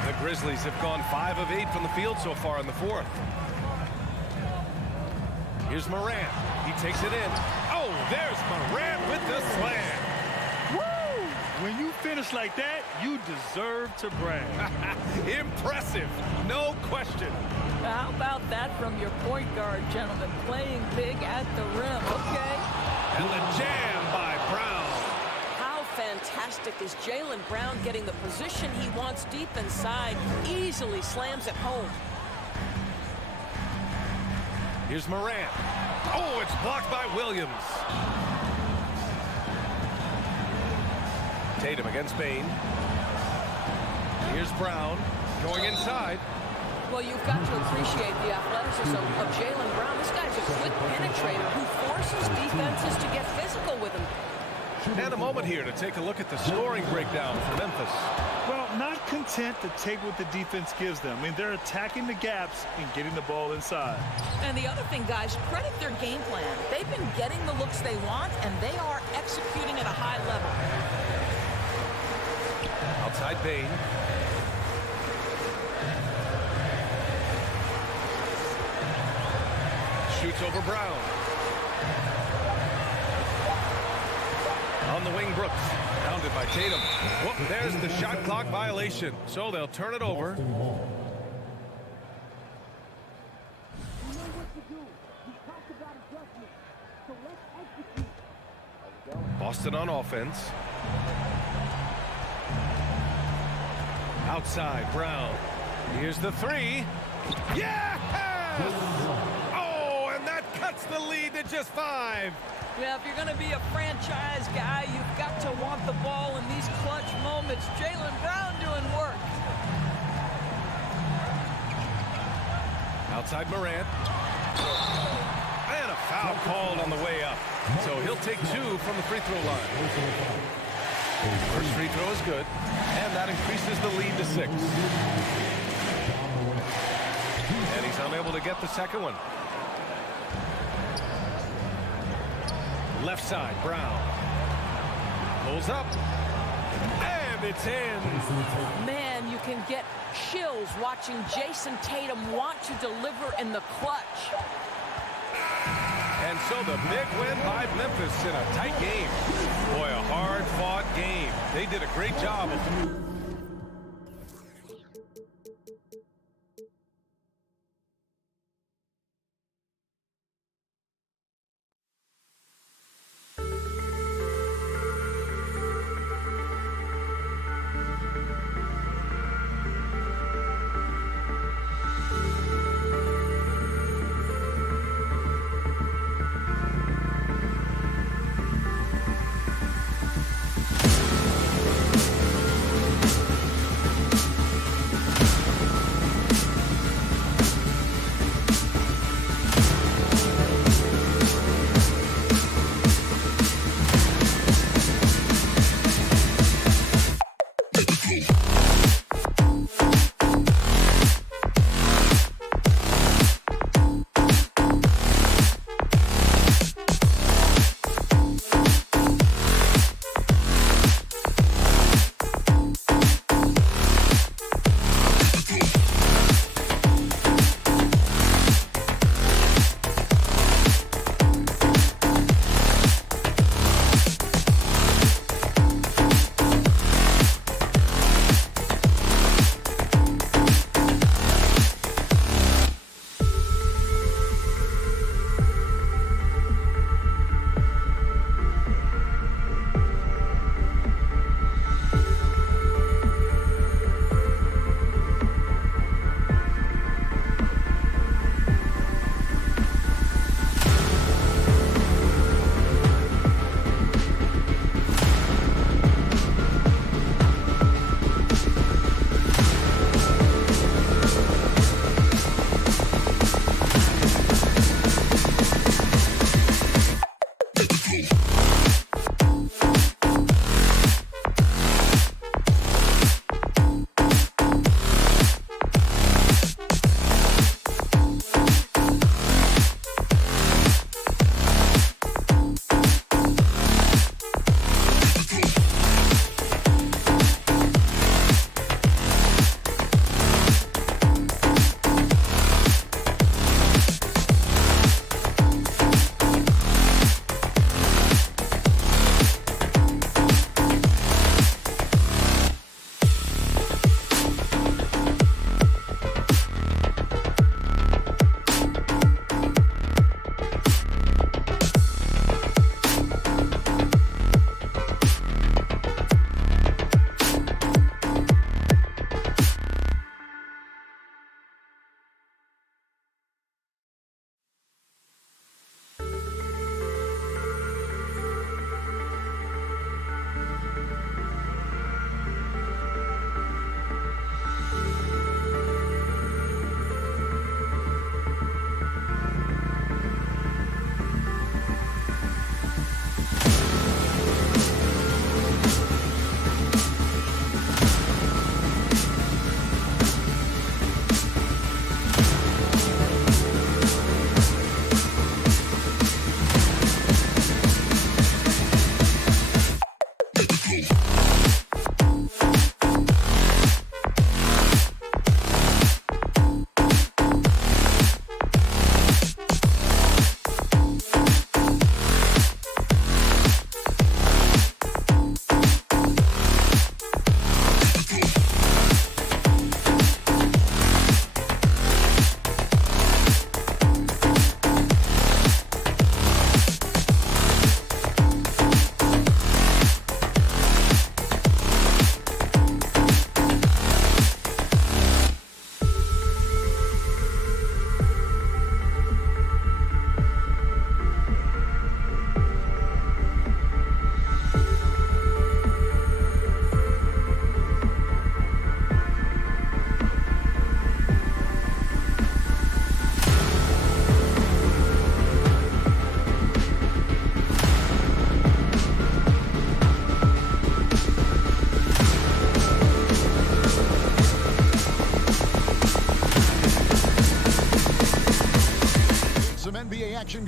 The Grizzlies have gone 5 of 8 from the field so far in the fourth. Here's Morant. He takes it in. Oh, there's Morant with the slam. Woo! When you finish like that, you deserve to brag. Impressive, no question. How about that from your point guard, gentlemen? Playing big at the rim, okay? And the jam by Brown. How fantastic is Jaylen Brown getting the position he wants deep inside, easily slams it home. Here's Morant. Oh, it's blocked by Williams. Tatum against Bane. Here's Brown going inside. Well, you've got to appreciate the athleticism of Jaylen Brown. This guy's a quick penetrator who forces defenses to get physical with him. And a moment here to take a look at the scoring breakdown for Memphis. Well, not content to take what the defense gives them. I mean, they're attacking the gaps and getting the ball inside. And the other thing, guys, credit their game plan. They've been getting the looks they want, and they are executing at a high level. Outside Bane. Shoots over Brown. On the wing, Brooks. Pounded by Tatum. Whoop, there's the shot clock violation. So they'll turn it over. Boston on offense. Outside, Brown. Here's the three. Yes! Oh, and that cuts the lead to just 5. Yeah, if you're going to be a franchise guy, you've got to want the ball in these clutch moments. Jaylen Brown doing work. Outside Morant. And a foul called on the way up. So he'll take 2 from the free throw line. First free throw is good. And that increases the lead to 6. And he's unable to get the second one. Left side, Brown. Pulls up. And it's in. Man, you can get chills watching Jason Tatum want to deliver in the clutch. And so the big win by Memphis in a tight game. Boy, a hard-fought game. They did a great job of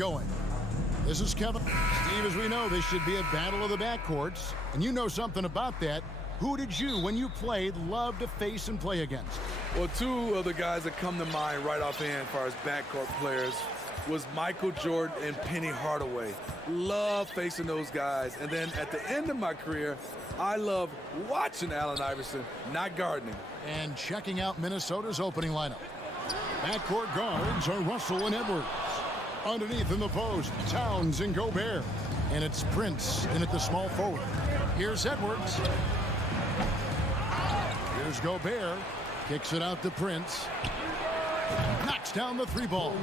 going. This is Kevin. Steve, as we know, this should be a battle of the backcourts. And you know something about that. Who did you, when you played, love to face and play against? Well, two of the guys that come to mind right offhand as far as backcourt players was Michael Jordan and Penny Hardaway. Love facing those guys. And then at the end of my career, I love watching Allen Iverson, not gardening. And checking out Minnesota's opening lineup. Backcourt guards are Russell and Edwards. Underneath in the post, Towns and Gobert. And it's Prince in at the small forward. Here's Edwards. Here's Gobert. Kicks it out to Prince. Knocks down the three ball.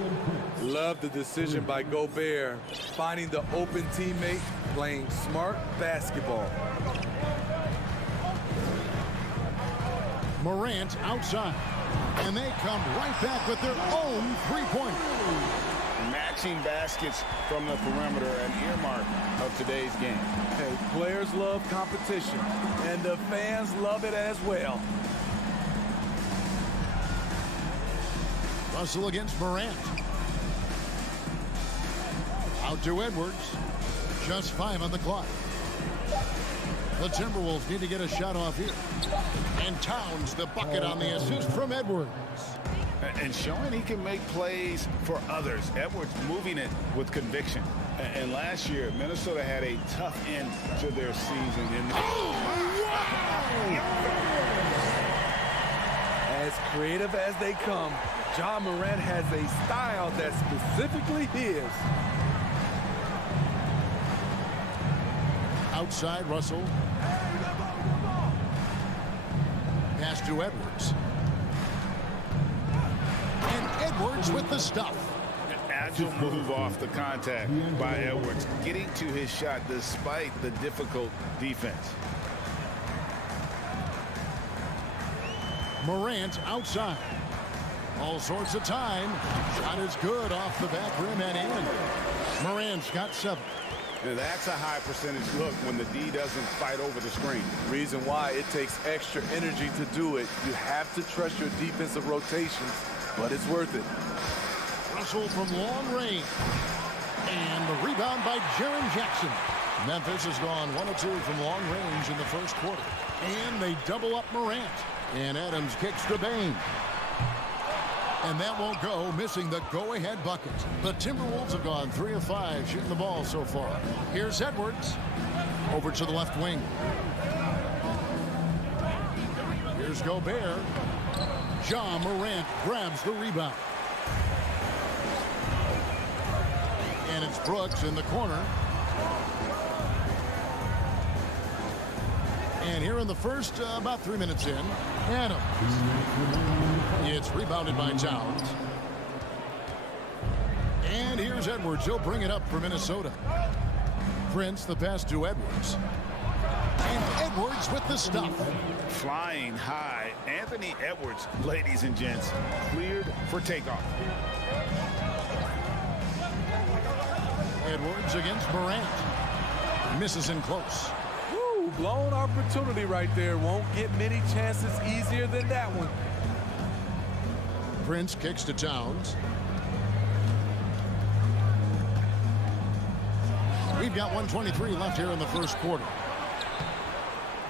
Love the decision by Gobert, finding the open teammate, playing smart basketball. Morant outside. And they come right back with their own three-pointer. Matching baskets from the perimeter, an earmark of today's game. Hey, players love competition, and the fans love it as well. Russell against Morant. Out to Edwards. Just 5 on the clock. The Timberwolves need to get a shot off here. And Towns the bucket on the assist from Edwards. And showing he can make plays for others. Edwards moving it with conviction. And last year, Minnesota had a tough end to their season. As creative as they come, Ja Morant has a style that's specifically his. Outside, Russell. Pass to Edwards. And Edwards with the stuff. An agile move off the contact by Edwards, getting to his shot despite the difficult defense. Morant outside. All sorts of time. Shot is good off the back rim and in. Morant's got 7. Now that's a high percentage look when the D doesn't fight over the screen. Reason why it takes extra energy to do it. You have to trust your defensive rotations, but it's worth it. Russell from long range. And the rebound by Jaren Jackson. Memphis has gone 1 of 2 from long range in the first quarter. And they double up Morant. And Adams kicks to Bain. And that won't go, missing the go-ahead bucket. The Timberwolves have gone 3 of 5 shooting the ball so far. Here's Edwards. Over to the left wing. Here's Gobert. Ja Morant grabs the rebound. And it's Brooks in the corner. And here in the first, about 3 minutes in, Adams. It's rebounded by Towns. And here's Edwards. He'll bring it up for Minnesota. Prince, the pass to Edwards. And Edwards with the stuff. Flying high, Anthony Edwards, ladies and gents, cleared for takeoff. Edwards against Morant. Misses in close. Blown opportunity right there. Won't get many chances easier than that one. Prince kicks to Towns. We've got 1:23 left here in the first quarter.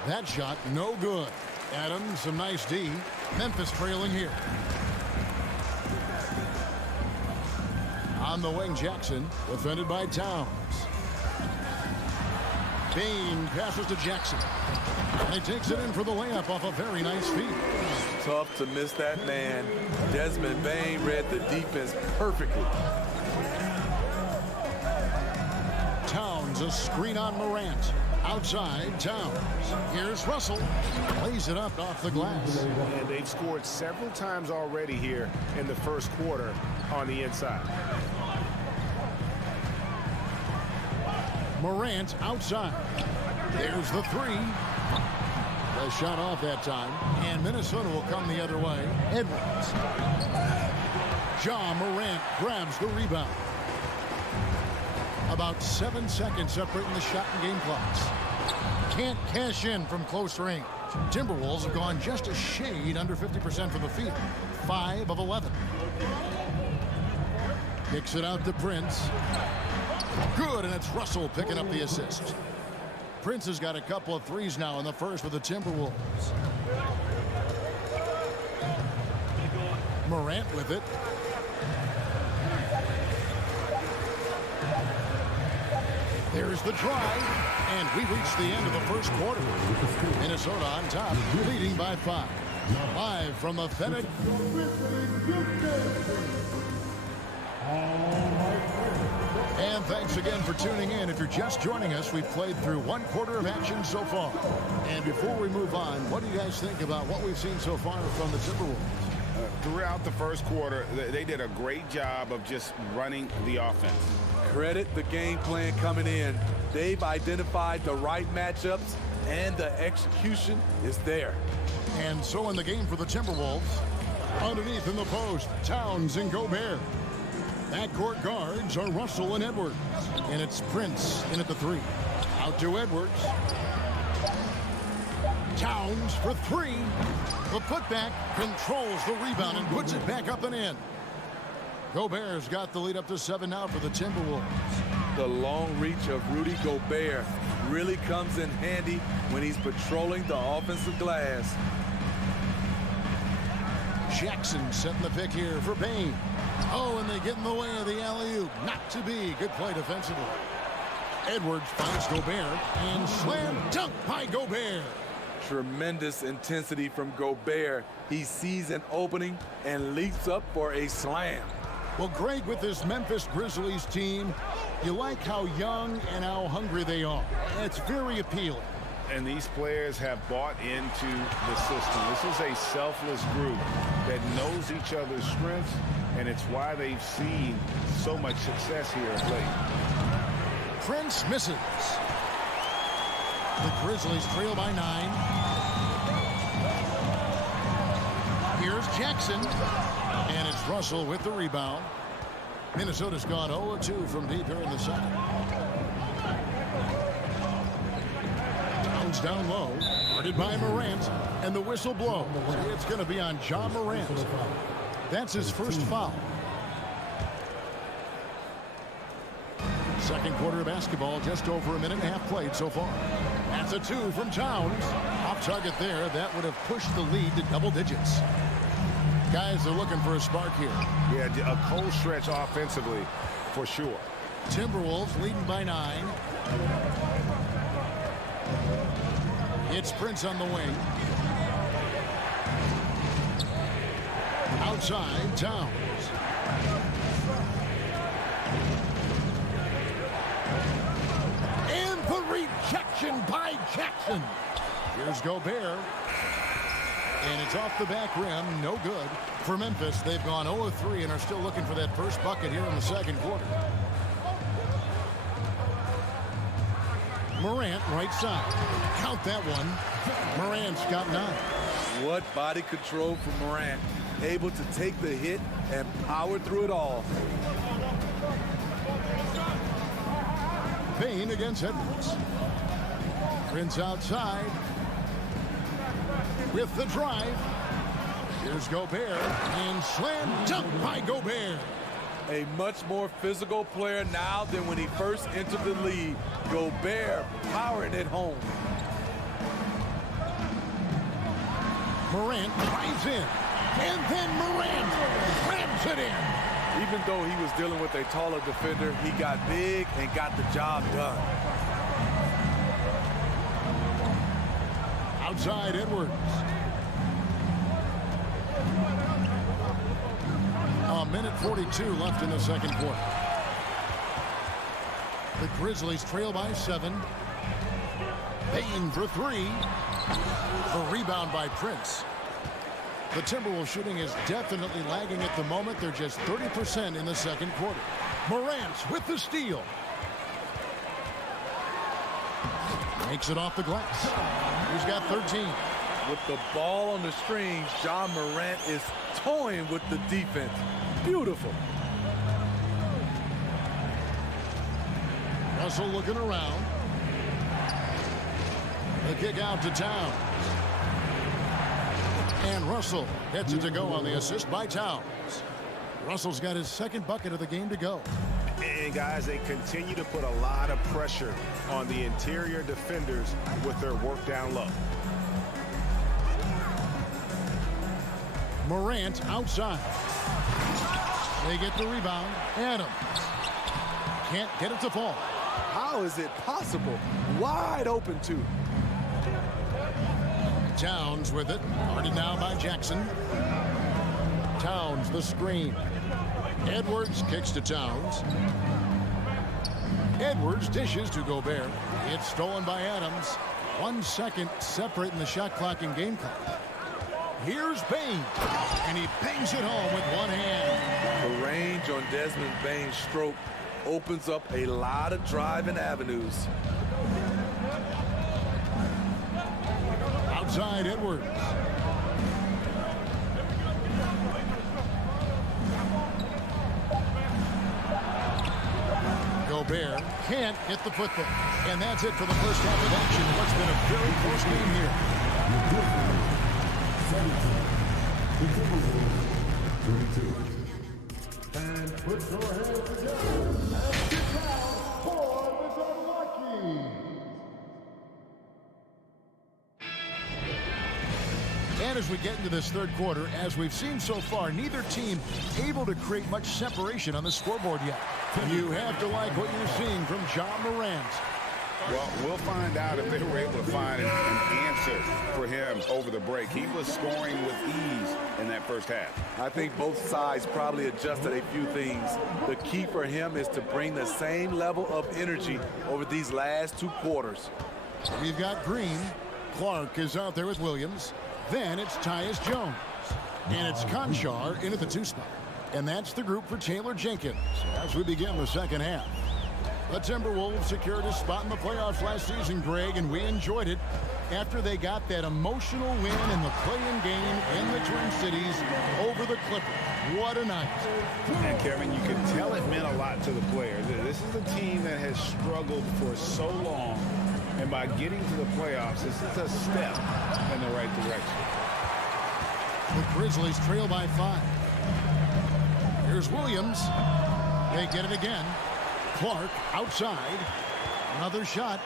That shot, no good. Adams, some nice D. Memphis trailing here. On the wing, Jackson, defended by Towns. Bain passes to Jackson. And he takes it in for the layup off a very nice feed. Tough to miss that man. Desmond Bain read the defense perfectly. Towns, a screen on Morant. Outside, Towns. Here's Russell. Lays it up off the glass. And they've scored several times already here in the first quarter on the inside. Morant outside. There's the 3. The shot off that time. And Minnesota will come the other way. Edwards. Ja Morant grabs the rebound. About 7 seconds separating the shot and game clocks. Can't cash in from close range. Timberwolves have gone just a shade under 50% from the field. 5 of 11. Kicks it out to Prince. Good, and it's Russell picking up the assist. Prince has got a couple of threes now in the first for the Timberwolves. Morant with it. There's the drive, and we reach the end of the first quarter. Minnesota on top, leading by 5. Live from the FedEx. And thanks again for tuning in. If you're just joining us, we've played through one quarter of action so far. And before we move on, what do you guys think about what we've seen so far from the Timberwolves? Throughout the first quarter, they did a great job of just running the offense. Credit the game plan coming in. They've identified the right matchups, and the execution is there. And so in the game for the Timberwolves, underneath in the post, Towns and Gobert. Backcourt guards are Russell and Edwards. And it's Prince in at the 3. Out to Edwards. Towns for 3. The putback controls the rebound and puts it back up and in. Gobert's got the lead up to 7 now for the Timberwolves. The long reach of Rudy Gobert really comes in handy when he's patrolling the offensive glass. Jackson setting the pick here for Bain. Oh, and they get in the way of the alley-oop. Not to be. Good play defensively. Edwards finds Gobert and slam dunk by Gobert. Tremendous intensity from Gobert. He sees an opening and leaps up for a slam. Well, Greg, with this Memphis Grizzlies team, you like how young and how hungry they are. It's very appealing. And these players have bought into the system. This is a selfless group that knows each other's strengths, and it's why they've seen so much success here of late. Prince misses. The Grizzlies trail by 9. Here's Jackson. And it's Russell with the rebound. Minnesota's gone 0-2 from deep here in the second. Towns down low. Guarded by Morant. And the whistle blows. It's going to be on John Morant. That's his first foul. Second quarter of basketball, just over a minute and a half played so far. That's a 2 from Towns. Off target there. That would have pushed the lead to double digits. Guys, they're looking for a spark here. Yeah, a cold stretch offensively, for sure. Timberwolves leading by 9. It's Prince on the wing. Outside, Towns. And the rejection by Jackson. Here's Gobert. And it's off the back rim, no good. For Memphis, they've gone 0-3 and are still looking for that first bucket here in the second quarter. Morant, right side. Count that one. Morant's got 9. What body control from Morant. Able to take the hit and power through it all. Bain against Edwards. Prince outside. With the drive. Here's Gobert. And slam dunk by Gobert. A much more physical player now than when he first entered the league. Gobert powering it home. Morant drives in. And then Morant grabs it in. Even though he was dealing with a taller defender, he got big and got the job done. Outside Edwards. A minute 42 left in the second quarter. The Grizzlies trail by 7. Bain for 3. The rebound by Prince. The Timberwolves shooting is definitely lagging at the moment. They're just 30% in the second quarter. Morant with the steal. Makes it off the glass. He's got 13. With the ball on the strings, John Morant is toying with the defense. Beautiful. Russell looking around. The kick out to Towns. And Russell gets it to go on the assist by Towns. Russell's got his second bucket of the game to go. And guys, they continue to put a lot of pressure on the interior defenders with their work down low. Morant outside. They get the rebound. Adams can't get it to fall. How is it possible? Wide open, too. Towns with it. Guarded now by Jackson. Towns the screen. Edwards kicks to Towns. Edwards dishes to Gobert. It's stolen by Adams. 1 second separating the shot clock and game clock. Here's Bain, and he bangs it home with one hand. The range on Desmond Bain's stroke opens up a lot of driving avenues. Outside Edwards. Gobert can't get the football. And that's it for the first half of action. What's been a very close game here. And put your hands together and get down for the Unlucky. And as we get into this third quarter, as we've seen so far, neither team able to create much separation on the scoreboard yet. You have to like what you're seeing from John Morant. Well, we'll find out if they were able to find an answer for him over the break. He was scoring with ease in that first half. I think both sides probably adjusted a few things. The key for him is to bring the same level of energy over these last 2 quarters. We've got Green. Clark is out there with Williams. Then it's Tyus Jones. And it's Conchar in at the 2 spot. And that's the group for Taylor Jenkins as we begin the second half. The Timberwolves secured a spot in the playoffs last season, Greg, and we enjoyed it after they got that emotional win in the play-in game in the Twin Cities over the Clippers. What a night. And Kevin, you can tell it meant a lot to the players. This is a team that has struggled for so long, and by getting to the playoffs, this is a step in the right direction. The Grizzlies trail by 5. Here's Williams. They get it again. Clark outside. Another shot.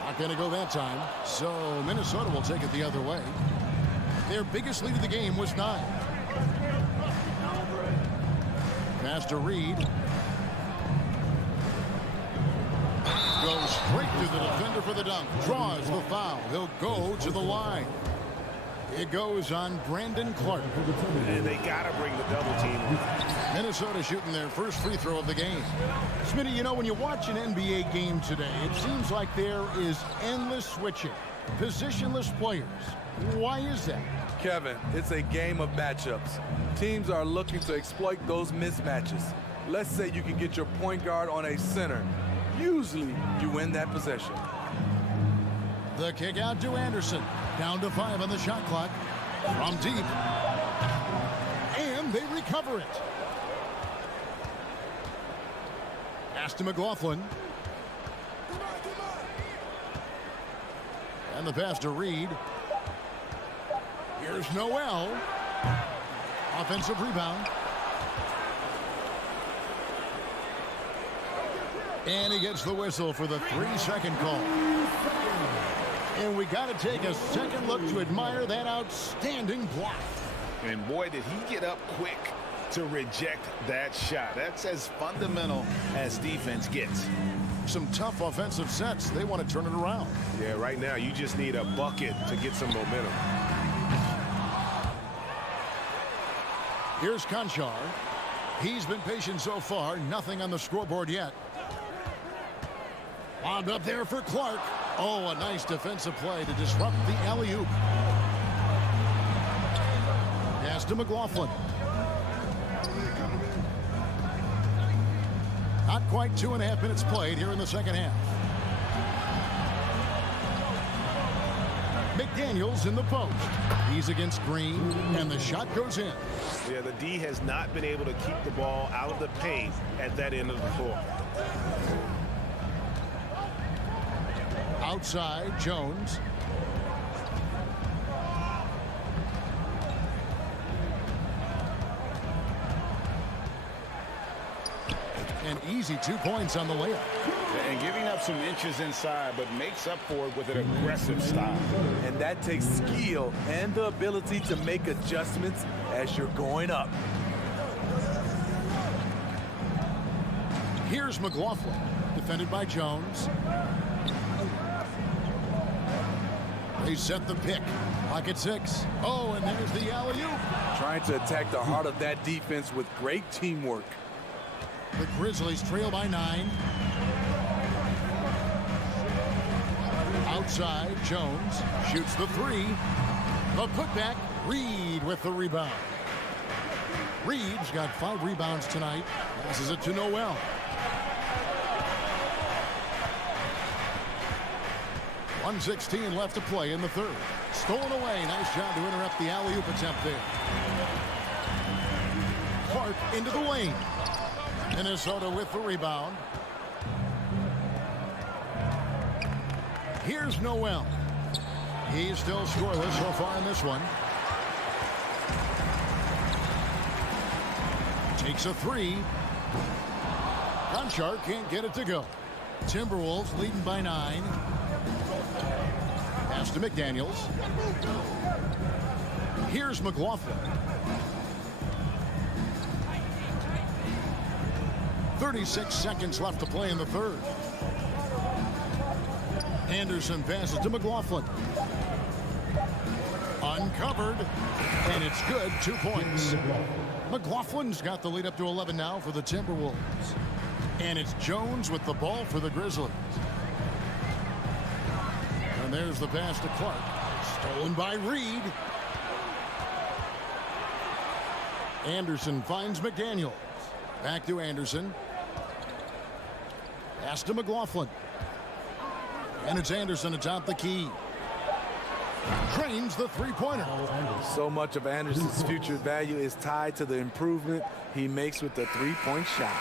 Not going to go that time. So Minnesota will take it the other way. Their biggest lead of the game was 9. Pass to Reed. Goes straight to the defender for the dunk. Draws the foul. He'll go to the line. It goes on Brandon Clark. And they got to bring the double team. Minnesota shooting their first free throw of the game. Smitty, you know, when you watch an NBA game today, it seems like there is endless switching, positionless players. Why is that? Kevin, it's a game of matchups. Teams are looking to exploit those mismatches. Let's say you can get your point guard on a center. Usually, you win that possession. The kick out to Anderson. Down to 5 on the shot clock. From deep. And they recover it. Pass to McLaughlin. And the pass to Reed. Here's Noel. Offensive rebound. And he gets the whistle for the 3-second call. And we got to take a second look to admire that outstanding block. And boy, did he get up quick to reject that shot. That's as fundamental as defense gets. Some tough offensive sets. They want to turn it around. Yeah, right now you just need a bucket to get some momentum. Here's Conchar. He's been patient so far. Nothing on the scoreboard yet. Lobbed up there for Clark. Oh, a nice defensive play to disrupt the alley-oop. Pass to McLaughlin. Not quite 2.5 minutes played here in the second half. McDaniels in the post. He's against Green, and the shot goes in. Yeah, the D has not been able to keep the ball out of the paint at that end of the floor. Outside, Jones. An easy 2 points on the layup. And giving up some inches inside, but makes up for it with an aggressive style. And that takes skill and the ability to make adjustments as you're going up. Here's McLaughlin, defended by Jones. They set the pick. Pocket 6. Oh, and there's the alley-oop. Trying to attack the heart of that defense with great teamwork. The Grizzlies trail by 9. Outside, Jones shoots the 3. The putback, Reed with the rebound. Reed's got 5 rebounds tonight. Passes it to Noel. .116 left to play in the third. Stolen away. Nice job to interrupt the alley-oop attempt there. Clark into the lane. Minnesota with the rebound. Here's Noel. He's still scoreless so far in this one. Takes a 3. Conchar can't get it to go. Timberwolves leading by 9. Pass to McDaniels. Here's McLaughlin. 36 seconds left to play in the third. Anderson passes to McLaughlin. Uncovered. And it's good. 2 points. McLaughlin's got the lead up to 11 now for the Timberwolves. And it's Jones with the ball for the Grizzlies. And there's the pass to Clark. Stolen by Reed. Anderson finds McDaniels. Back to Anderson. Pass to McLaughlin. And it's Anderson atop the key. Drains the three-pointer. So much of Anderson's future value is tied to the improvement he makes with the three-point shot.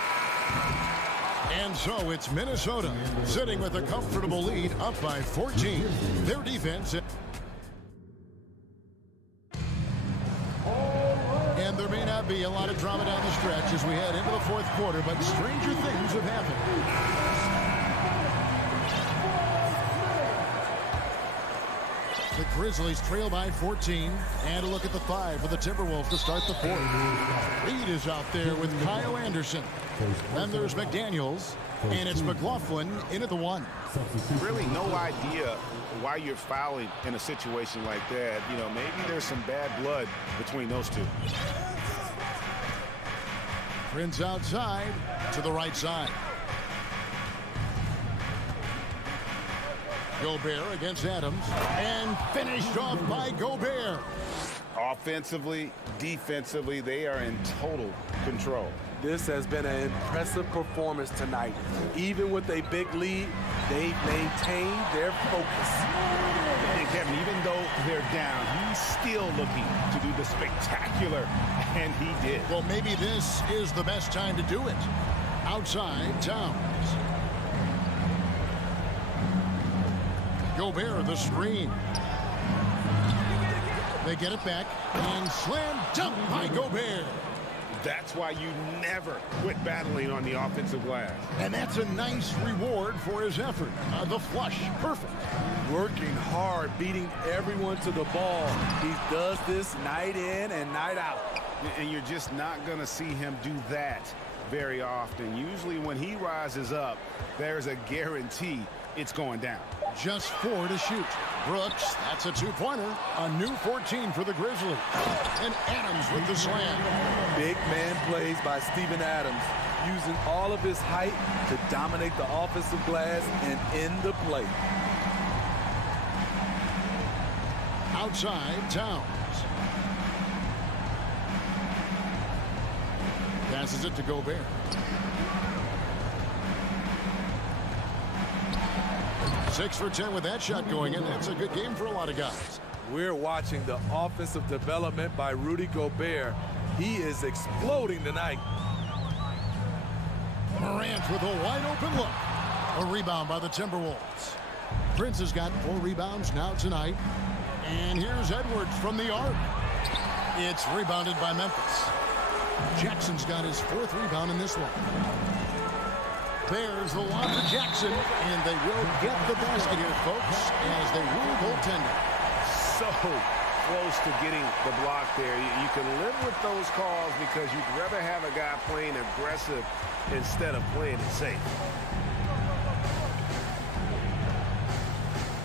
And so it's Minnesota sitting with a comfortable lead up by 14. Their defense. And there may not be a lot of drama down the stretch as we head into the fourth quarter, but stranger things have happened. The Grizzlies trail by 14. And a look at the 5 for the Timberwolves to start the fourth. Reed is out there with Kyle Anderson. Then there's McDaniels. And it's McLaughlin in at the 1. Really no idea why you're fouling in a situation like that. You know, maybe there's some bad blood between those two. Prince outside to the right side. Gobert against Adams. And finished off by Gobert. Offensively, defensively, they are in total control. This has been an impressive performance tonight. Even with a big lead, they've maintained their focus. And Kevin, even though they're down, he's still looking to do the spectacular, and he did. Well, maybe this is the best time to do it. Outside, Towns. Gobert, the screen. They get it back, and slam dunk by Gobert. That's why you never quit battling on the offensive glass. And that's a nice reward for his effort. The flush, perfect. Working hard, beating everyone to the ball. He does this night in and night out. And you're just not going to see him do that very often. Usually when he rises up, there's a guarantee it's going down. Just 4 to shoot. Brooks, that's a 2-pointer. A new 14 for the Grizzlies. And Adams with the slam. Big man plays by Steven Adams, using all of his height to dominate the offensive glass and end the play. Outside, Towns. Passes it to Gobert. 6 for 10 with that shot going in. That's a good game for a lot of guys. We're watching the offensive development by Rudy Gobert. He is exploding tonight. Morant with a wide open look. A rebound by the Timberwolves. Prince has got 4 rebounds now tonight. And here's Edwards from the arc. It's rebounded by Memphis. Jackson's got his 4th rebound in this one. Bears the lob to Jackson, and they will get the basket here, folks, as they rule goaltender. So close to getting the block there. You can live with those calls because you'd rather have a guy playing aggressive instead of playing it safe.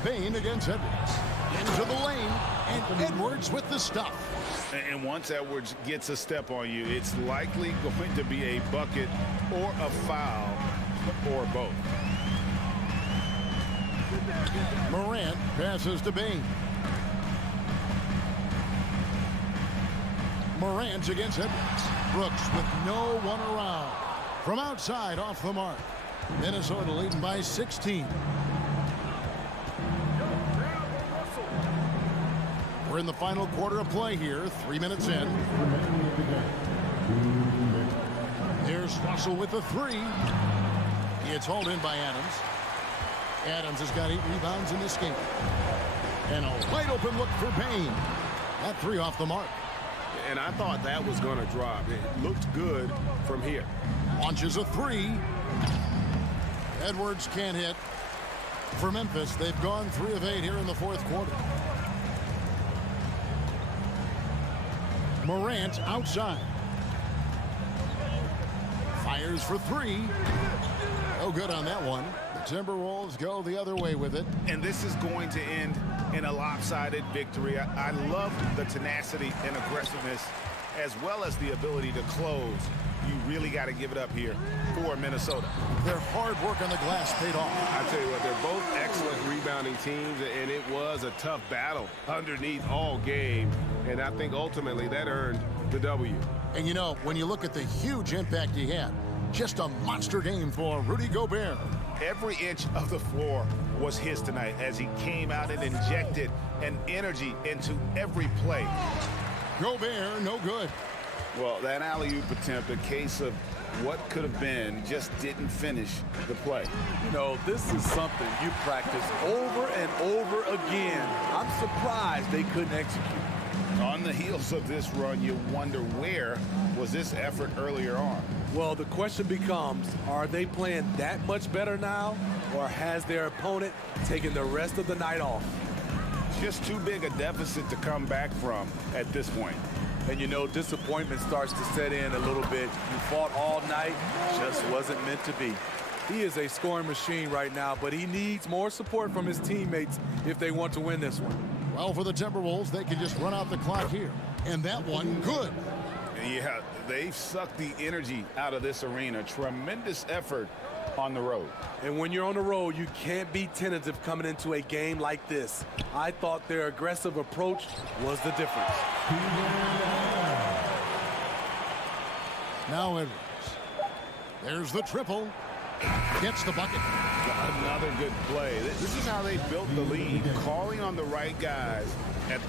Bain against Edwards. Into the lane, and Edwards with the stuff. And once Edwards gets a step on you, it's likely going to be a bucket or a foul or both. Morant passes to Bain. Morant against Edwards. Brooks with no one around. From outside, off the mark. Minnesota leading by 16. We're in the final quarter of play here. 3 minutes in. Here's Russell with the three. It's hauled in by Adams. Adams has got 8 rebounds in this game. And a wide open look for Bain. That three off the mark. And I thought that was going to drop. It looked good from here. Launches a three. Edwards can't hit. For Memphis, they've gone 3 of 8 here in the fourth quarter. Morant outside. Fires for three. No good on that one. The Timberwolves go the other way with it. And this is going to end in a lopsided victory. I love the tenacity and aggressiveness as well as the ability to close. You really got to give it up here for Minnesota. Their hard work on the glass paid off. I tell you what, they're both excellent rebounding teams, and it was a tough battle underneath all game. And I think ultimately that earned the W. And you know, when you look at the huge impact he had, just a monster game for Rudy Gobert. Every inch of the floor was his tonight as he came out and injected an energy into every play. Gobert, no good. Well, that alley-oop attempt, a case of what could have been, just didn't finish the play. You know, this is something you practice over and over again. I'm surprised they couldn't execute. On the heels of this run, you wonder where was this effort earlier on? Well, the question becomes, are they playing that much better now, or has their opponent taken the rest of the night off? Just too big a deficit to come back from at this point. And you know, disappointment starts to set in a little bit. You fought all night, just wasn't meant to be. He is a scoring machine right now, but he needs more support from his teammates if they want to win this one. Well, for the Timberwolves, they can just run out the clock here. And that one, good. Yeah, they've sucked the energy out of this arena. Tremendous effort on the road. And when you're on the road, you can't be tentative coming into a game like this. I thought their aggressive approach was the difference. Now Edwards. There's the triple. Gets the bucket. Another good play. This is how they built the lead, calling on the right guys at